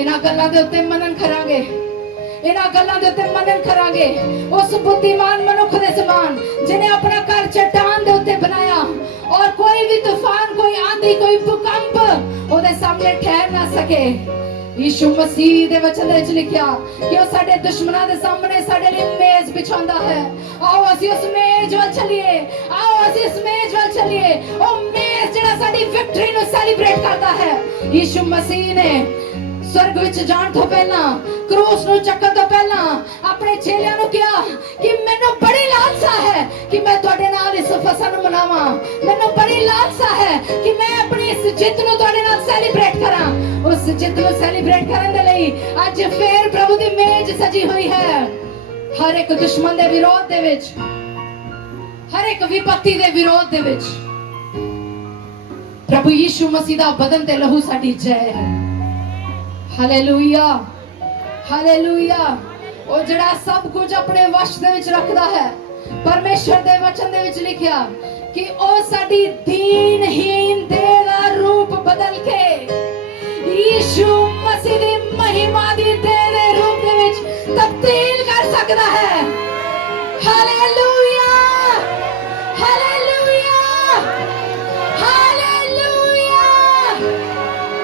इन्हां गल्लां दे उत्ते मनन करांगे, इन्हां गल्लां दे उत्ते मनन करांगे। उस बुद्धिमान मनुख दे समान जिन्हें अपना घर चट्टान दे उत्ते बनाया और कोई भी तूफान, कोई आंधी, कोई भूकंप ओदे सामने ठहर ना सके। यीशु मसीह दे वचन दे विच लिखिया कि ओ साडे दुश्मनां दे सामने साडे लई मेज बिछाउंदा है। आओ असीं उस मेज वल चलिए, आओ असीं उस मेज वल चलिए। ओ मेज जिहड़ा साडी विक्ट्री नूं सैलीब्रेट करदा है। यीशु मसीह ने स्वर्ग विच जाण तो पहला, क्रूस नूं चक्कण तो पहला अपने चेलियां नूं कहा कि मैनूं बड़ी लालसा है कि मैं तुहाडे नाल इस फसह नूं मनावां। मैनूं बड़ी लालसा है कि मैं अपनी इस जित नूं तुहाडे नाल सैलीब्रेट करां। उस जित नूं सैलीब्रेट करन दे लई अज फिर प्रभु दी मेज सजी हुई है। हर एक दुश्मन दे विरोध दे विच, हर एक विपत्ति दे विरोध दे विच प्रभु यीशु मसीह दा बदन ते लहू साडी जय है। Hallelujah, hallelujah. ओ जड़ा सब कुछ अपने वश दे विच रखदा है। परमेश्वर दे वचन दे विच लिखिया कि ओ साडी दीनहीन देह दा रूप बदल के यीशु मसीह दी